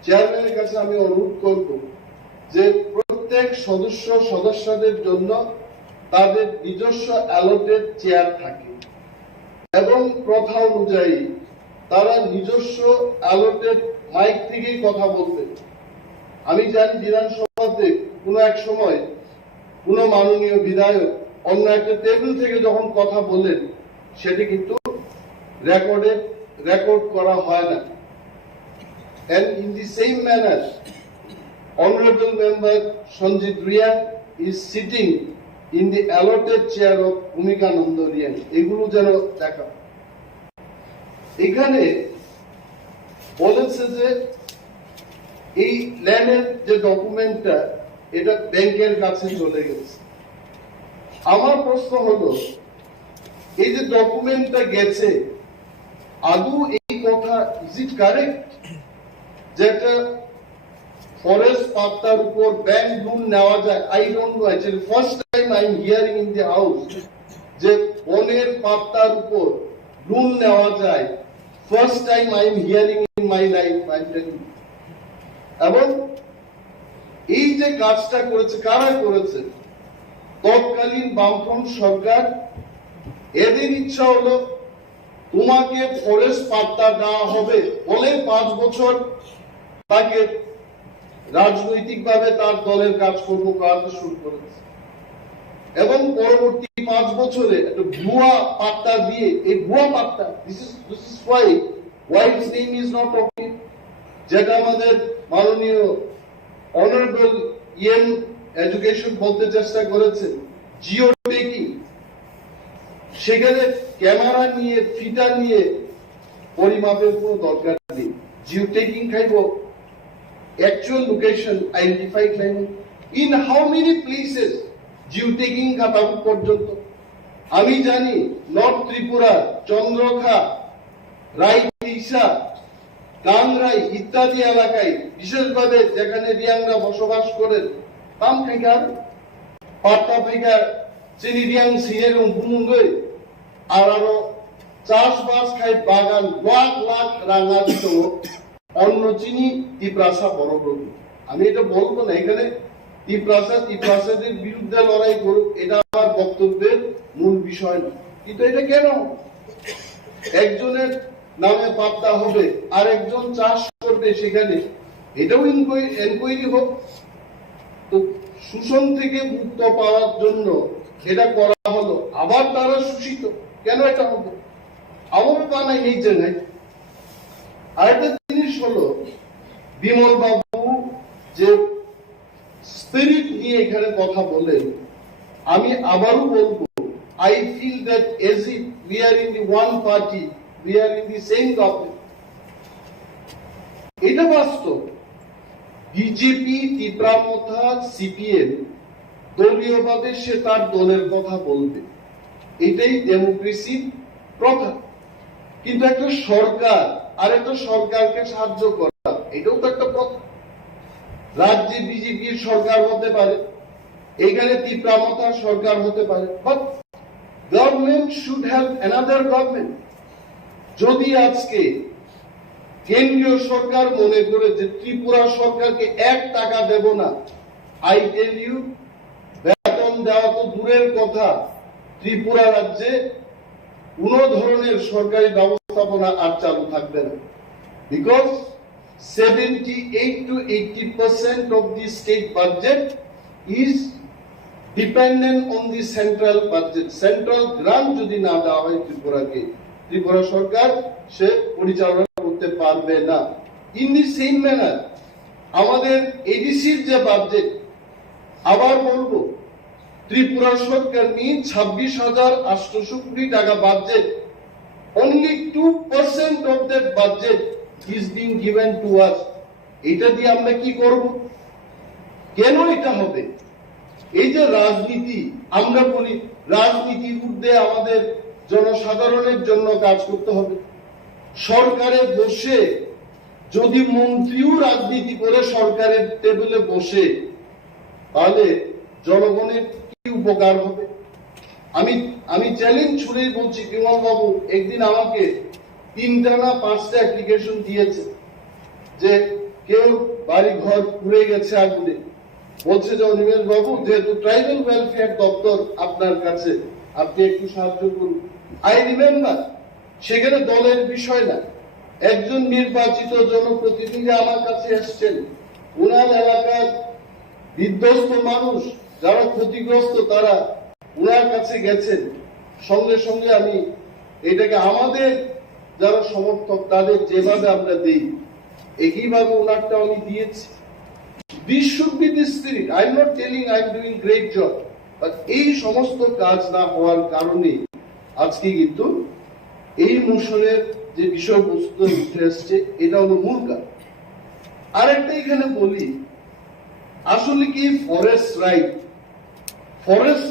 চেয়ারম্যানের কাছে আমি অনুরোধ করব যে প্রত্যেক সদস্যদের জন্য তাদের নিজস্ব অ্যালটেড চেয়ার থাকে এবং প্রথা অনুযায়ী তারা নিজস্ব অ্যালটেড মাইক থেকেই কথা বলতেন আমি জানি বিধানসভাতে কোনো এক সময় কোন মাননীয় বিধায়ক অন্য একটা টেবিল থেকে যখন কথা বলেন সেটি কিন্তু রেকর্ড করা হয় না and in the same manner honorable member Sanjit Riyan is sitting in the allotted chair of Bhumikananda Riyan এগুলো যেন দেখা এখানে বলেছে যে এই ল্যান্ডের যে ডকুমেন্টটা এটা ব্যাংকের কাছে চলে গেছে আমার প্রশ্ন হলো এই যে ডকুমেন্টটা গেছে আদৌ এই কথা ইজ ইট কারেক্ট যেটা ফরেস্ট পাত্তার উপর ব্যাংক লোন নেওয়া যায় I don't know actually first time I am hearing in the house যে বনের পাত্তার উপর লোন নেওয়া যায় first time I am hearing in my life I telling এবং এই যে কাজটা করেছে কারা করেছে তৎকালীন বামফ্রন্ট সরকার এদের ইচ্ছা হলো তোমাকে ফরেস্ট পাত্তা দেওয়া হবে বলে 5 বছর তাকে রাজনৈতিকভাবে তার দলের কাজকর্ম করাতে শুরু করেছে এবং পরবর্তী 5 বছরে একটা ভুয়া পাত্তা দিয়ে এই ভুয়া পাত্তা this is why its name is not okay যেটা আমাদের মাননীয় অনারেবল এডুকেশন বলতে চেষ্টা করেছে জিও টেকিং সেখানে ক্যামেরা নিয়ে ফিটা নিয়ে পরিমাপের কোনো দরকার নেই জিও টেকিং খাইব অ্যাকচুয়াল লোকেশন আইডেন্টিফাই খাইব in how many places Jio taking cutout পর্যন্ত। আমি জানি নর্থ ত্রিপুরা, চন্দ্রখা, রাইতিসা, কাংরাই ইত্যাদি এলাকায়, বিশেষভাবে যেখানে রিয়াংরা বসবাস করেন, পাম খাইকার পাট্টা ফাইকার চিনি রিয়াং সিনের বুমুঙ্গই আর আরো চাষবাস খাই বাগান লাখ লাখ রাঙা দিত অন্য চিনি ত্রিপুরা বড় প্রভু। আমি এটা বলবো না এখানে ত্রিপুরাদের বিরুদ্ধে লড়াই করুক, এটা আমার বক্তব্যের মূল বিষয় না। কিন্তু এটা কেন একজনের নামে পাত্তা হবে আর একজন চাষ করবে সেখানে, এটাও এনকোয়ারি হোক। তো শোষণ থেকে মুক্ত পাওয়ার জন্য এটা করা হলো, আবার তারা শোষিত কেন এটা হবে? আমার বানাই এই জায়গায় আরেকটা জিনিস হলো, বিমল বাবু যে স্পিরিট নিয়ে এখানে কথা বলেন, আমি আবারও বলবো, I feel that as if we are in the one party, we are in the same government. এটা বাস্তব। বিজেপি, ত্রিপুরা, সিপিএম দলীয়ভাবে সে তার দলের কথা বলবে, এটাই ডেমোক্রেসির প্রথা। কিন্তু একটা সরকার আর একটা সরকারকে সাহায্য করা, এটাও তো একটা প্রথা। রাজ্যে বিজেপির সরকার হতে পারে, এখানে ত্রিপুরা সরকার হতে পারে, but government should have another government. যদি আজকে কেন্দ্রীয় সরকার মনে করে যে ত্রিপুরা সরকারকে 1 টাকা দেব না, আই টেল ইউ, বেতন দেওয়া তো দূরের কথা, ত্রিপুরা রাজ্যে কোন ধরনের সরকারি ব্যবস্থাপনা আর চালু থাকবে না। Because 78 to 80% of the state budget is dependent on the central budget. Central grant যদি না দেওয়া হয় ত্রিপুরাকে, ত্রিপুরা সরকার সে পরিচালনা করতে পারবে না। ইন দি সেম ম্যানার আমাদের এডিসির যে বাজেট, আবার বলবো, ত্রিপুরা সরকার নিয়ে 26,800 কোটি টাকা budget, only 2% of that budget is being given to us. এটা দিয়ে আমরা কি করব? কেন এটা হবে? এই যে রাজনীতি, আমরা বলি রাজনীতির ঊর্ধ্বে আমাদের জনসাধারণের জন্য কাজ করতে হবে। সরকারে বসে যদি মন্ত্রীও রাজনীতি করে সরকারের টেবিলে বসে, তাহলে জনগণের কি উপকার হবে? আমি চ্যালেঞ্জ ছুড়েই বলছি, বিমল বাবু একদিন আমাকে 3টা না 5টা অ্যাপ্লিকেশন দিয়েছে যে কেউ বাড়ি ঘর পুড়ে গেছে আগুনে, বলছে যে অনিমেষ বাবু, যেহেতু ট্রাইবাল ওয়েলফেয়ার দপ্তর আপনার কাছে, আপনি একটু সাহায্য করুন। আই রিমেম্বার, সেখানে দলের বিষয় না, একজন নির্বাচিত জনপ্রতিনিধি আমার কাছে এসছেন, উনার এলাকার বিধ্বস্ত মানুষ যারা ক্ষতিগ্রস্ত তারা উনার কাছে গেছেন, সঙ্গে সঙ্গে আমি এটাকে আমাদের যারা সমর্থক তাদের যেভাবে আমরা দেই একইভাবে ওনারটা আমি দিয়েছি। This should be the spirit. I'm not telling I'm doing great job, but এই সমস্ত কাজ না হওয়ার কারণে আজকে কিন্তু এই মোশনের যে বিষয়বস্তু উঠে আসছে, এটা হলো মূল কারণ। আরেকটা এখানে বলি, আসলে কি ফরেস্ট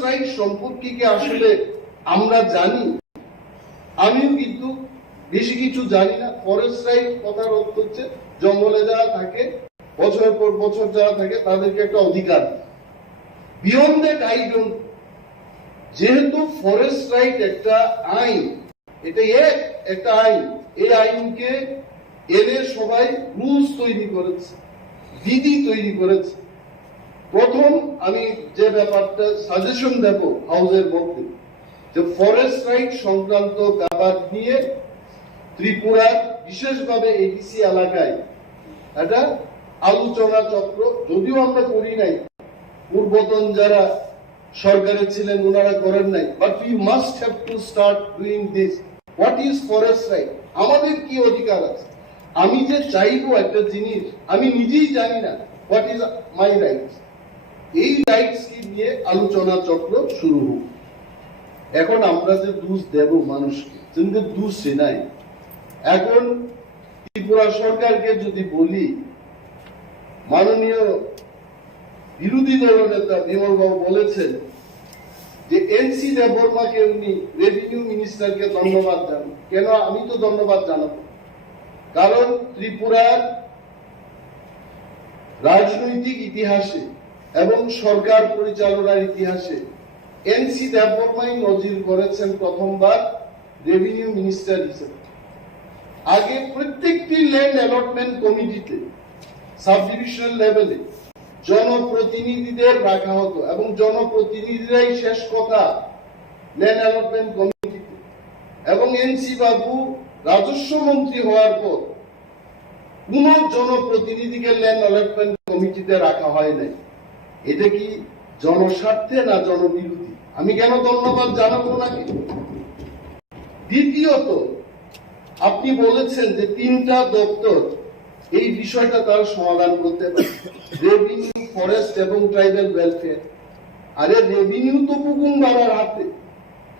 রাইট সম্পর্কে কি আসলে আমরা জানি? আমিও কিন্তু বেশি কিছু জানি না। ফরেস্ট রাইট কথার অর্থ হচ্ছে জঙ্গলে যারা থাকে, বছরের পর বছর যারা থাকে, তাদেরকে একটা অধিকার। Beyond that I don't. যেহেতু ফরেস্ট রাইট একটা আইন, এটা একটা আইন, এই আইনকে এনে সবাই রুলস তৈরি করেছে, বিধি তৈরি করেছে। প্রথম আমি যে ব্যাপারটা সাজেশন দেব হাউসের মধ্যে, যে ফরেস্ট রাইট সংক্রান্ত ব্যাপার নিয়ে ত্রিপুরার বিশেষভাবে এডিসি এলাকায় একটা আলোচনা চক্র, যদিও আমরা করি নাই, পূর্বতন যারা সরকারে ছিলেন ওনারা করেন নাই, but we must have to start doing this. What is forest right? আমাদের কি অধিকার আছে? আমি যে চাইবো একটা জিনিস, আমি নিজেই জানি না হোয়াট ইজ মাই রাইটস। এই রাইটস কি নিয়ে আলোচনা চক্র শুরু হোক। এখন আমরা যে দোষ দেব মানুষকে, কিন্তু দোষ নাই। এখন ত্রিপুরা সরকারকে যদি বলি, মাননীয় বিরোধী দলনেতা বিমল বাবু বলেছেন যে এনসি দেববর্মাকে উনি রেভিনিউ মিনিস্টারকে ধন্যবাদ জানান। কেন আমি তো ধন্যবাদ জানাবো, কারণ ত্রিপুরার রাজনৈতিক ইতিহাসে এবং সরকার পরিচালনার ইতিহাসে এনসি দেববর্মাই নজির করেছেন প্রথমবার রেভিনিউ মিনিস্টার হিসেবে। আগে প্রত্যেকটি ল্যান্ড অ্যালটমেন্ট কমিটিতে সাব ডিভিশনাল লেভেলে জনপ্রতিনিধিদের রাখা হতো এবং জনপ্রতিনিধিরাই শেষ কথা ল্যান্ড অ্যালটমেন্ট কমিটিতে। এবং এনসি বাবু রাজস্ব মন্ত্রী হওয়ার পর কোন জনপ্রতিনিধিকে ল্যান্ড অ্যালটমেন্ট কমিটিতে রাখা হয় নাই। এটা কি জনস্বার্থে না জনবিরোধী? আমি কেন ধন্যবাদ জানাবো নাকি? দ্বিতীয়ত, আপনি বলেছেন যে 3টা দপ্তর এই বিষয়টা তার সমাধান করতে পারে, রেভিনিউ, ফরেস্ট এবং ট্রাইবাল ওয়েলফেয়ার। আরে রেভিনিউ তো বুকুং বাড়ার হাতে,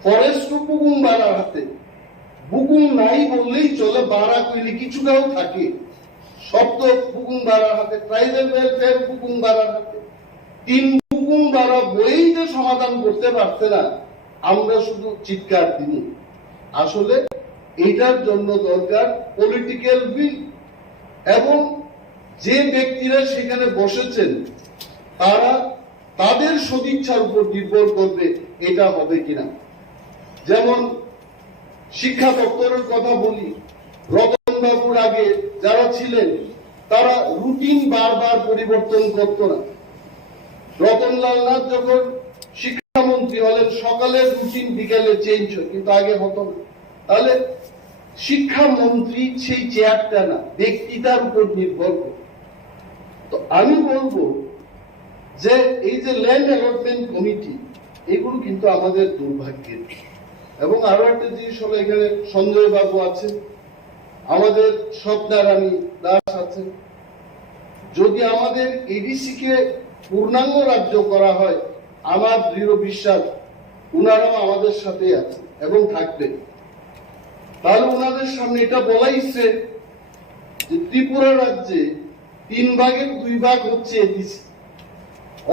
ফরেস্ট তো বুকুং বাড়ার হাতে। বুকুং নাই বললেই চলে, বাড়া কইলে কিছুটাও থাকে। সব তো বুকুং বাড়ার হাতে, ট্রাইবাল ওয়েলফেয়ার বুকুং বাড়ার হাতে। 3 বুকুং বাড়া বলেই যে সমাধান করতে পারছে না, আমরা শুধু চিৎকার দিই। আসলে এটার জন্য দরকার পলিটিক্যাল উইল, এবং যে ব্যক্তিরা সেখানে বসেছেন তারা তাদের সদিচ্ছার উপর নির্ভর করবে এটা হবে কিনা। যেমন শিক্ষা দপ্তরের কথা বলি, রতন বাবুর আগে যারা ছিলেন তারা রুটিন বারবার পরিবর্তন করত না। রতনলাল নাথ যখন শিক্ষামন্ত্রী হলেন, সকালের রুটিন বিকেলে চেঞ্জ হয়, কিন্তু আগে হতো না। তাহলে শিক্ষামন্ত্রী সেই চেয়ারটা না, ব্যক্তিটার উপর নির্ভর করে। তো আমি বলবো যে এই যে ল্যান্ড অ্যালটমেন্ট কমিটি, এগুলো কিন্তু আমাদের দুর্ভাগ্যের। এবং আরো একটা জিনিস হলো, এখানে সঞ্জয় বাবু আছেন, আমাদের স্বপ্নারানী দাস আছেন। যদি আমাদের এডিসি কে পূর্ণাঙ্গ রাজ্য করা হয়, আমার দৃঢ় বিশ্বাস উনারাও আমাদের সাথে আছেন এবং থাকবেন। তাহলে ওনাদের সামনে এটা বলাইছে যে ত্রিপুরা রাজ্যে 3 ভাগের 2 ভাগ হচ্ছে এডিসি।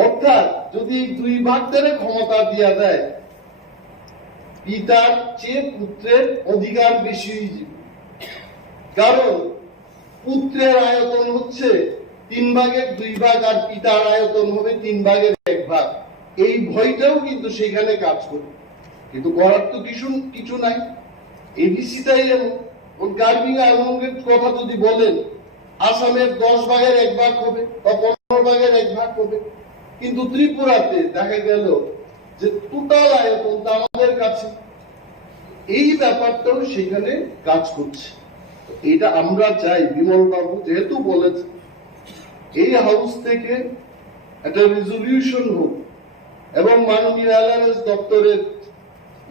অর্থাৎ যদি 2 ভাগ ধরে ক্ষমতা দিয়া দেয়, পিতার চেয়ে পুত্রের অধিকার বেশি হয়ে যাবে। কারণ পুত্রের আয়তন হচ্ছে 3 ভাগের 2 ভাগ, আর পিতার আয়তন হবে 3 ভাগের 1 ভাগ। এই ভয়টাও কিন্তু সেখানে কাজ করে, কিন্তু করার তো কিছু নাই। এডিসিটাই এমন। গার্বিং আলমগীর কথা যদি বলেন, আসামের 10 ভাগের 1 ভাগ হবে বা 15 ভাগের 1 ভাগ হবে, কিন্তু ত্রিপুরাতে দেখা গেল যে টোটাল আয়তন আমাদের কাছে। এই ব্যাপারটাও সেখানে কাজ করছে। এটা আমরা চাই, বিমল বাবু যেহেতু বলেছে, এই হাউস থেকে একটা রেজলিউশন হোক, এবং মাননীয় এলআরএস দপ্তরের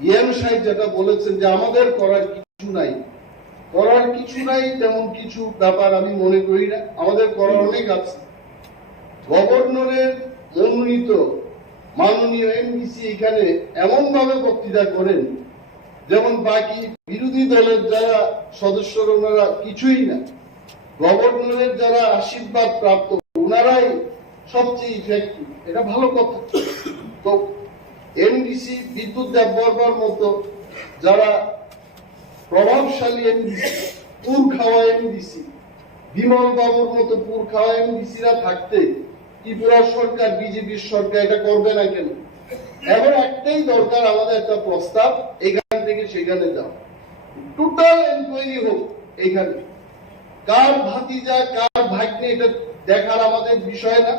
ইএম সাহেব যেটা বলেছেন যে আমাদের করার কিছু নাই, তেমন কিছু ব্যাপার আমি মনে করি না। আমাদের করার অনেক আছে। গভর্নরের মনোনীত মাননীয় এমডিসি এখানে এমন ভাবে বক্তৃতা করেন যেমন বাকি বিরোধী দলের যারা সদস্যরা ওনারা কিছুই না। গভর্নরের যারা আশীর্বাদ প্রাপ্ত ওনারাই সবচেয়ে ইফেক্টিভ। এটা ভালো কথা। তো এমডিসি বিদ্যুৎ দেববর্মার মতো যারা প্রভাবশালী এমডিসি, পুর খাওয়া এমডিসি, বিমল বাবুর মতো পুর খাওয়া এমডিসিরা থাকতে ত্রিপুরা সরকার, বিজেপির সরকার এটা করবে না কেন? এখন একটাই দরকার, আমাদের একটা প্রস্তাব, এখান থেকে সেখানে যাও, টোটাল এনকোয়ারি হোক। এখানে কার ভাতিজা কার ভাগ্নে এটা দেখার আমাদের বিষয় না।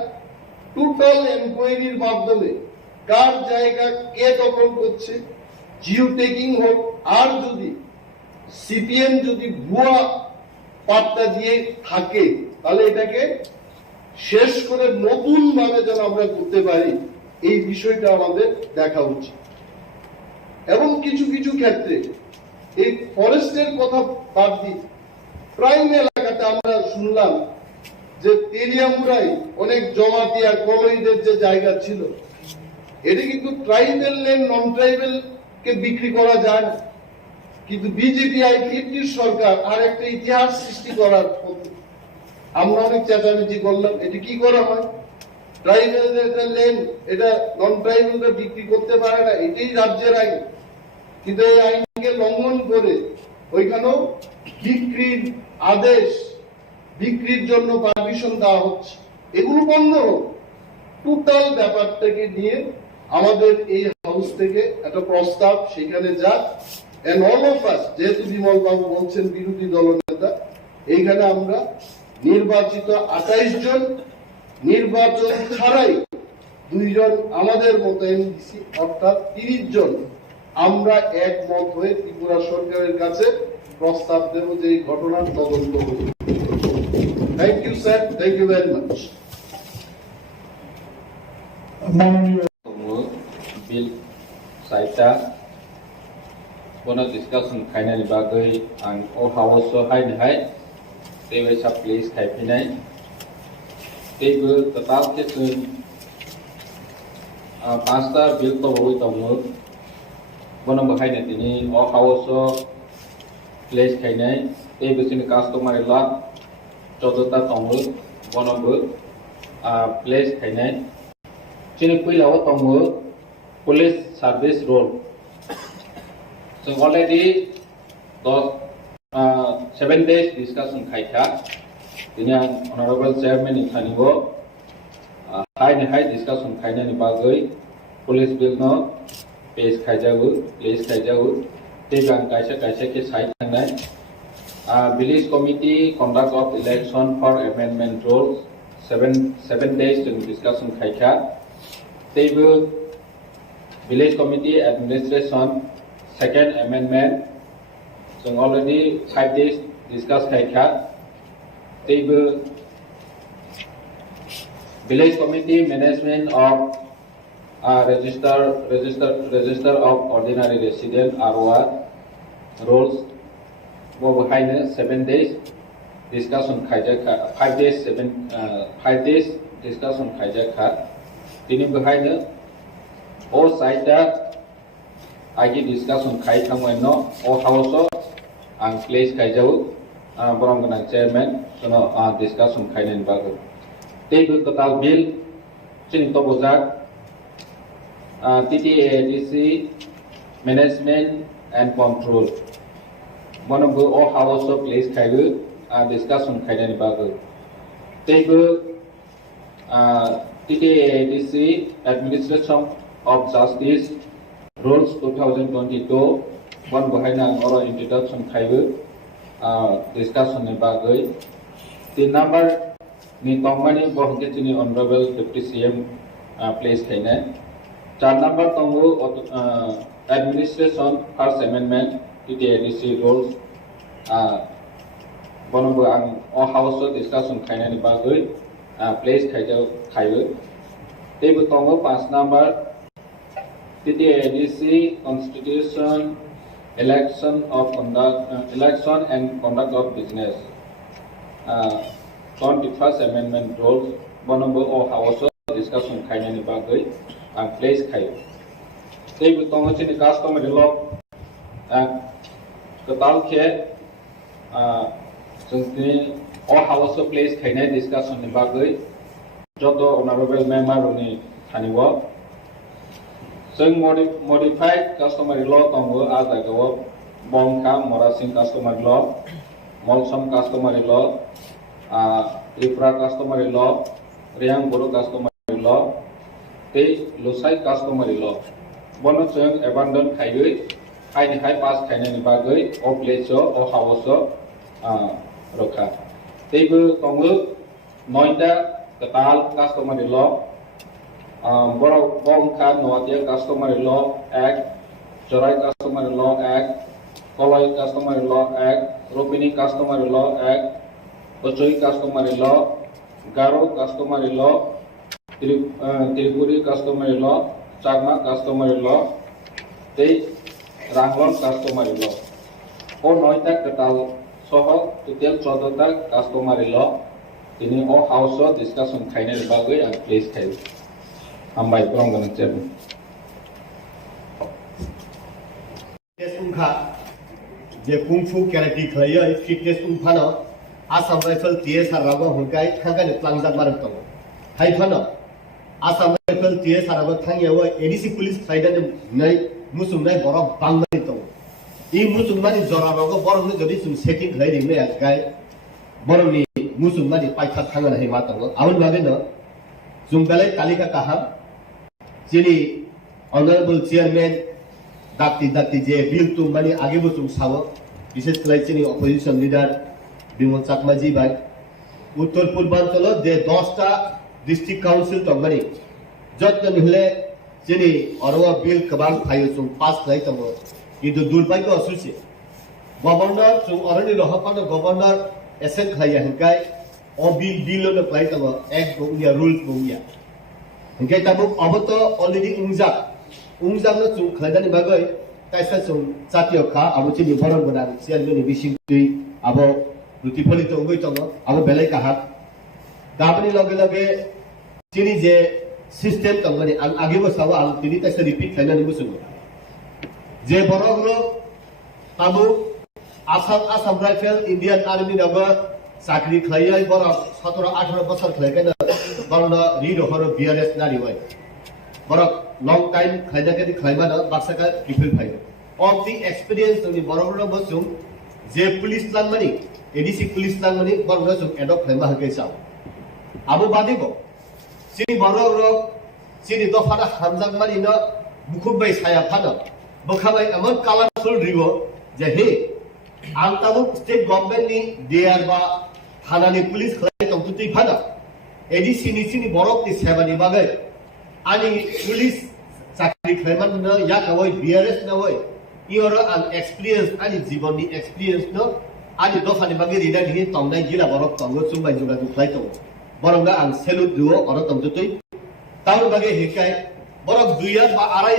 টোটাল এনকোয়ারির মাধ্যমে কার জায়গা কে দখল করছে, জিও টেকিং হোক। আর যদি সিপিএম যদি ভুয়া পাত্তা দিয়ে থাকে, তাহলে এটাকে শেষ করে নতুন ভাবে যেন আমরা করতে পারি, এই বিষয়টা আমাদের দেখা উচিত। এবং কিছু কিছু ক্ষেত্রে এই ফরেস্টের কথা বাদ দিই, প্রাইম এলাকাতে আমরা শুনলাম যে তেলিয়ামুড়াই অনেক জমাতিয়া কলোইদের যে জায়গা ছিল, এটা কিন্তু ট্রাইবেল ল্যান্ড নন ট্রাইবেল কে বিক্রি করা যায় না। কিন্তু বিজেপি আইপিএফটির সরকার আর একটা ইতিহাস সৃষ্টি করার পথে আমরা অনেক চেঁচামেচি করলাম। এটা কি করা হয়? ট্রাইবেলদের যে ল্যান্ড এটা নন ট্রাইবেলরা বিক্রি করতে পারে না, এটাই রাজ্যের আইন। কিন্তু এই আইনকে লঙ্ঘন করে ওইখানেও বিক্রির আদেশ, বিক্রির জন্য পারমিশন দেওয়া হচ্ছে। এগুলো বন্ধ হোক। টোটাল ব্যাপারটাকে নিয়ে আমাদের এই হাউস থেকে একটা প্রস্তাব সেখানে যাক, এন্ড অল অফ আস, যেহেতু বিমল বাবু বলছেন বিরোধী দলনেতা, এইখানে আমরা নির্বাচিত 28 জন, নির্বাচন ছাড়াই 2 জন আমাদের মতো এমডিসি, অর্থাৎ 30 জন আমরা একমত হয়ে ত্রিপুরা সরকারের কাছে প্রস্তাব দেব যে এই ঘটনার তদন্ত হবে। Thank you sir, thank you very much. মাননীয় बिल साइटा बोनो डिस्कशन खाइनानि बागै आं अ हाउस हायनोहाय देबे सा प्लेस खाइफिनाय देबो टोटाल के जों पांचटा बिल तबोय दङो बोनो बाहायनो दिनै अ हाउस प्लेस खाइनाय देबो जोंनि कास्टमार ला 14टा दङो बोनोबो प्लेस खाइनाय जोंनि पहिलाव दङो पुलिस सर्विस रोल जों अलरेडी 7 days डिस्कशन खायखा दिनै आं अनरेबल चेयरमैन खानिबो हाय डिस्कशन खायनायनि बागै पुलिस बिल न पेज खायजाबो प्लेस खायजाबो तेगां कायसे के साइड थांनाय village committee conduct of election for amendment rules 7 days जों discussion खायखा तेबो Village Committee Administration Second Amendment जों already 5 days discuss खायखा तेबो Village Committee Management of Register of Ordinary Resident ROR Rules वो बहायनो 7 days discussion खायजाखा 5 days discussion खायजाखा दिनै बहायनो ओ साइटा आगे discussion खायखांबायनो ओ house आं प्लेस खायजाव बरंगना चेयरमैन जोनो डिस्कशन खायनायनि बागै तेबो टोटाल बिल जोंनि तबजाक T.T.A.A.D.C मैनेजमेंट एंड कंट्रोल मनबो ओ हाउस प्लेस खायबो डिस्कशन खायनायनि बागै तेबो T.T.A.A.D.C administration of Justice Rules 2022 one behind our introduction खायबो discussion नि बागै 3 number नि तंमानि बहगेथिनि honorable deputy CM place खायनाय 4 number तंगो administration first amendment T.T.A.A.D.C rules बनबो आं अ हाउस discussion खायनायनि बागै place खायबो तेबो तंगो 5 number T.T.A.A.D.C Constitution, election and conduct of business. 21st Amendment rules. Bonobo or House discussion खायनायनि बागै place खायो. तेबो तंगो जोंनि customary law total के जोंनि a house place खायनाय discussion नि बागै जतो honorable member नि थानिबो जों modified customary law दङो आजागाव बंखा मरासिं customary law मलसम customary law Tripura customary law रियां बर' customary law ते लुसाइ customary law बनो जों abandon खायो हाय पास खायनायनि बागै अ प्लेस अ हाउस रखा तेबो दङो 9टा total customary law Bongka Noatia Customary Law Act, Jorai Customary Law Act, Kolai Customary Law Act, Ropini Customary Law Act, Ochoi Customary Law, Garo Customary Law, Tripuri Customary Law, Chagma Customary Law, Te Ranglon Customary Law. O Noita Katal Soho, Tutel Chodota Customary Law, ini O House discussion Kainel Bagay and Place Kai. Ambai Prongana Chairman. Fitness umkha je kung fu karate khlayo fitness umphano asam rifle TS rago hunkai thangka ni plangjak marok tongo hai phano Assam rifle TA साराबो थांयाव ADC police खायदानि नै मुसुमनाय बरफ बांनानै दं इ मुसुमनानि जराबागो बरफनि जदि जों सेटिं खालायदिंनो आखाय बरफनि मुसुमनानि पाइखा थांनो हाय मा दङ आउन बागैनो जों बेलाय तालिका काहाम जेनि ऑनरेबल चेयरमैन दाक्ति जे बिल तुम माने आगे बुसुम सावो विशेष खालायचिनि अपोजिशन लीडर बिमल चाकमाजी भाई उत्तर पूर्वांचल जे 10टा डिस्ट्रिक्ट काउंसिल तक माने जत्न मिले जेनि अरवा बिल कबां फायो जों पास खालाय तंगो किन्तु दुर्भाग्य असुसे गवर्नर जों अरनि रहपानो गवर्नर एसेन खाया हंकाय ओ बिल नो खालाय तंगो एक गोया रूल्स गोया हंकाय ताबो अबतो अलरेडी उंजांनो जों खायदानि बागै ताइसा जों जातिय खा आबो चिनि बरन गोनां चेयरमेन बिसिंगै आबो प्रतिफलित होगै तंगो आबो बेलाय काहा दाबनि लगे लगे चिनि जे सिस्टेम तंगनि आं आगे बसाव आं तिनि ताइसा रिपीट खायनानि बुसुङो जे बरगरो ताबो आसाम राइफल इंडियन आर्मी नगो साख्रि खायय बरग 17-18 बोसोर खायकैनो बरन रिरो हरो बीआरएस नारि वय बरग लॉन्ग टाइम खायदाके खायमानो बाक्साका रिफिल फायो ऑफ द एक्सपीरियंस जोंनि बरगरो बसुं जे पुलिस लांमानि एडीसी पुलिस लांमानि बरगरो जों एडप्ट खायमा हकै साव आबो बादिबो सिनि बरगरो सिनि दफाना हामजांमानि न बुखुबाय साया फानो बखाबाय अमन कलरफुल रिवो जे हे आं ताबो स्टेट गवर्नमेंट नि देयार बा थानानि पुलिस खाय तंतुति फानो एडीसी नि सिनि बरग नि सेवानि बागै आनी पुलिस चाकरी खायमान न या कवय बीआरएस न वय इयर आन एक्सपीरियंस आनी जीवननि एक्सपीरियंस न आनी दफानि बागै रिडान हि तंनाय जिला बरक तंगो चुंबाय जुगा दुखलाय तो बरंगा आन सेलुट दुओ अर तंजुतै ताव बागै हिकाय बरक दुया बा आराय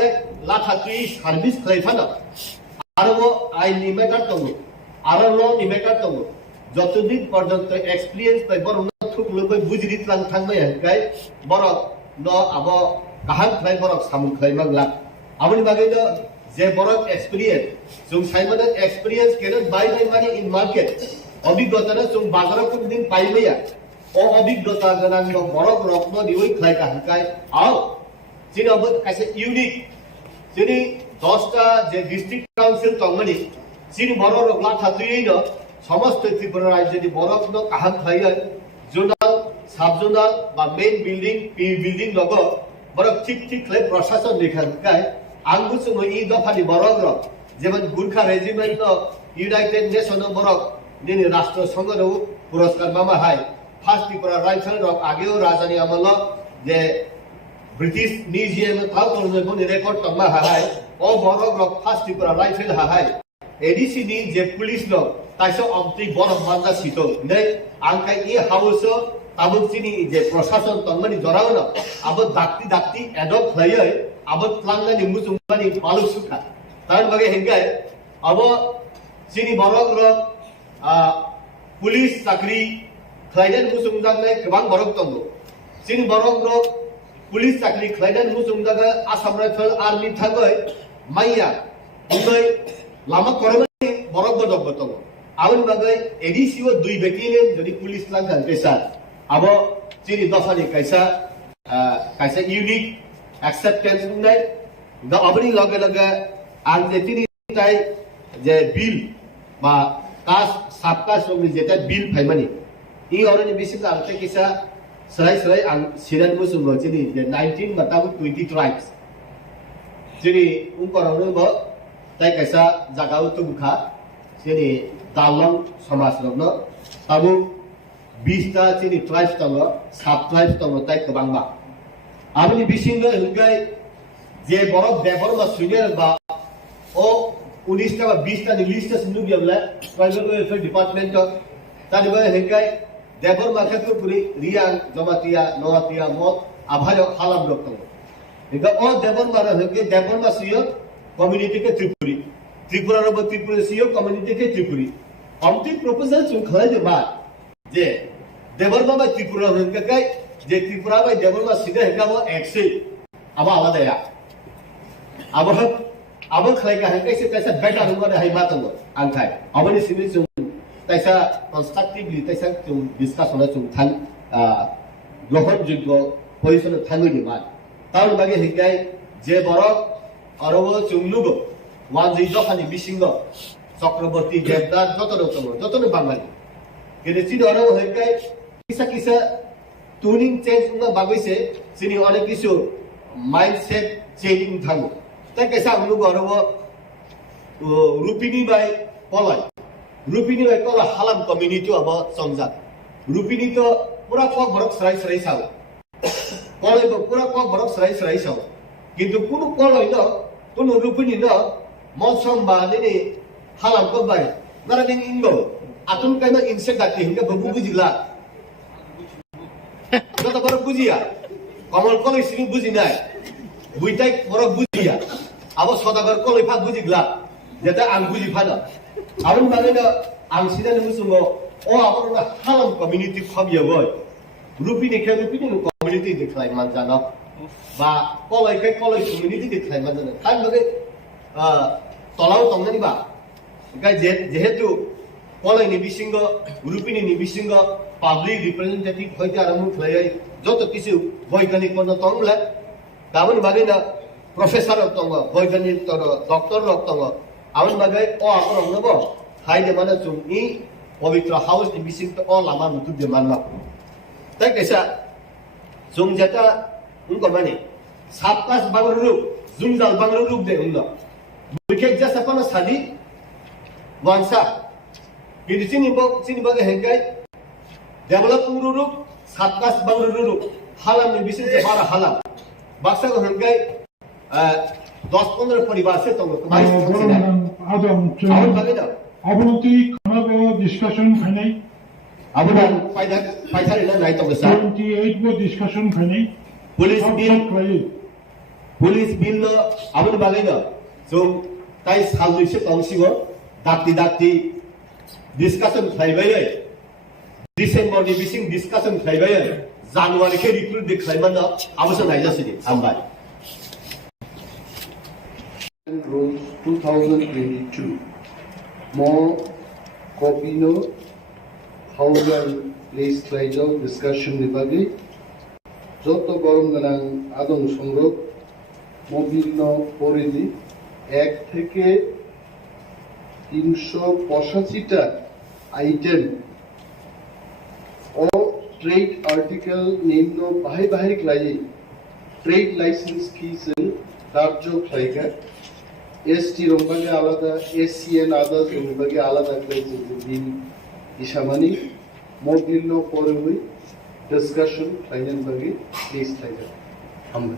लाथा तुइ सार्भिस खायफाना आरो आइनि मेटार तंगो आरो ल नि मेटार तंगो जतदिन पर्यन्त एक्सपीरियंस बाय बरंग थुकलबै बुजिरित लां थांबाय हिकाय बरक न अब काहां खाय बरक सामुन खाय मांला आबनि बागैनो जे बरक एक्सपीरियंस जों साइमन एक्सपीरियंस केन बाय मानि इन मार्केट अभिज्ञता जों बाजाराव कोन दिन पाइबैया ओ अभिज्ञता गनां न बरक रत्न दिवै खाय काहांकाय आव जिनबो कासे यूनिक जिनि 10टा जे डिस्ट्रिक्ट काउंसिल तंगमनि जिनि बरक लाथा तुयैनो समस्त त्रिपुरा राज्यनि बरक न काहां खाय जुनाल साब जुनाल बा मेन बिल्डिंग पी बिल्डिंग लगो बरक ठीक खाय प्रशासन लेखाय आंबो जों इ दफानि बरक र जेमन गुरखा रेजिमेंट न यूनाइटेड नेशन बरक दिनै राष्ट्र संघनो पुरस्कार मामा हाय फार्स्ट त्रिपुरा राइफल र आगेओ राजानि अमल जे ब्रिटिश म्यूजियम थाव करनो रेकॉर्ड तमा हाय ओ बरक र फार्स्ट त्रिपुरा राइफल हाय एडीसी नि जे पुलिस न ताइसो अमति बरक मानदा सितो नै आंखाय इ हाउस आबोचिनि जे प्रशासन तंगनि जरावन अब दाक्ति एडप्ट खायै अब प्लांगनि मुजुंगानि मालु सुखा तार बगे हेंगाय अब चिनि बरक र पुलिस चाकरी खायदेन मुजुंगानै गोबां बरक दंगो चिनि बरक र पुलिस चाकरी खायदेन मुजुंगागा आसाम राइफल आर्मी थागै माइया उदै लामा करमनि बरक बदक दंगो आउन बगे एडीसी ओ 2 बेटेलियन जदि पुलिस लांखान पेसा अब चिनि दफानि काइसा यूनिक एक्सेप्टेंस नै द अबनि लगे लगे आं जे तिनि ताइ जे बिल बा कास साबकास नि जेता बिल फाइमानि इ अरनि बिसिम आंते किसा सराय आं सिरान मुसुंगो चिनि जे 19 बताबु 20 ट्राइब्स चिनि उनकरावनो ब ताइ काइसा जागाउ तुबखा चिनि दालं समाज रनो ताबु 20टा चिनि ट्राइब्स दङ साब ट्राइब्स दङ ताइ गोबांबा आबनि बिसिंगो हंगाय जे बरक देबर मा सुनेर बा ओ 19टा बा 20टा नि लिस्ट सिनु बियाबला ट्राइबल वेलफेयर डिपार्टमेंट तानिबा हंगाय देबर मा खेतु पुरि रियां जमातिया नवातिया मत आभायो हालाम रक दङ एगा ओ देबर मा हंगे देबर मा सियो कम्युनिटी के त्रिपुरा र त्रिपुरा सियो कम्युनिटी के त्रिपुरी अमति प्रपोजल जों खाय जे बा जे देबरमा बाय त्रिपुरा हंगाय जे त्रिपुरा बाय देबरमा सिदा हेकाबो एक्से अब आलादाया अब खायगा हंगाय से तैसा बेटा हुंगा हाय मातंगो आंखाय अबनि सिनि जों तैसा कंस्ट्रक्टिवली तैसा जों डिस्कस होना जों थां ग्रहण जोग्य পজিশনে থাঙ্গুনি মান তাহলে বাকি হিকাই যে বরক আরব চুমলুগ ওয়ান জি দখানি বিসিঙ্গ চক্রবর্তী দেবদাস যতন বাঙালি কিন্তু চিনি আরব হিকাই কিসা কিসা টুনিং চেঞ্জ বাগৈছে চিনি অনেক কিছু মাইন্ডসেট চেঞ্জিং থাঙ্গু তাই কেসা আমলুগ আরব রুপিনি বাই কলাই রুপিনি বাই কলা হালাম কমিউনিটি আব সংজাত রুপিনি তো পুরা KOKBOROK serai saw কলাই পুরা KOKBOROK serai saw কিন্তু কোন কলাই ন কোন রুপিনি ন মনসম বা নি হালাম কো বাই নারা দিন ইংগো আতুন কাইমা ইনসেক্ট ডাকি হিংগা ববু বুজিলা কত বড় বুজিয়া কমল কলাই সিনি বুজি নাই বুইটাই বড় বুজিয়া আবো সদাগর কলাই ফা বুজিগলা যেটা আং বুজি ফানা আবন মানে না আং সিনা মুসুমো ও আবন না হালাম কমিউনিটি খাবিয়া বয় রুপিনি কমিউনিটি দেখলাই মান জানো বা কলাই কমিউনিটি দেখলাই মান জানো তাই বাগে তলাও তংনানি বা গাই যেহেতু কলাইনি বিসিঙ্গ রুপিনি বিসিঙ্গ পাবলিক রিপ্রেজেন্টেটিভ হইতে আরম্ভ খাই যত কিছু বৈজ্ঞানিক পণ্য তংলা গাবন বাগে না প্রফেসর তঙ্গ বৈজ্ঞানিক ডক্টর তঙ্গ আবন বাগে ও আপন নব হাইলে মানে চুম ই পবিত্র house ni bising to all lama nutu de manma ta kaisa jung jata ungko mane sapkas bangruru jungjal bangruru de unno buke jasa pana sadi wansa কিন্তু চিনি বাগে হেঙ্গাই ডেভেলপ রুরু সাতকাস বাংরুরু Halam ni bising te bara halam baksa go হেঙ্গাই 10-15 পরিবার সে তো তোমাই আদম আউন বাগে না অবনতি খানাবে ডিসকাশন খানাই আবুনা পাইথারে না নাই তো গেছা 28 বো ডিসকাশন খানাই পুলিশ বিল ন আবুন বাগে না जों তাই সাল দুইছে তংসিগো দাক্তি ডিসকাশন খাইবাই ডিসেম্বর नि बिसिं डिस्कशन खाइबाय জানুয়ারি কে রিক্রুট দেখাইমান না আবশ্য নাইজাসিনি আমবাই rules 2022 more KOKPIN হাউজার place ট্রাইজাল discussion বিভাগে যত গরম গানাং আদম সংগ্রহ মোবিল পরিধি 1 থেকে 385টা আইটেম ও ট্রেড আর্টিকেল নিম্ন বাহির ক্লাই ট্রেড লাইসেন্স ফিস দার্য খাইকা এসটি রংবাগে আলাদা এসসিএন আদার্স রংবাগে আলাদা ক্লাইছে বিল ইসামানি মোবিল পরে হই ডিসকাশন ফাইনাল বাগে প্লিজ খাইকা আমরা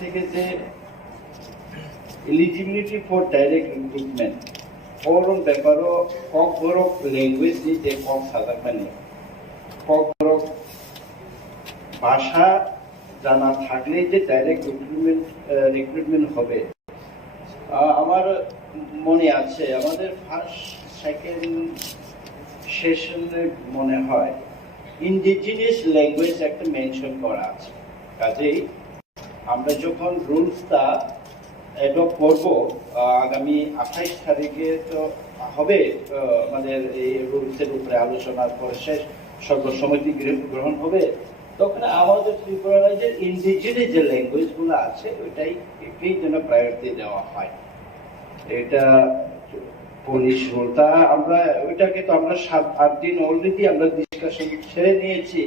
থেকে যে eligibility for direct recruitment form ব্যাপারও KOKBOROK ল্যাঙ্গুয়েজ যে কম সাধারণ KOKBOROK ভাষা জানা থাকলে যে ডাইরেক্ট রিক্রুটমেন্ট হবে আমার মনে আছে আমাদের ফার্স্ট সেকেন্ড সেশনে মনে হয় ইন্ডিজিনিয়াস ল্যাঙ্গুয়েজ একটা মেনশন করা আছে কাজেই আমরা যখন রুলসটা অ্যাডপ্ট করব আগামী 28 তারিখে তো হবে আমাদের এই রুলসের উপরে আলোচনার পর শেষ সর্বসম্মতি গ্রহণ হবে তখন আমাদের ত্রিপুরা রাজ্যের ইন্ডিজিনিয়াস যে ল্যাঙ্গুয়েজগুলো আছে ওইটাই যেন প্রায়োরিটি দেওয়া হয় এটা পুলিশ রুলটা আমরা ওইটাকে তো আমরা 7-8 দিন অলরেডি আমরা ডিসকাশন ছেড়ে নিয়েছি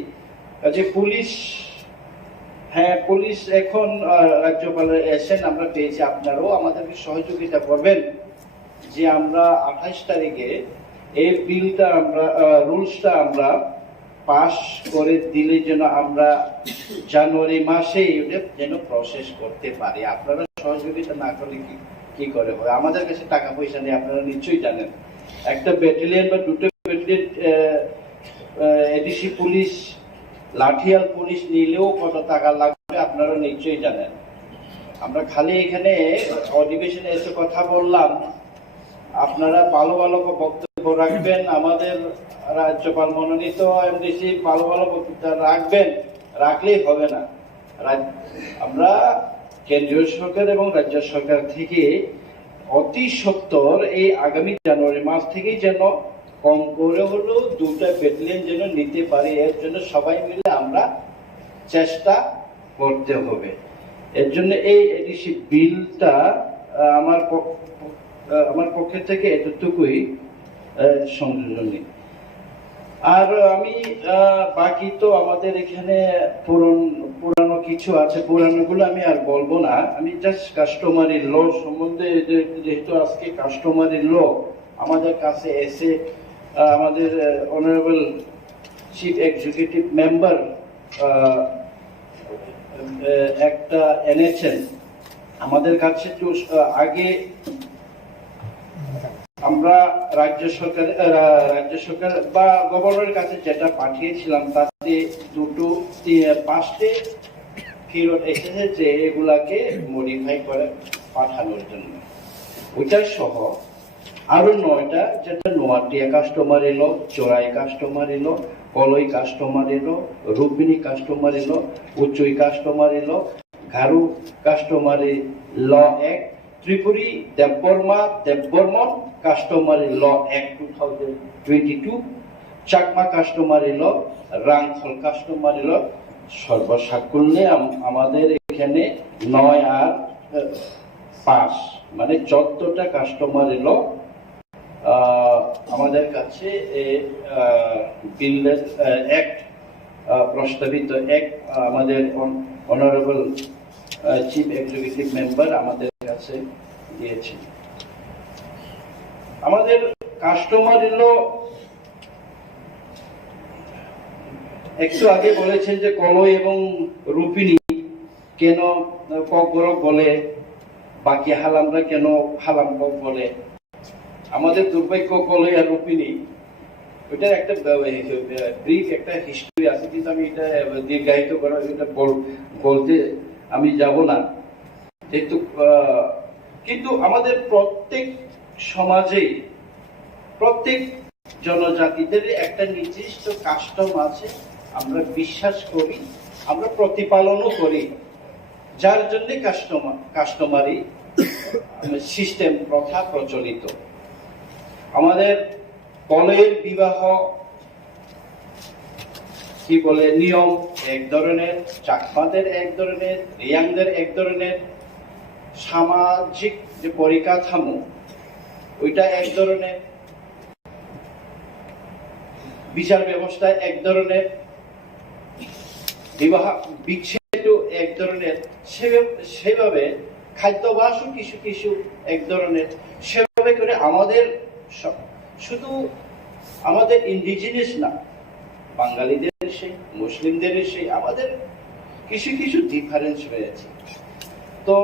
কাজে পুলিশ এখন রাজ্যপালের এসেন আমরা পেয়েছি আপনারাও আমাদেরকে সহযোগিতা করবেন যে আমরা 28 তারিখে এই বিলটা আমরা রুলসটা আমরা পাস করে দিলে যেন আমরা জানুয়ারি মাসে যেন প্রসেস করতে পারি আপনারা সহযোগিতা না করলে কি করে হবে আমাদের কাছে টাকা পয়সা নেই আপনারা নিশ্চয়ই জানেন একটা ব্যাটালিয়ন বা দুটো ব্যাটালিয়ন এডিসি পুলিশ লাঠিয়াল পুলিশ নিলেও কত টাকা লাগবে আপনারা নিশ্চয়ই জানেন আমরা খালি এখানে অধিবেশনে এসে কথা বললাম আপনারা ভালো বক্তব্য রাখবেন আমাদের রাজ্যপাল মনোনীত এমডিসি ভালো বক্তব্য রাখলেই হবে না আমরা কেন্দ্রীয় সরকার এবং রাজ্য সরকার থেকে অতি সত্বর এই আগামী জানুয়ারি মাস থেকেই যেন কম করে হলেও 2টা ব্যাটালিয়ন যেন নিতে পারে, এর জন্য সবাই মিলে আমরা চেষ্টা করতে হবে। এর জন্য এই এডিসি বিলটা আমার পক্ষে থেকে এতটুকুই সংযোজনী। আর আমি বাকি তো আমাদের এখানে পুরানো কিছু আছে, পুরানোগুলো আমি আর বলবো না। আমি জাস্ট কাস্টমারি ল সম্বন্ধে, যেহেতু আজকে কাস্টমারি ল আমাদের কাছে এসে আমাদের অনারেবল চিফ এক্সিকিউটিভ মেম্বার একটা এনেছেন আমাদের কাছে। তো আগে আমরা রাজ্য সরকার বা গভর্নরের কাছে যেটা পাঠিয়েছিলাম তাতে 5টে ফেরত এসেছে যে এগুলাকে মডিফাই করে পাঠানোর জন্য। ওইটা সহ আরো 9টা, যেটা নোয়াটিয়া কাস্টমার এলো, চোরাই কাস্টমার এলো, কলই কাস্টমার এলো, রূপিনী কাস্টমার এলো, উচ্চই কাস্টমার এলো, ঘারু কাস্টমারি ল অ্যাক্ট, ত্রিপুরী দেববর্মন কাস্টমারি ল অ্যাক্ট 2022, চাকমা কাস্টমারি ল, রাংথল কাস্টমারি ল। সর্বসাকুল্যে আমাদের এখানে 9 আর 5 মানে 14টা কাস্টমারি ল আমাদের কাছে বিলের অ্যাক্ট প্রস্তাবিত অ্যাক্ট আমাদের অনারেবল চিফ এক্সিকিউটিভ মেম্বার আমাদের কাছে দিয়েছে। আমাদের কাস্টমার এলো, একটু আগে বলেছেন যে কলই এবং রূপিনী কেন ককবরক বলে, বাকি হালামরা কেন হালাম কক বলে। আমাদের দুর্ভাগ্য কলই আর রূপিনী ওইটার একটা ব্রিফ একটা হিস্ট্রি আছে, কিন্তু আমি এটা দীর্ঘায়িত করা এটা বলতে আমি যাব না। যেহেতু কিন্তু আমাদের প্রত্যেক সমাজে প্রত্যেক জনজাতিদের একটা নির্দিষ্ট কাস্টম আছে, আমরা বিশ্বাস করি, আমরা প্রতিপালনও করি, যার জন্য কাস্টমারি সিস্টেম প্রথা প্রচলিত। আমাদের কলের বিবাহ কি বলে নিয়ম এক ধরনের, চাকমাদের এক ধরনের, রিয়াংদের এক ধরনের, সামাজিক যে পরিকাঠামো ওইটা এক ধরনের, বিচার ব্যবস্থা এক ধরনের, বিবাহ বিচ্ছেদ এক ধরনের, সেভাবে খাদ্যাভ্যাসও কিছু কিছু এক ধরনের। সেভাবে করে আমাদের শুধু আমাদের ইন্ডিজিনিয়াস না, বাঙালিদের সেই, মুসলিমদের সেই, আমাদের কিছু কিছু ডিফারেন্স রয়েছে। তো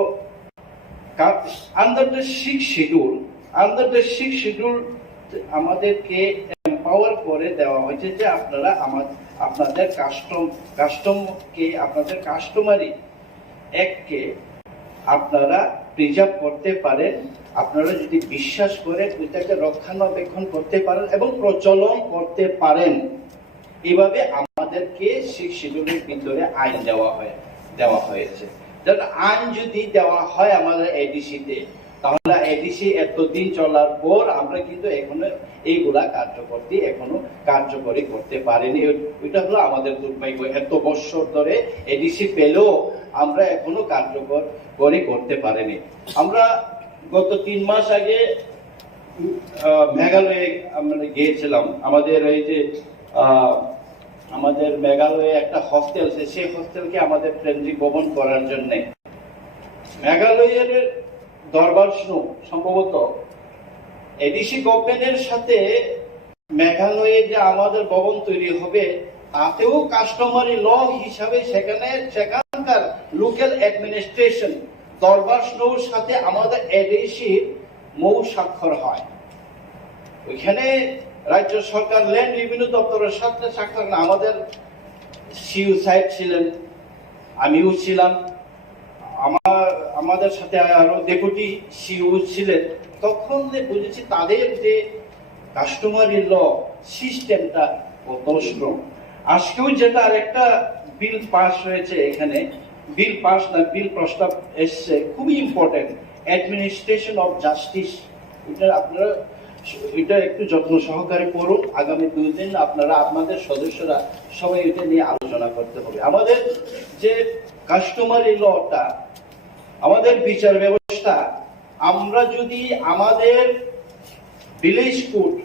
আন্ডার দ্য 6 শিডিউল আমাদেরকে এম্পাওয়ার করে দেওয়া হয়েছে যে আপনারা আপনাদের আপনাদের কাস্টমারি অ্যাক্টকে আপনারা প্রিজার্ভ করতে পারেন, আপনারা যদি বিশ্বাস করেন ওইটাকে রক্ষণাবেক্ষণ করতে পারেন এবং প্রচলন করতে পারেন। এভাবে আমাদেরকে 6 শিডিউলের ভিতরে আইন দেওয়া হয়েছে। আইন যদি দেওয়া হয় আমাদের এডিসিতে, তাহলে এডিসি এতদিন চলার পর আমরা কিন্তু এখনো এইগুলা কার্যকরী করতে পারিনি। ওইটা হলো আমাদের দুর্ভাগ্য। এত বছর ধরে এডিসি পেলেও আমরা এখনো কার্যকরী করতে পারিনি। আমরা গত 3 মাস আগে মেঘালয়ে আমরা গিয়েছিলাম। আমাদের এই যে আমাদের মেঘালয়ে একটা হস্টেল আছে, সেই হস্টেলকে আমাদের কেন্দ্রিক ভবন করার জন্য মেঘালয়ের দরবার স্নো সম্ভবত এডিসি গভর্নমেন্টের সাথে মেঘালয়ে যে আমাদের ভবন তৈরি হবে তাতেও কাস্টমারি ল হিসাবে সেখানকার লোকাল অ্যাডমিনিস্ট্রেশন দরবার স্নোর সাথে আমাদের এডিসির মৌ স্বাক্ষর হয়। ওইখানে রাজ্য সরকার ল্যান্ড রেভিনিউ দপ্তরের সাথে স্বাক্ষর, আমাদের সিইও সাহেব ছিলেন, আমিও ছিলাম, আমাদের সাথে আরো ডেপুটি সিইও ছিলেন। তখন বুঝেছি তাদের যে কাস্টমারি ল সিস্টেমটা কত স্ট্রং। আজকেও যেটা আরেকটা বিল পাস হয়েছে, এখানে বিল প্রস্তাব এসছে, খুবই ইম্পর্টেন্ট, অ্যাডমিনিস্ট্রেশন অফ জাস্টিস। এটা আপনারা এটা একটু যত্ন সহকারে পড়ুন। আগামী 2 দিন আপনারা আপনাদের সদস্যরা সবাই এটা নিয়ে আলোচনা করতে হবে। আমাদের যে কাস্টমারি লটা, আমাদের বিচার ব্যবস্থা, আমরা যদি আমাদের ভিলেজ কোর্ট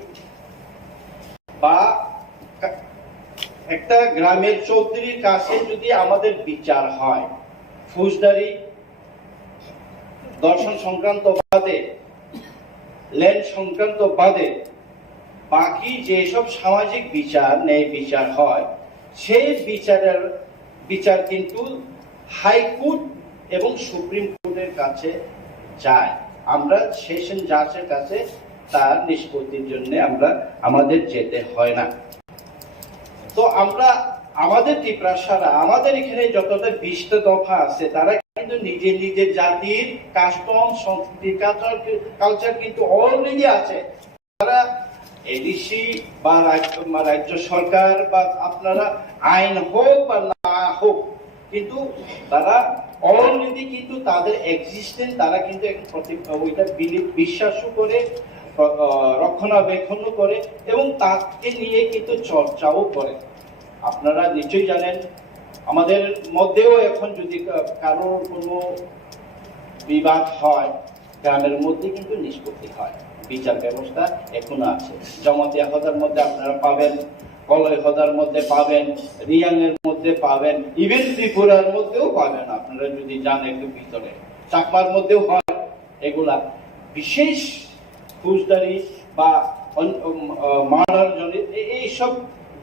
বা একটা গ্রামের চৌধুরীর কাছে যদি আমাদের বিচার হয়, ফৌজদারি দর্শন সংক্রান্ত বাদে, ল্যান্ড সংক্রান্ত বাদে বাকি যেসব সামাজিক বিচার, ন্যায় বিচার হয়, সেই বিচার কিন্তু হাইকোর্ট এবং সুপ্রিম কোর্টের কাছে যায়। আমরা সেশন জাজের কাছে তার নিষ্পত্তির জন্য আমাদের যেতে হয় না। তো আমরা আমাদের ত্রিপুরা, আমাদের এখানে যতটা 20টা দফা আছে, তারা কিন্তু নিজের জাতির কাস্টম, সংস্কৃতি, কালচার কিন্তু অলরেডি আছে। তারা এডিসি বা রাজ্য সরকার বা আপনারা আইন হোক বা না হোক, কিন্তু তারা অলরেডি কিন্তু তাদের এক্সিস্টেন্স, তারা কিন্তু ওইটা বিশ্বাসও করে, রক্ষণাবেক্ষণ করে এবং তাকে নিয়ে কিন্তু চর্চাও করে। আপনারা নিশ্চয়ই জানেন, আমাদের মধ্যেও এখন যদি কারোর কোনো বিবাদ হয়, গ্রামের মধ্যে কিন্তু নিষ্পত্তি হয়। বিচার ব্যবস্থা এখনো আছে। জমাতিয়া হদার মধ্যে আপনারা পাবেন, কলয় হদার মধ্যে পাবেন, রিয়াংয়ের মধ্যে পাবেন, ইভেন ত্রিপুরার মধ্যেও পাবেন। আপনারা যদি যান একটু ভিতরে, চাকমার মধ্যেও হয় এগুলা। বিশেষ ফৌজদারি বা মার্ডার জন্য এইসব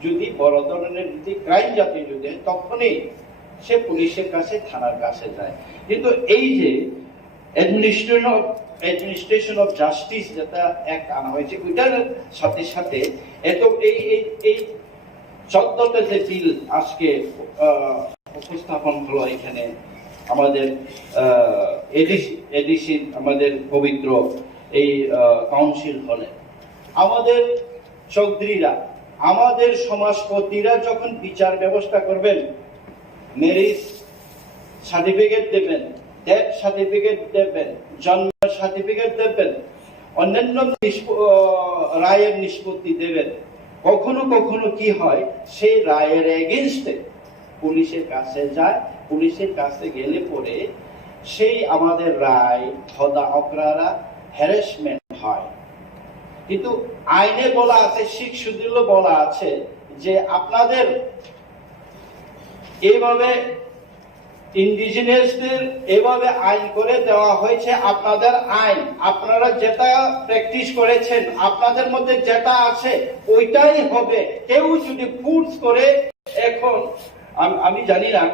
যদি বড় ধরনের যদি ক্রাইম জাতীয় যদি, তখনই সে পুলিশের কাছে, থানার কাছে যায়। কিন্তু এই যে অ্যাডমিনিস্ট্রেশন অফ জাস্টিস যেটা অ্যাক্ট আনা হয়েছে, ওইটার সাথে সাথে এত এই 14টা যে বিল আজকে উপস্থাপন হলো এখানে আমাদের এডিসি আমাদের পবিত্র এই কাউন্সিল হলে, আমাদের চৌধুরীরা, আমাদের সমাজপতিরা যখন বিচার ব্যবস্থা করবেন, ম্যারেজ সার্টিফিকেট দেবেন, ডেথ সার্টিফিকেট দেবেন, জন্ম সার্টিফিকেট দেবেন, অন্যান্য রায়ের নিষ্পত্তি দেবেন, কখনো কখনো কি হয়, সেই রায়ের এগেইনস্টে পুলিশের কাছে যায়। পুলিশের কাছে গেলে পরে সেই আমাদের রায় হদা অকরারা হ্যারাসমেন্ট হয়। কিন্তু আইনে বলা আছে, শিখ সুদিল্য বলা আছে যে আপনাদের এইভাবে ইন্ডিজিনিয়াসদের এভাবে আইন করে দেওয়া হয়েছে, আপনাদের আইন, আপনারা যেটা প্র্যাকটিস করেছেন, আপনাদের মধ্যে যেটা আছে ওইটাই হবে। কেউ যদি ফোর্স করে, এখন আমি জানি না,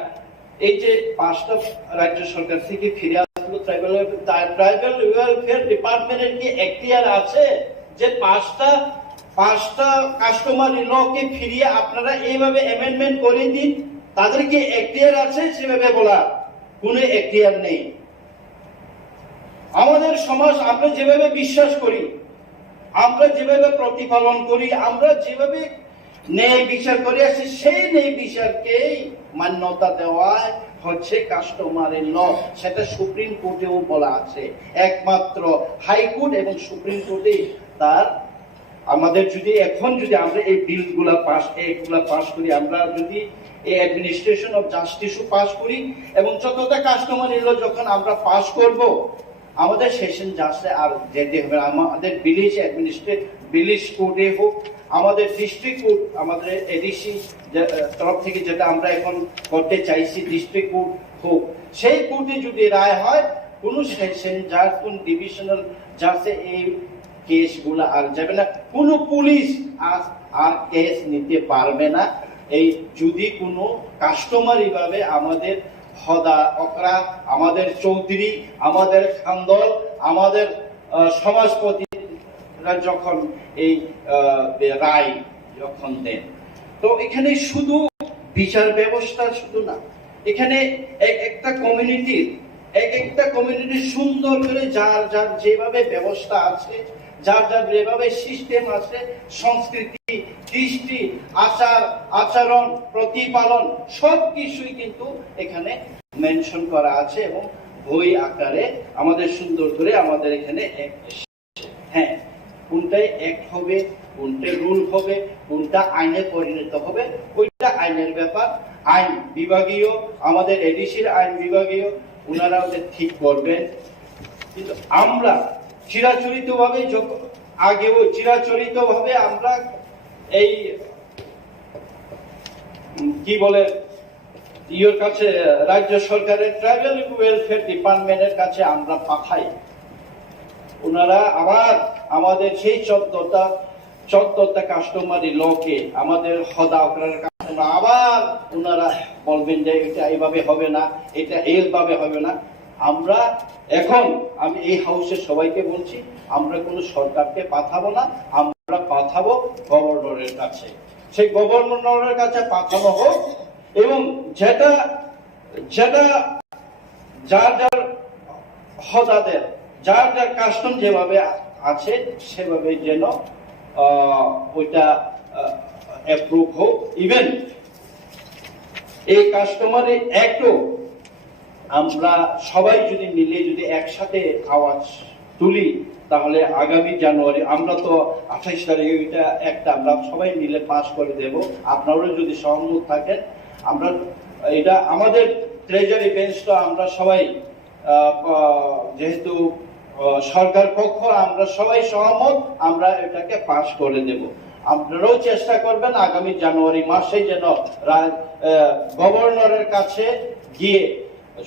এই যে 5টা রাজ্য সরকার থেকে ফিরে আসলো, ট্রাইবাল ওয়েলফেয়ার ডিপার্টমেন্টের কি এখতিয়ার আছে যে 5টা কাস্টমারি লকে ফিরিয়ে আপনারা এইভাবে অ্যামেন্ডমেন্ট করে দিন? তাদের কি এখতিয়ার আছে সেভাবে বলা? কোনো এখতিয়ার নেই। আমাদের সমাজ আমরা যেভাবে বিশ্বাস করি, আমরা যেভাবে প্রতিপালন করি, আমরা যেভাবে ন্যায় বিচার করে আসছি, সেই ন্যায় বিচারকেই মান্যতা দেওয়া হচ্ছে কাস্টমারি ল। সেটা সুপ্রিম কোর্টেও বলা আছে। একমাত্র হাইকোর্ট এবং সুপ্রিম কোর্টে তার আমাদের যদি এখন যদি আমরা এই বিলগুলা পাস করি, আমরা যদি এই অ্যাডমিনিস্ট্রেশন অফ জাস্টিসও পাস করি এবং যতটা কাস্টমারি ল যখন আমরা পাস করব, আমাদের সেশন জাজে আর যেতে হবে। আমাদের ভিলেজ কোর্টে হোক, আমাদের ডিস্ট্রিক্ট কোর্ট, আমাদের এডিসি তরফ থেকে যেটা আমরা এখন করতে চাইছি, ডিস্ট্রিক্ট কোর্ট হোক, সেই কোর্টে যদি রায় হয়, কোন সেকশন জাজ, কোন ডিভিশনাল জাজে এই কেসগুলো আর যাবে না। কোন পুলিশ আর কেস নিতে পারবে না এই যদি কোনো কাস্টমারি ভাবে আমাদের হদা অকরা, আমাদের চৌধুরী, আমাদের খানদল, আমাদের সমাজপতিরা যখন এই রায় যখন দেন। তো এখানে শুধু বিচার ব্যবস্থা শুধু না, এখানে একটা কমিউনিটি সুন্দর করে যার যেভাবে ব্যবস্থা আছে, যার যেভাবে সিস্টেম আছে, সংস্কৃতি, দৃষ্টি, আচরণ, প্রতিপালন সবকিছুই কিন্তু এখানে মেনশন করা আছে এবং বই আকারে আমাদের সুন্দর করে আমাদের এখানে। হ্যাঁ, কোনটায় অ্যাক্ট হবে, কোনটা রুল হবে, কোনটা আইনে পরিণত হবে, ওইটা আইনের ব্যাপার। আইন বিভাগীয়, আমাদের এডিসির আইন বিভাগীয়, ওনারা ওদের ঠিক করবেন। কিন্তু আমরা চিরাচরিতভাবে আগেও চিরাচরিতভাবে আমরা এই কি বলে ইয়োর কাছে রাজ্য সরকারের ট্রাইবাল ওয়েলফেয়ার ডিপার্টমেন্টের কাছে আমরা পাঠাই। ওনারা আবার আমাদের সেই 14টা কাস্টমারি লকে আমাদের হদা করার কাস্টমার আবার ওনারা বলবেন যে এটা এইভাবে হবে না, এটা এইভাবে হবে না। আমরা এখন আমি এই হাউসের সবাইকে বলছি, আমরা কোনো সরকারকে পাঠাবো না, আমরা পাঠাবো গভর্নরের কাছে। সেই গভর্নরের কাছে পাঠানো হোক এবং যেটা যার যার হদাদের যার যার কাস্টম যেভাবে আছে সেভাবে যেন ওইটা অ্যাপ্রুভ হোক। ইভেন এই কাস্টমারি অ্যাক্টও আমরা সবাই যদি মিলে যদি একসাথে আওয়াজ তুলি তাহলে আগামী জানুয়ারি, আমরা তো 28 তারিখে এটা একটা আমরা সবাই মিলে পাস করে দেব। আপনারাও যদি সহমত থাকেন, আমরা এটা আমাদের ট্রেজারি বেঞ্চটা আমরা সবাই যেহেতু সরকার পক্ষ আমরা সবাই সহমত, আমরা এটাকে পাস করে দেব। আপনারাও চেষ্টা করবেন আগামী জানুয়ারি মাসে যেন গভর্নরের কাছে গিয়ে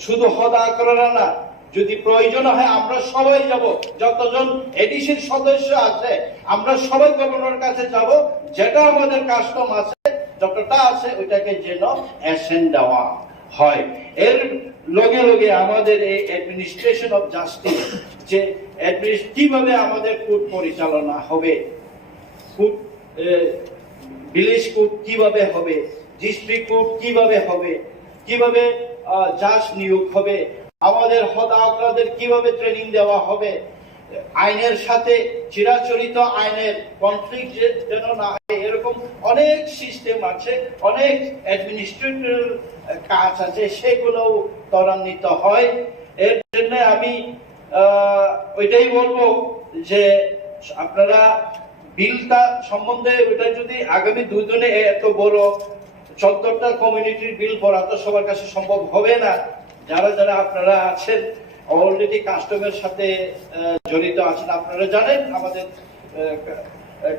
শুধু হদা করা না, যদি প্রয়োজন হয় আমরা সবাই যাব, যতজন এডিসির সদস্য আছে আমরা সবাই গভর্নরের কাছে যাব, যেটা আমাদের কাস্টম আছে যতটা আছে ওইটাকে যেন অ্যাকশন দেওয়া হয়। এর লগে লগে আমাদের এই অ্যাডমিনিস্ট্রেশন অফ জাস্টিস, যে কিভাবে আমাদের কোর্ট পরিচালনা হবে, ভিলেজ কোর্ট কিভাবে হবে, ডিস্ট্রিক্ট কোর্ট কিভাবে হবে, কিভাবে জাজ নিয়োগ হবে, আমাদের হদা আপনাদের কিভাবে ট্রেনিং দেওয়া হবে, আইনের সাথে চিরাচরিত আইনের কনফ্লিক্ট যেন না হয়, এরকম অনেক সিস্টেম আছে, অনেক অ্যাডমিনিস্ট্রেটিভ কাজ আছে, সেগুলো ত্বরান্বিত হয়। এর জন্য আমি ওইটাই বলবো যে আপনারা বিলটা সম্বন্ধে ওইটা যদি আগামী 2 দিনে এত বড় 14টা কমিউনিটির বিল পড়া তো সবার কাছে সম্ভব হবে না। যারা যারা আপনারা আছেন অলরেডি কাস্টমের সাথে জড়িত আছেন, আপনারা জানেন আমাদের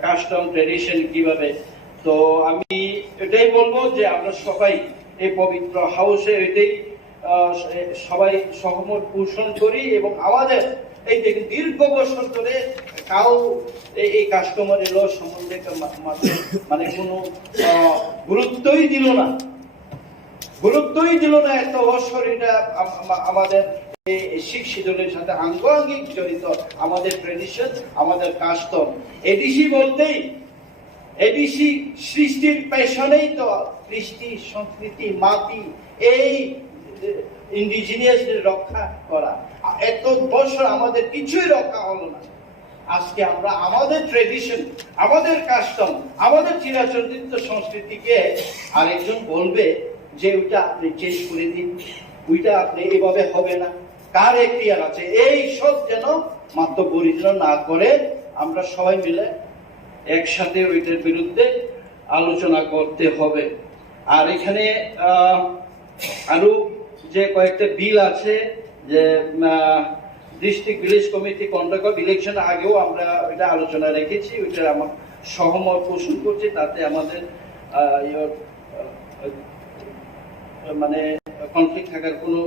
কাস্টম ট্রেডিশন কিভাবে। তো আমি এটাই বলবো যে আমরা সবাই এই পবিত্র হাউসে এটাই সবাই সহমত পোষণ করি এবং আমাদের এই দেখুন দীর্ঘ বছর ধরে কাউ এই কাস্টমার ল সম্বন্ধে মানে কোনো গুরুত্বই দিল না, এত বছর এটা আমাদের শিখ শিদলের সাথে আঙ্গাঙ্গিক জড়িত আমাদের ট্রেডিশন, আমাদের কাস্টম। এডিসি বলতেই এডিসি সৃষ্টির পেছনেই তো কৃষ্টি সংস্কৃতি মাটি এই ইন্ডিজিনিয়াস রক্ষা করা। এত বছর আমাদের কিছুই রক্ষা হলো না। আজকে আমরা আমাদের ট্রেডিশন, আমাদের কাস্টম, আমাদের চিরাচরিত সংস্কৃতিকে আরেকজন বলবে যে ওইটা আপনি চেঞ্জ করে দিন, ওইটা আপনি এভাবে হবে না, কার এখতিয়ার আছে, এই সব যেন মাতব্বরি যেন না করে আমরা সবাই মিলে একসাথে ওইটার বিরুদ্ধে আলোচনা করতে হবে। আর এখানে আরো যে কয়েকটা বিল আছে, যে district village committee conduct of election আগেও আমরা এটা আলোচনা রেখেছি, ওইটা আমার সহমত পোষণ করছি। তাতে আমাদের মানে কনফ্লিক্ট থাকার কোনো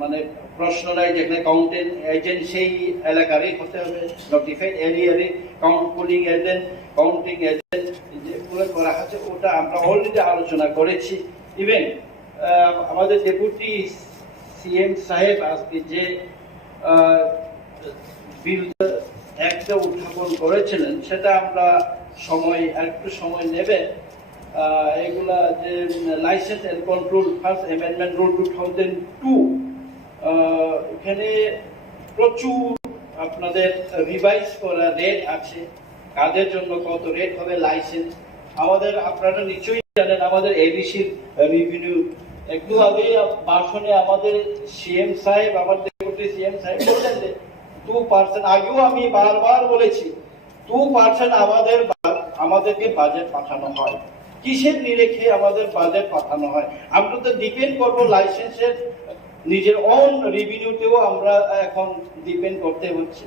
মানে প্রশ্ন নাই। যেখানে কাউন্টেন্ট এজেন্ট সেই এলাকারই হতে হবে, নোটিফাইড এরিয়ারই পুলিং এজেন্ট, কাউন্টিং এজেন্ট যেগুলো করা আছে ওটা আমরা অলরেডি আলোচনা করেছি। ইভেন আমাদের ডেপুটি সিএম সাহেব আজকে যে বিল একটা উত্থাপন করেছিলেন সেটা আমরা একটু সময় নেবে। এগুলা যে licence and control first amendment rule 2002, এখানে প্রচুর আপনাদের রিভাইজ করা রেট আছে, কাদের জন্য কত রেট হবে লাইসেন্স। আমাদের আপনারা নিশ্চয়ই জানেন আমাদের এডিসির রেভিনিউ একটু আগে ভাষণে আমাদের সিএম সাহেব, আমাদের ডেপুটি সিএম সাহেব বললেন যে 2%। আগেও আমি বারবার বলেছি 2% আমাদেরকে বাজেট পাঠানো হয়। কিসের নিরিখে আমাদের বাজেট পাঠানো হয়? আমরা তো ডিপেন্ড করবো লাইসেন্সের, নিজের অন রেভিনিউতেও আমরা এখন ডিপেন্ড করতে হচ্ছে।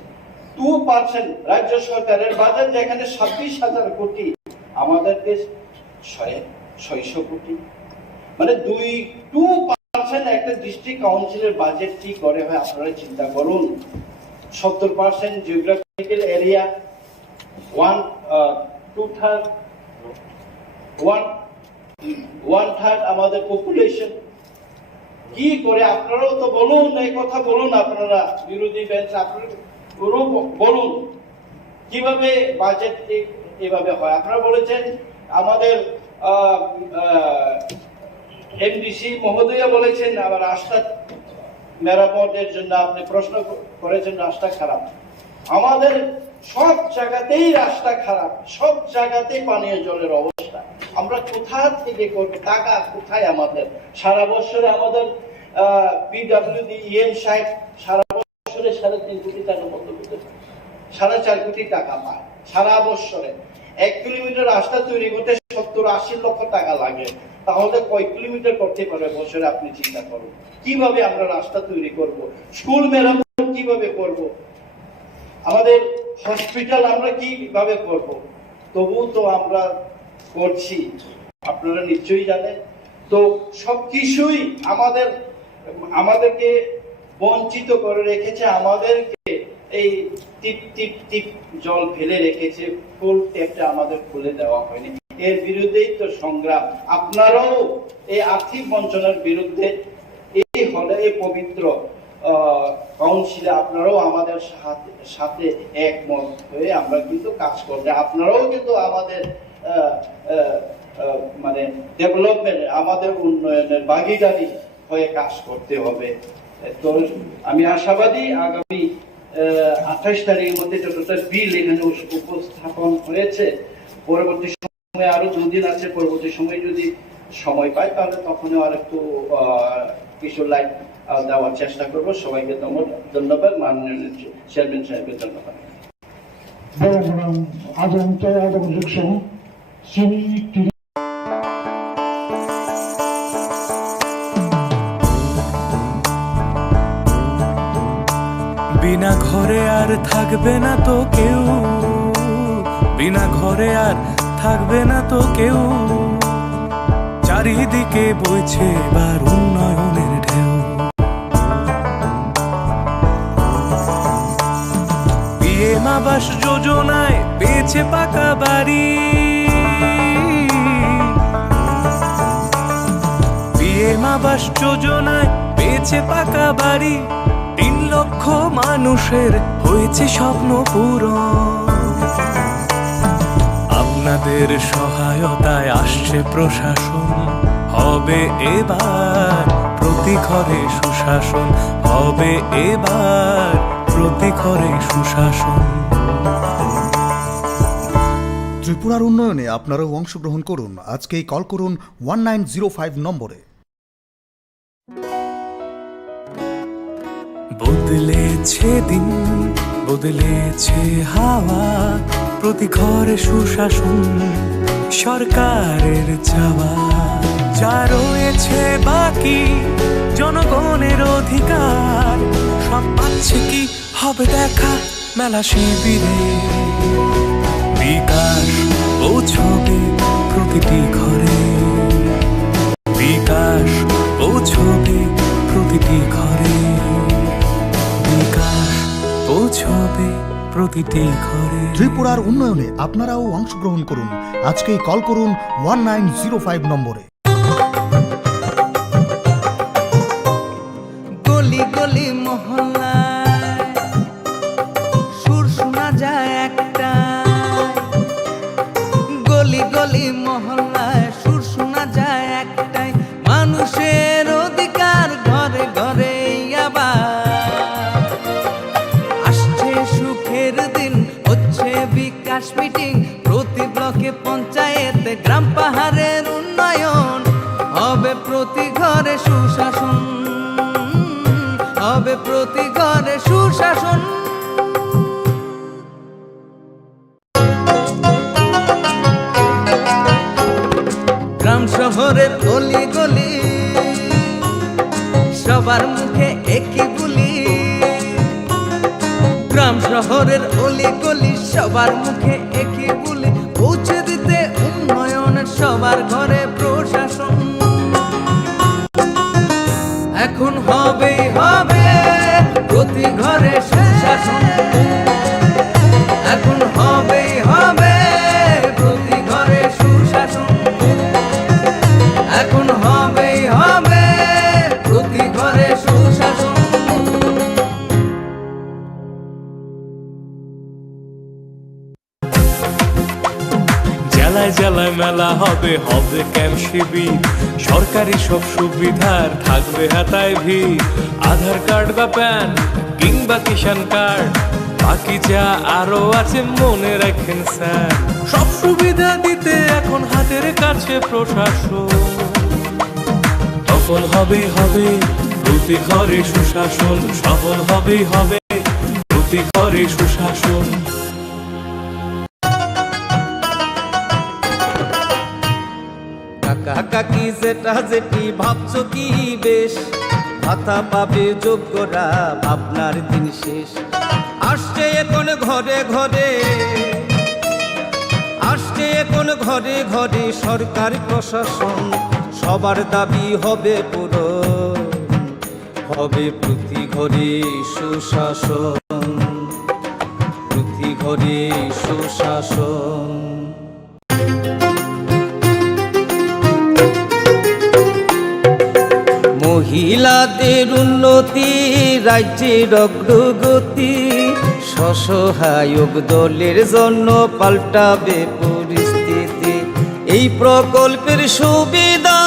2% রাজ্য সরকারের বাজেট যেখানে 26,000 কোটি, আমাদেরকে 600 কোটি, মানে 2% একটা ডিস্ট্রিক্ট কাউন্সিলের বাজেট কি করে হয় আপনারা চিন্তা করুন। 70% জিওগ্রাফিক্যাল এরিয়া, 1/3 আমাদের পপুলেশন, কি করে? আপনারাও তো বলুন, এই কথা বলুন, আপনারা বিরোধী বেঞ্চ, আপনারা বলুন কিভাবে বাজেট এভাবে হয়। আপনারা বলেছেন, আমাদের এমডিসি মহোদয়া বলেছেন আবার রাস্তা মেরামতের জন্য আপনি প্রশ্ন করেছেন রাস্তা খারাপ। আমাদের সব জায়গাতেই রাস্তা খারাপ, সব জায়গাতেই পানীয় জলের অবস্থা। আমরা কোথা থেকে করব? টাকা কোথায় আমাদের? সারা বছরে আমাদের পিডব্লিউডি সাহেব সারা বছরে 3.5 কোটি টাকা মতো পেতে, 4.5 কোটি টাকা পায় সারা বছরে। 1 কিলোমিটার রাস্তা তৈরি করতে 70-80 লক্ষ টাকা লাগে। তাহলে কয় কিলোমিটার করতে পারে বছরে? আপনি চিন্তা করুন। কিভাবে আমরা রাস্তা তৈরি করব? স্কুল মেরামত কিভাবে করব? আমাদের হসপিটাল আমরা কিভাবে করব? তবু তো আমরা করছি, আপনারা নিশ্চয়ই জানেন। তো সবকিছুই আমাদেরকে বঞ্চিত করে রেখেছে, আমাদেরকে এই টিপ টিপ টিপ জল ফেলে রেখেছে, ফুল ট্যাপটা আমাদের খুলে দেওয়া হয়নি। এর বিরুদ্ধেই তো সংগ্রাম। আপনারাও এই আর্থিক বঞ্চনার বিরুদ্ধে এই হলে, এই পবিত্র কাউন্সিলে আপনারাও আমাদের সাথে একমত হয়ে আমরা কিন্তু কাজ করতে, আপনারাও কিন্তু আমাদের মানে ডেভেলপমেন্ট, আমাদের উন্নয়নের ভাগিদারি হয়ে কাজ করতে হবে। তো আমি আশাবাদী আগামী 28 তারিখের মধ্যে যতটা বিল এখানে উপস্থাপন হয়েছে, পরবর্তী সময়ে আরো 2 দিন আছে, পরবর্তী সময়ে যদি সময় পাই তাহলে তখনও আর একটু কিছু লাইন দেওয়ার চেষ্টা করবো। সবাইকে ধন্যবাদ, মাননীয় চেয়ারম্যান সাহেবকে ধন্যবাদ। বিনা ঘরে আর থাকবে না তো কেউ, বিনা ঘরে আর থাকবে না তো কেউ, চারিদিকে বইছে এবার উন্নয়নের ঢেউ। পিএম আবাস যোজনায় পেয়েছে পাকা বাড়ি, পিএম আবাস যোজনায় পেয়েছে পাকা বাড়ি, 3 লক্ষ মানুষের হয়েছে স্বপ্ন পূরণ। আপনাদের সহায়তায় আসছে প্রশাসন, হবে এবার প্রতি ঘরে সুশাসন, হবে এবার প্রতি ঘরে সুশাসন। ত্রিপুরার উন্নয়নে আপনারাও অংশগ্রহণ করুন। আজকেই কল করুন 1905 নম্বরে। বদলেছে দিন, বদলেছে হাওয়া, প্রতি ঘরে সুশাসন সরকারের চাওয়া। যা রয়েছে বাকি জনগণের অধিকার, সব পাচ্ছে কি হবে দেখা মেলা শিবিরে। বিকাশ পৌঁছবে প্রতিটি ঘরে, বিকাশ পৌঁছবে প্রতিটি ঘরে, বিকাশ পৌঁছবে প্রতিটি ঘরে। ত্রিপুরার উন্নয়নে আপনারাও অংশগ্রহণ করুন। আজকেই কল করুন 1905 নম্বরে। গলি গলি মহল্লায় সুর শোনা যায় একটা, গলি গলি মহল্লায় সুর শোনা যায় একটাই, মানুষের অধিকার ঘরে ঘরে আবার আসছে সুখের দিন, হচ্ছে বিকাশ মিটিং, প্রতি ব্লকে পঞ্চায়েতে গ্রাম পাহাড়ের উন্নয়ন, হবে প্রতি ঘরে সুশাসন, হবে প্রতি ঘরে সুশাসন। গ্রাম শহরের অলি গলি সবার মুখে একই বুলি, গ্রাম শহরের অলি গলি সবার মুখে একই বুলি, পৌঁছে দিতে উন্নয়নের সবার ঘরে প্রশাসন। এখন হবেই হবে প্রতি ঘরে সুশাসন, এখন হবেই হবে প্রতি ঘরে সুশাসন, এখন হবেই হবে প্রতি ঘরে সুশাসন। জেলায় জেলায় মেলা হবে, হবে ক্যাম্প শিবির, সরকারি সব সুবিধার থাকবে হাতায় ভিড়। আধার কার্ড বা প্যান কিংবা কিষাণ কার্ড, বাকি যা আরো আছে মনে রাখেন স্যার, সব সুবিধা দিতে এখন হাতের কাছে প্রশাসন। সফল হবেই হবে প্রতি ঘরে সুশাসন, সফল হবেই হবে প্রতি ঘরে সুশাসন। কাকা কাকি যেটা যেটি ভাবছো কি বেশ, ভাতা পাবে যোগ্যরা ভাবনার দিন শেষ। আসছে এখন ঘরে ঘরে, আসছে এখন ঘরে ঘরে সরকার প্রশাসন, সবার দাবি হবে পূরণ, হবে প্রতি ঘরে সুশাসন, প্রতি ঘরে সুশাসন। মহিলাদের উন্নতি রাজ্যের অগ্রগতি, স্বসহায়ক দলের জন্য পাল্টাবে পরিস্থিতি। এই প্রকল্পের সুবিধা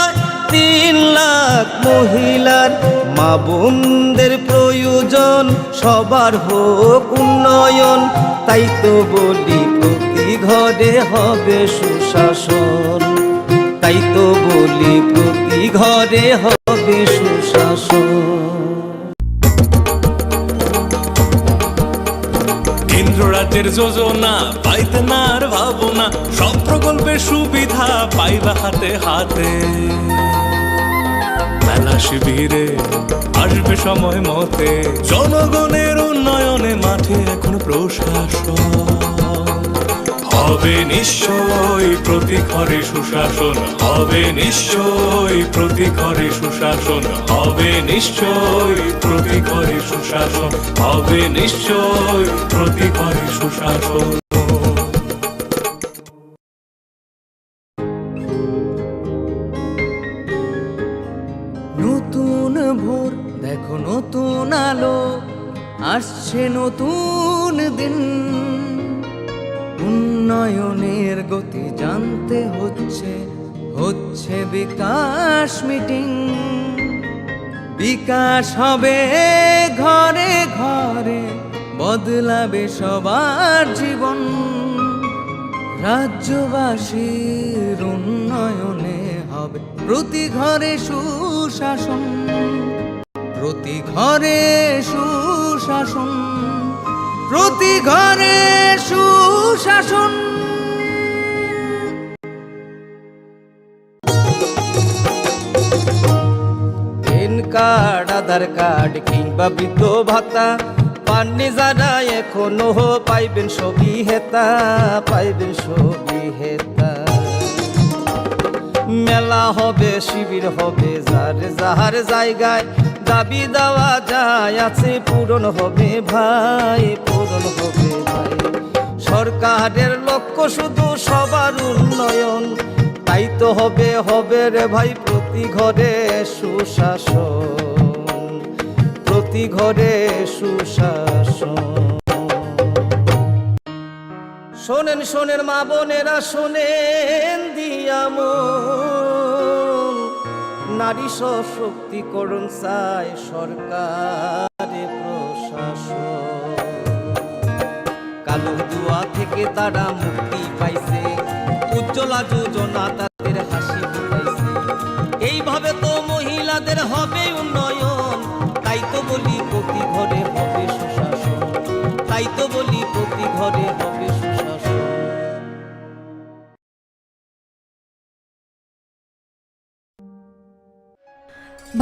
3 লাখ মহিলার, মা বোনদের প্রয়োজন সবার হোক উন্নয়ন, তাই তো বলি প্রতি ঘরে হবে সুশাসন, তাই তো বলি প্রতি ঘরে হবে সুশাসন। কেন্দ্র রাজ্যের যোজনা পাইতে না আর ভাবনা, সব প্রকল্পের সুবিধা পাইবা হাতে হাতে। মেলা শিবিরে আসবে সময় মতে, জনগণের উন্নয়নে মাঠে এখন প্রশাসন। হবে নিশ্চয়ই প্রতি ঘরে সুশাসন, হবে নিশ্চয়ই প্রতি ঘরে সুশাসন, হবে নিশ্চয়ই প্রতি ঘরে সুশাসন, হবে নিশ্চয়ই প্রতি ঘরে সুশাসন। নতুন ভোর দেখো নতুন আলো, আসছে নতুন দিন, উন্নয়নের গতি জানতে হচ্ছে, হচ্ছে বিকাশ মিটিং। বিকাশ হবে ঘরে ঘরে, বদলাবে সবার জীবন, রাজ্যবাসীর উন্নয়নে হবে প্রতি ঘরে সুশাসন, প্রতি ঘরে সুশাসন, প্রতি ঘরে সুশাসন। প্যান কার্ড, আধার কার্ড কিংবা বৃদ্ধ ভাতা পাননি যারা এখনো পাইবেন সবই হেতা, পাইবেন সবই হেতা। মেলা হবে শিবির হবে যার যাহার জায়গায়, দাবি দেওয়া যায় আছে পূরণ হবে ভাই, পূরণ হবে ভাই। সরকারের লক্ষ্য শুধু সবার উন্নয়ন, তাই তো হবে হবে রে ভাই প্রতি ঘরে সুশাসন, প্রতি ঘরে সুশাসন। শোনেন শোনেন মা বোনেরা শোনেন দিয়া মন, নারী সশক্তিকরণ চায় সরকারে প্রশাসন। কালো দুয়া থেকে তারা মুক্তি পাইছে, উজ্জ্বলা যোজনা তাদের হাসি ফুটাইছে। এইভাবে তো মহিলাদের হবে উন্নয়ন, তাই তো বলি প্রতি ঘরে হবে সুশাসন, তাই তো বলি প্রতি ঘরে হবে সুশাসন।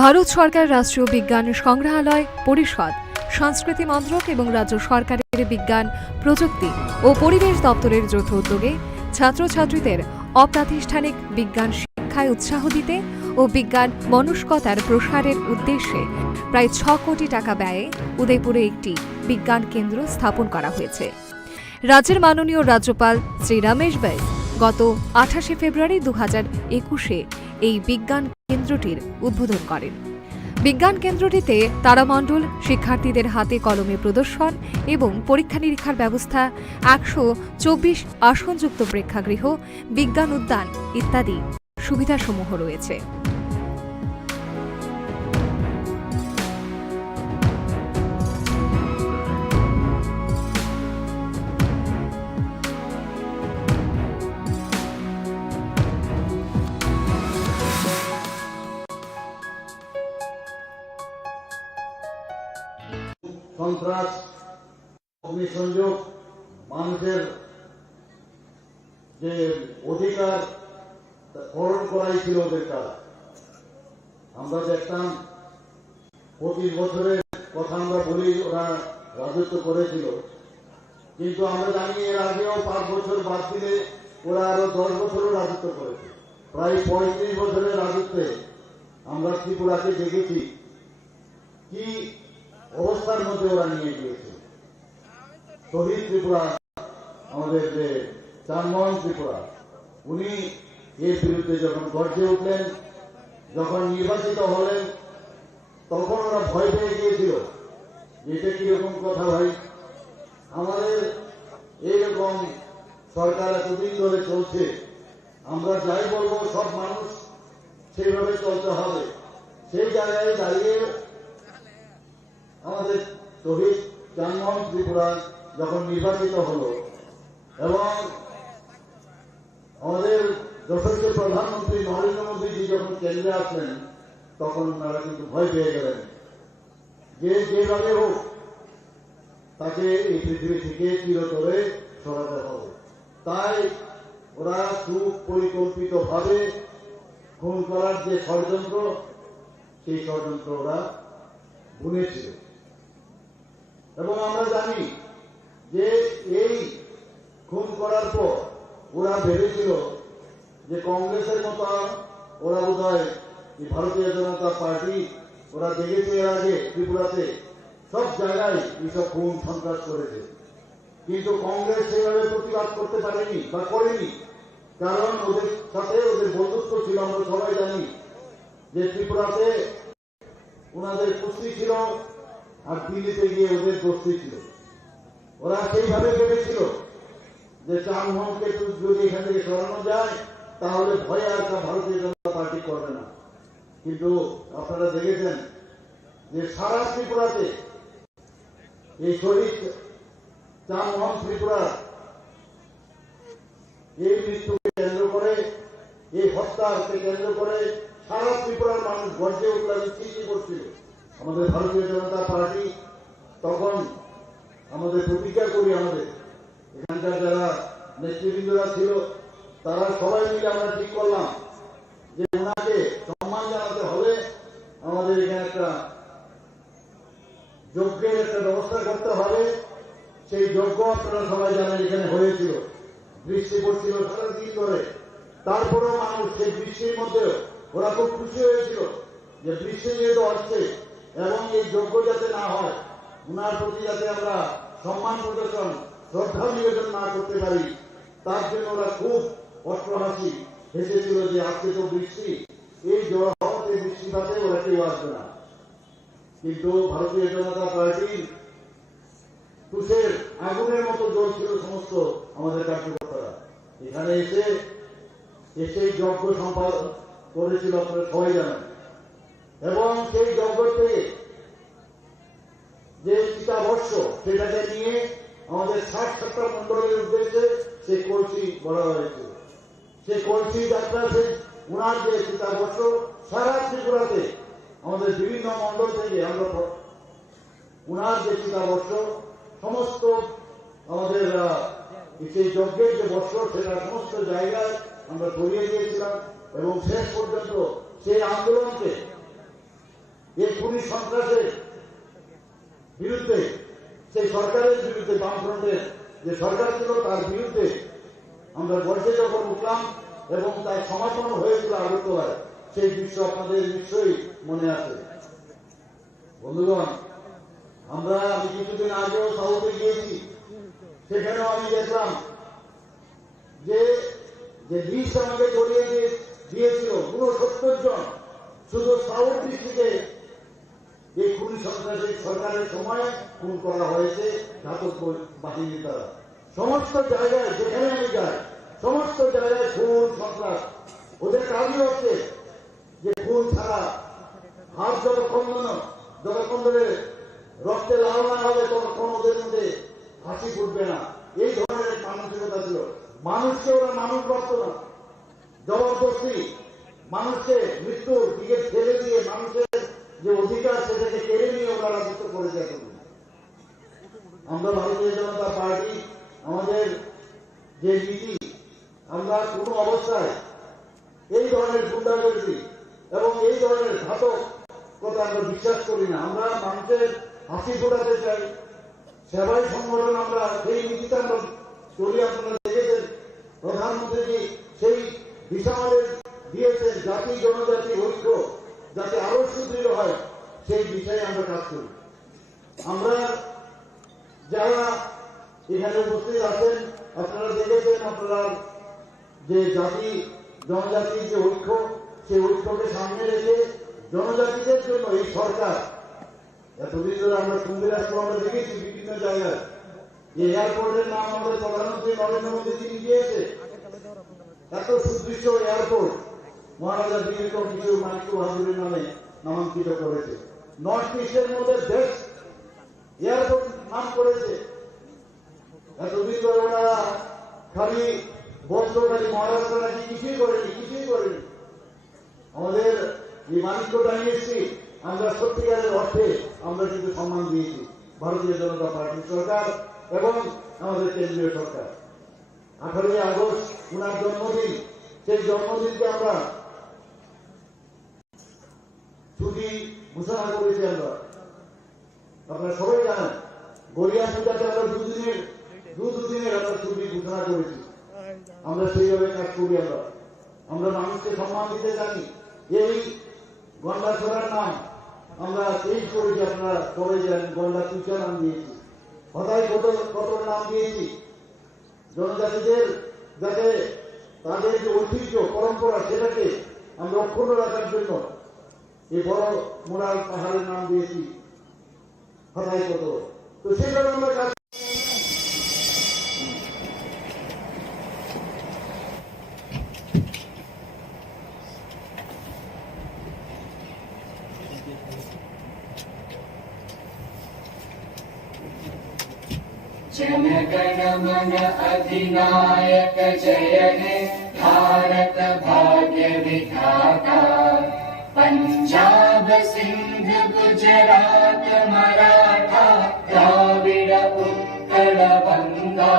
ভারত সরকার রাষ্ট্রীয় বিজ্ঞান সংগ্রহালয় পরিষদ, সংস্কৃতি মন্ত্রক এবং রাজ্য সরকারের বিজ্ঞান, প্রযুক্তি ও পরিবেশ দপ্তরের যৌথ উদ্যোগে ছাত্রছাত্রীদের অপ্রাতিষ্ঠানিক বিজ্ঞান শিক্ষায় উৎসাহ দিতে ও বিজ্ঞান মনস্কতার প্রসারের উদ্দেশ্যে প্রায় 6 কোটি টাকা ব্যয়ে উদয়পুরে একটি বিজ্ঞান কেন্দ্র স্থাপন করা হয়েছে। রাজ্যের মাননীয় রাজ্যপাল শ্রী রমেশ বাইস গত 28 ফেব্রুয়ারি 2021-এ এই বিজ্ঞান কেন্দ্রটির উদ্বোধন করেন। বিজ্ঞান কেন্দ্রটিতে তারামণ্ডল, শিক্ষার্থীদের হাতে কলমে প্রদর্শন এবং পরীক্ষা নিরীক্ষার ব্যবস্থা, 124 আসনযুক্ত প্রেক্ষাগৃহ, বিজ্ঞান উদ্যান ইত্যাদি সুবিধাসমূহ রয়েছে। সন্ত্রাস, অগ্নিসংযোগ, মানুষের যে অধিকার হরণ করাই ছিল ওদের কাজ। আমরা দেখতাম 25 বছরের কথা আমরা বলি ওরা রাজত্ব করেছিল, কিন্তু আমরা জানি এর আগেও 5 বছর বাদ দিলে ওরা আরো 10 বছরও রাজত্ব করেছে। প্রায় 35 বছরের রাজত্বে আমরা ত্রিপুরাকে দেখেছি কি অবস্থার মধ্যে ওরা নিয়ে গিয়েছে। শহীদ ত্রিপুরা, আমাদের যে চানমোহন ত্রিপুরা, উনি এর বিরুদ্ধে যখন গর্জে উঠলেন, যখন নির্বাচিত হলেন, তখন ওরা ভয় পেয়ে গিয়েছিল যে এটা কিরকম কথা ভাই, আমাদের এইরকম সরকার এতদিন ধরে চলছে, আমরা যাই বলবো সব মানুষ সেইভাবে চলতে হবে। সেই জায়গায় দাঁড়িয়ে আমাদের শহীদ চানমোহন ত্রিপুরা যখন নির্বাচিত হল এবং আমাদের যশস্বী প্রধানমন্ত্রী নরেন্দ্র মোদীজি যখন কেন্দ্রে আসলেন, তখন ওনারা কিন্তু ভয় পেয়ে গেলেন যে যেভাবে হোক তাকে এই পৃথিবী থেকে চিরতরে সরাতে হবে। তাই ওরা সুপরিকল্পিত ভাবে খুন করার যে ষড়যন্ত্র, সেই ষড়যন্ত্র ওরা বুনেছিল। এবং আমরা জানি যে এই খুন করার পর ওরা ভেবেছিল যে কংগ্রেসের মতো ওরা বোধহয় ভারতীয় জনতা পার্টি, ওরা দেখেছে এর আগে ত্রিপুরাতে সব জায়গায় এইসব খুন সন্ত্রাস করেছে, কিন্তু কংগ্রেস সেভাবে প্রতিবাদ করতে পারেনি বা করেনি, কারণ ওদের সাথে ওদের বন্ধুত্ব ছিল। আমরা সবাই জানি যে ত্রিপুরাতে ওনাদের কুস্তি ছিল আর দিল্লিতে গিয়ে ওদের গোষ্ঠী ছিল। ওরা সেইভাবে ভেবেছিল যে চানমোহনকে যদি এখান থেকে সরানো যায় তাহলে ভয়ে আর ভারতীয় জনতা পার্টি করবে না। কিন্তু আপনারা দেখেছেন যে সারা ত্রিপুরাতে এই শহীদ চানমোহন ত্রিপুরার এই মৃত্যুকে কেন্দ্র করে, এই হত্যাকে কেন্দ্র করে সারা ত্রিপুরার মানুষ গর্জে উঠলেন, সৃষ্টি করছিল। আমাদের ভারতীয় জনতা পার্টি তখন আমাদের প্রতিজ্ঞা করি, আমাদের এখানকার যারা নেতৃবৃন্দরা ছিল তারা সবাই মিলে আমরা ঠিক করলাম যে ওনাকে সম্মান জানাতে হবে, আমাদের এখানে একটা যজ্ঞের একটা ব্যবস্থা করতে হবে। সেই যজ্ঞ আপনারা সবাই জানেন এখানে হয়েছিল, বৃষ্টি পড়ছিল সারাদিন ধরে, তারপরেও মানুষ সেই বৃষ্টির মধ্যেও ওরা খুব খুশি হয়েছিল যে বৃষ্টি যেহেতু আসছে এবং এই যজ্ঞ যাতে না হয়, উনার প্রতি যাতে আমরা সম্মান প্রদর্শন, শ্রদ্ধা নিবেদন না করতে পারি, তার জন্য ওরা খুব অট্টহাসি হেসেছিল যে আজকে তো বৃষ্টি, এই জ্বর হওয়াতে বৃষ্টিপাতে ওরা কেউ আসবে না। কিন্তু ভারতীয় জনতা পার্টির তুষের আগুনের মতো জ্বলছিল সমস্ত আমাদের কার্যকর্তারা। এখানে এসে যজ্ঞ সম্পাদন করেছিল, আপনারা সবাই জানেন। এবং সেই যজ্ঞ থেকে যে চিতাবর্ষ, সেটাকে নিয়ে আমাদের 60-70 মন্ডলের উদ্দেশ্যে সেই কলসি বলা হয়েছিল। সেই কলসি যাত্রা, সেই উনার যে চিতাবর্ষ সারা ত্রিপুরাতে আমাদের বিভিন্ন মন্ডল থেকে আমরা উনার যে চিতাবর্ষ সমস্ত আমাদের সেই যজ্ঞের যে বর্ষ, সেটা সমস্ত জায়গায় আমরা ছড়িয়ে দিয়েছিলাম এবং শেষ পর্যন্ত সেই আন্দোলনকে এই খুনি সন্ত্রাসের বিরুদ্ধে, সেই সরকারের বিরুদ্ধে, বামফ্রন্টের যে সরকার ছিল তার বিরুদ্ধে আমরা বসে যখন উঠলাম এবং তার সমাপন হয়েছিল আগরতলায়, সেই দৃশ্য আপনাদের নিশ্চয়ই মনে আছে। বন্ধুগণ, আমি কিছুদিন আগেও সাউথে গিয়েছি, সেখানেও আমি দেখলাম যে লিস্ট আমাকে জড়িয়ে দিয়েছিল 69 জন শুধু সাউথ ডিস্ট্রিক্টে এই খুনি সন্ত্রাসী সরকারের সময় খুন করা হয়েছে ঘাতক বাহিনীর দ্বারা। সমস্ত জায়গায় যেখানে আমি যাই, সমস্ত জায়গায় খুন সন্ত্রাস। ওদের কাজই হচ্ছে যে খুন ছাড়া হাত যতক্ষণ ধরে রক্তে লাল না হবে ততক্ষণ ওদের মধ্যে হাসি ফুটবে না। এই ধরনের এক মানসিকতা ছিল। মানুষকে ওরা মানুষ ভাবত না, জবরদস্তি মানুষকে মৃত্যুর দিকে ঠেলে দিয়ে মানুষের যে অধিকার সেটাকে কেড়ে নিয়ে ওরা রাজত্ব করেছে এতদিন। আমরা ভারতীয় জনতা পার্টি আমাদের যে নীতি, আমরা কোন অবস্থায় এই ধরনের গুন্ডাগর্দি এবং এই ধরনের ঘাতক কথা আমরা বিশ্বাস করি না। আমরা মানুষের হাসি ফোটাতে চাই, সেবাই সংগঠন, আমরা সেই নীতিতে আমরা চলি। আপনারা দেখেছেন প্রধানমন্ত্রী সেই দিশা আমাদের দিয়েছেন, জাতি জনজাতি ঐক্য যাতে আরো সুদৃঢ় হয় সেই বিষয়ে আমরা কাজ করি। আমরা যারা এখানে উপস্থিত আছেন, আপনারা দেখেছেন, আপনারা যে জাতি জনজাতির যে ঐক্য, সেই ঐক্যকে সামনে রেখে জনজাতিদের জন্য এই সরকার এতদিন ধরে আমরা কুম্ভীরাজপুর আমরা দেখেছি বিভিন্ন জায়গায় যে এয়ারপোর্টের নাম আমাদের প্রধানমন্ত্রী নরেন্দ্র মোদী তিনি দিয়েছে। এত সুদৃশ্য এয়ারপোর্ট মহারাজা দিল্লির কিছু মাইক্রো বাহাদুরের নামে নামাঙ্কিত করেছে। নর্থ ইস্টের মধ্যে বেস্ট এয়ারপোর্ট নাম করেছে। এতদিন ধরে ওরা খালি বলতো খালি মহারাষ্ট্র নাকি কিছুই করেনি। আমাদের এই মানিক্য ডাইনেস্টি আমরা সত্যিকারের অর্থে আমরা কিন্তু সম্মান দিয়েছি ভারতীয় জনতা পার্টির সরকার এবং আমাদের কেন্দ্রীয় সরকার। 18ই আগস্ট উনার জন্মদিন, সেই জন্মদিনকে আমরা ছুটি ঘোষণা করেছি। আপনারা সবাই জানেন গড়িয়া পূজাতে আমরা দুদিনের আমরা ছুটি ঘোষণা করেছি। আমরা সেইভাবে কাজ করি। আমরা মানুষকে সম্মান দিতে জানি। এই গন্ডাছড়ার নাম আমরা চেঞ্জ করেছি, আপনারা সবাই জানেন, গন্ডা তুচা নাম দিয়েছি, হতাই কত নাম দিয়েছি। জনজাতিদের যাতে তাদের যে ঐতিহ্য পরম্পরা সেটাকে আমরা অক্ষুণ্ণ রাখার জন্য এই বড় মোড়াল পাহাড়ের নাম দিয়েছি হতাই কত। তো সেভাবে আমরা কাজ जन गण मन अधिनायक जय हे भारत भाग्य विधाता। पंजाब सिंध गुजरात मराठा द्राविड उत्कल बंगा।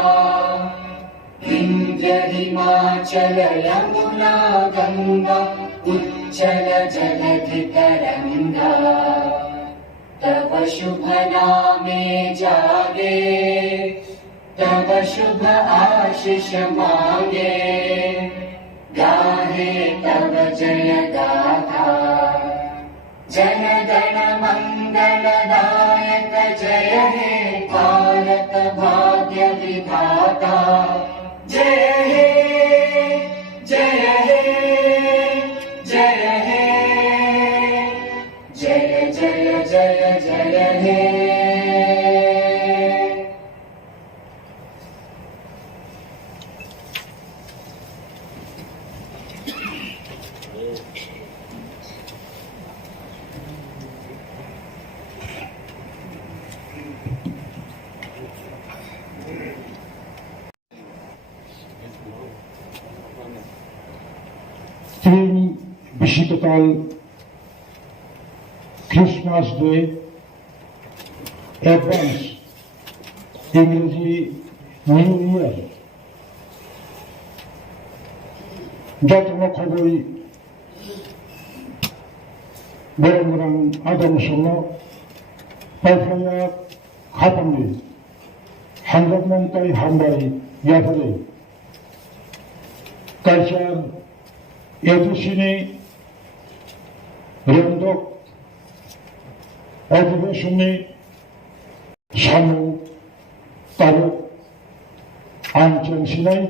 विंध्य हिमाचल यमुना गंगा उच्चल जलधि तरंगा। तव शुभ नामे जागे, तव शुभ आशीष मांगे। गाहे तव जय गाथा, जन गण मंगल दायक जय हे भारत भाग्य विधाता। जय हे जय हे जय हे जय जय जय जय हे। বিশিতকাল ক্রিসমাস ডে, অ্যাডভান্স ইংরেজি নিউ ইয়ার, যত খবরই 모랑모랑 아담스러 발표야 가방리 한국몽따이 한바이 야사리 কালচার এডিসিনি রেন্দক অধিবেশনে সামু তারক আনচেন সিনাই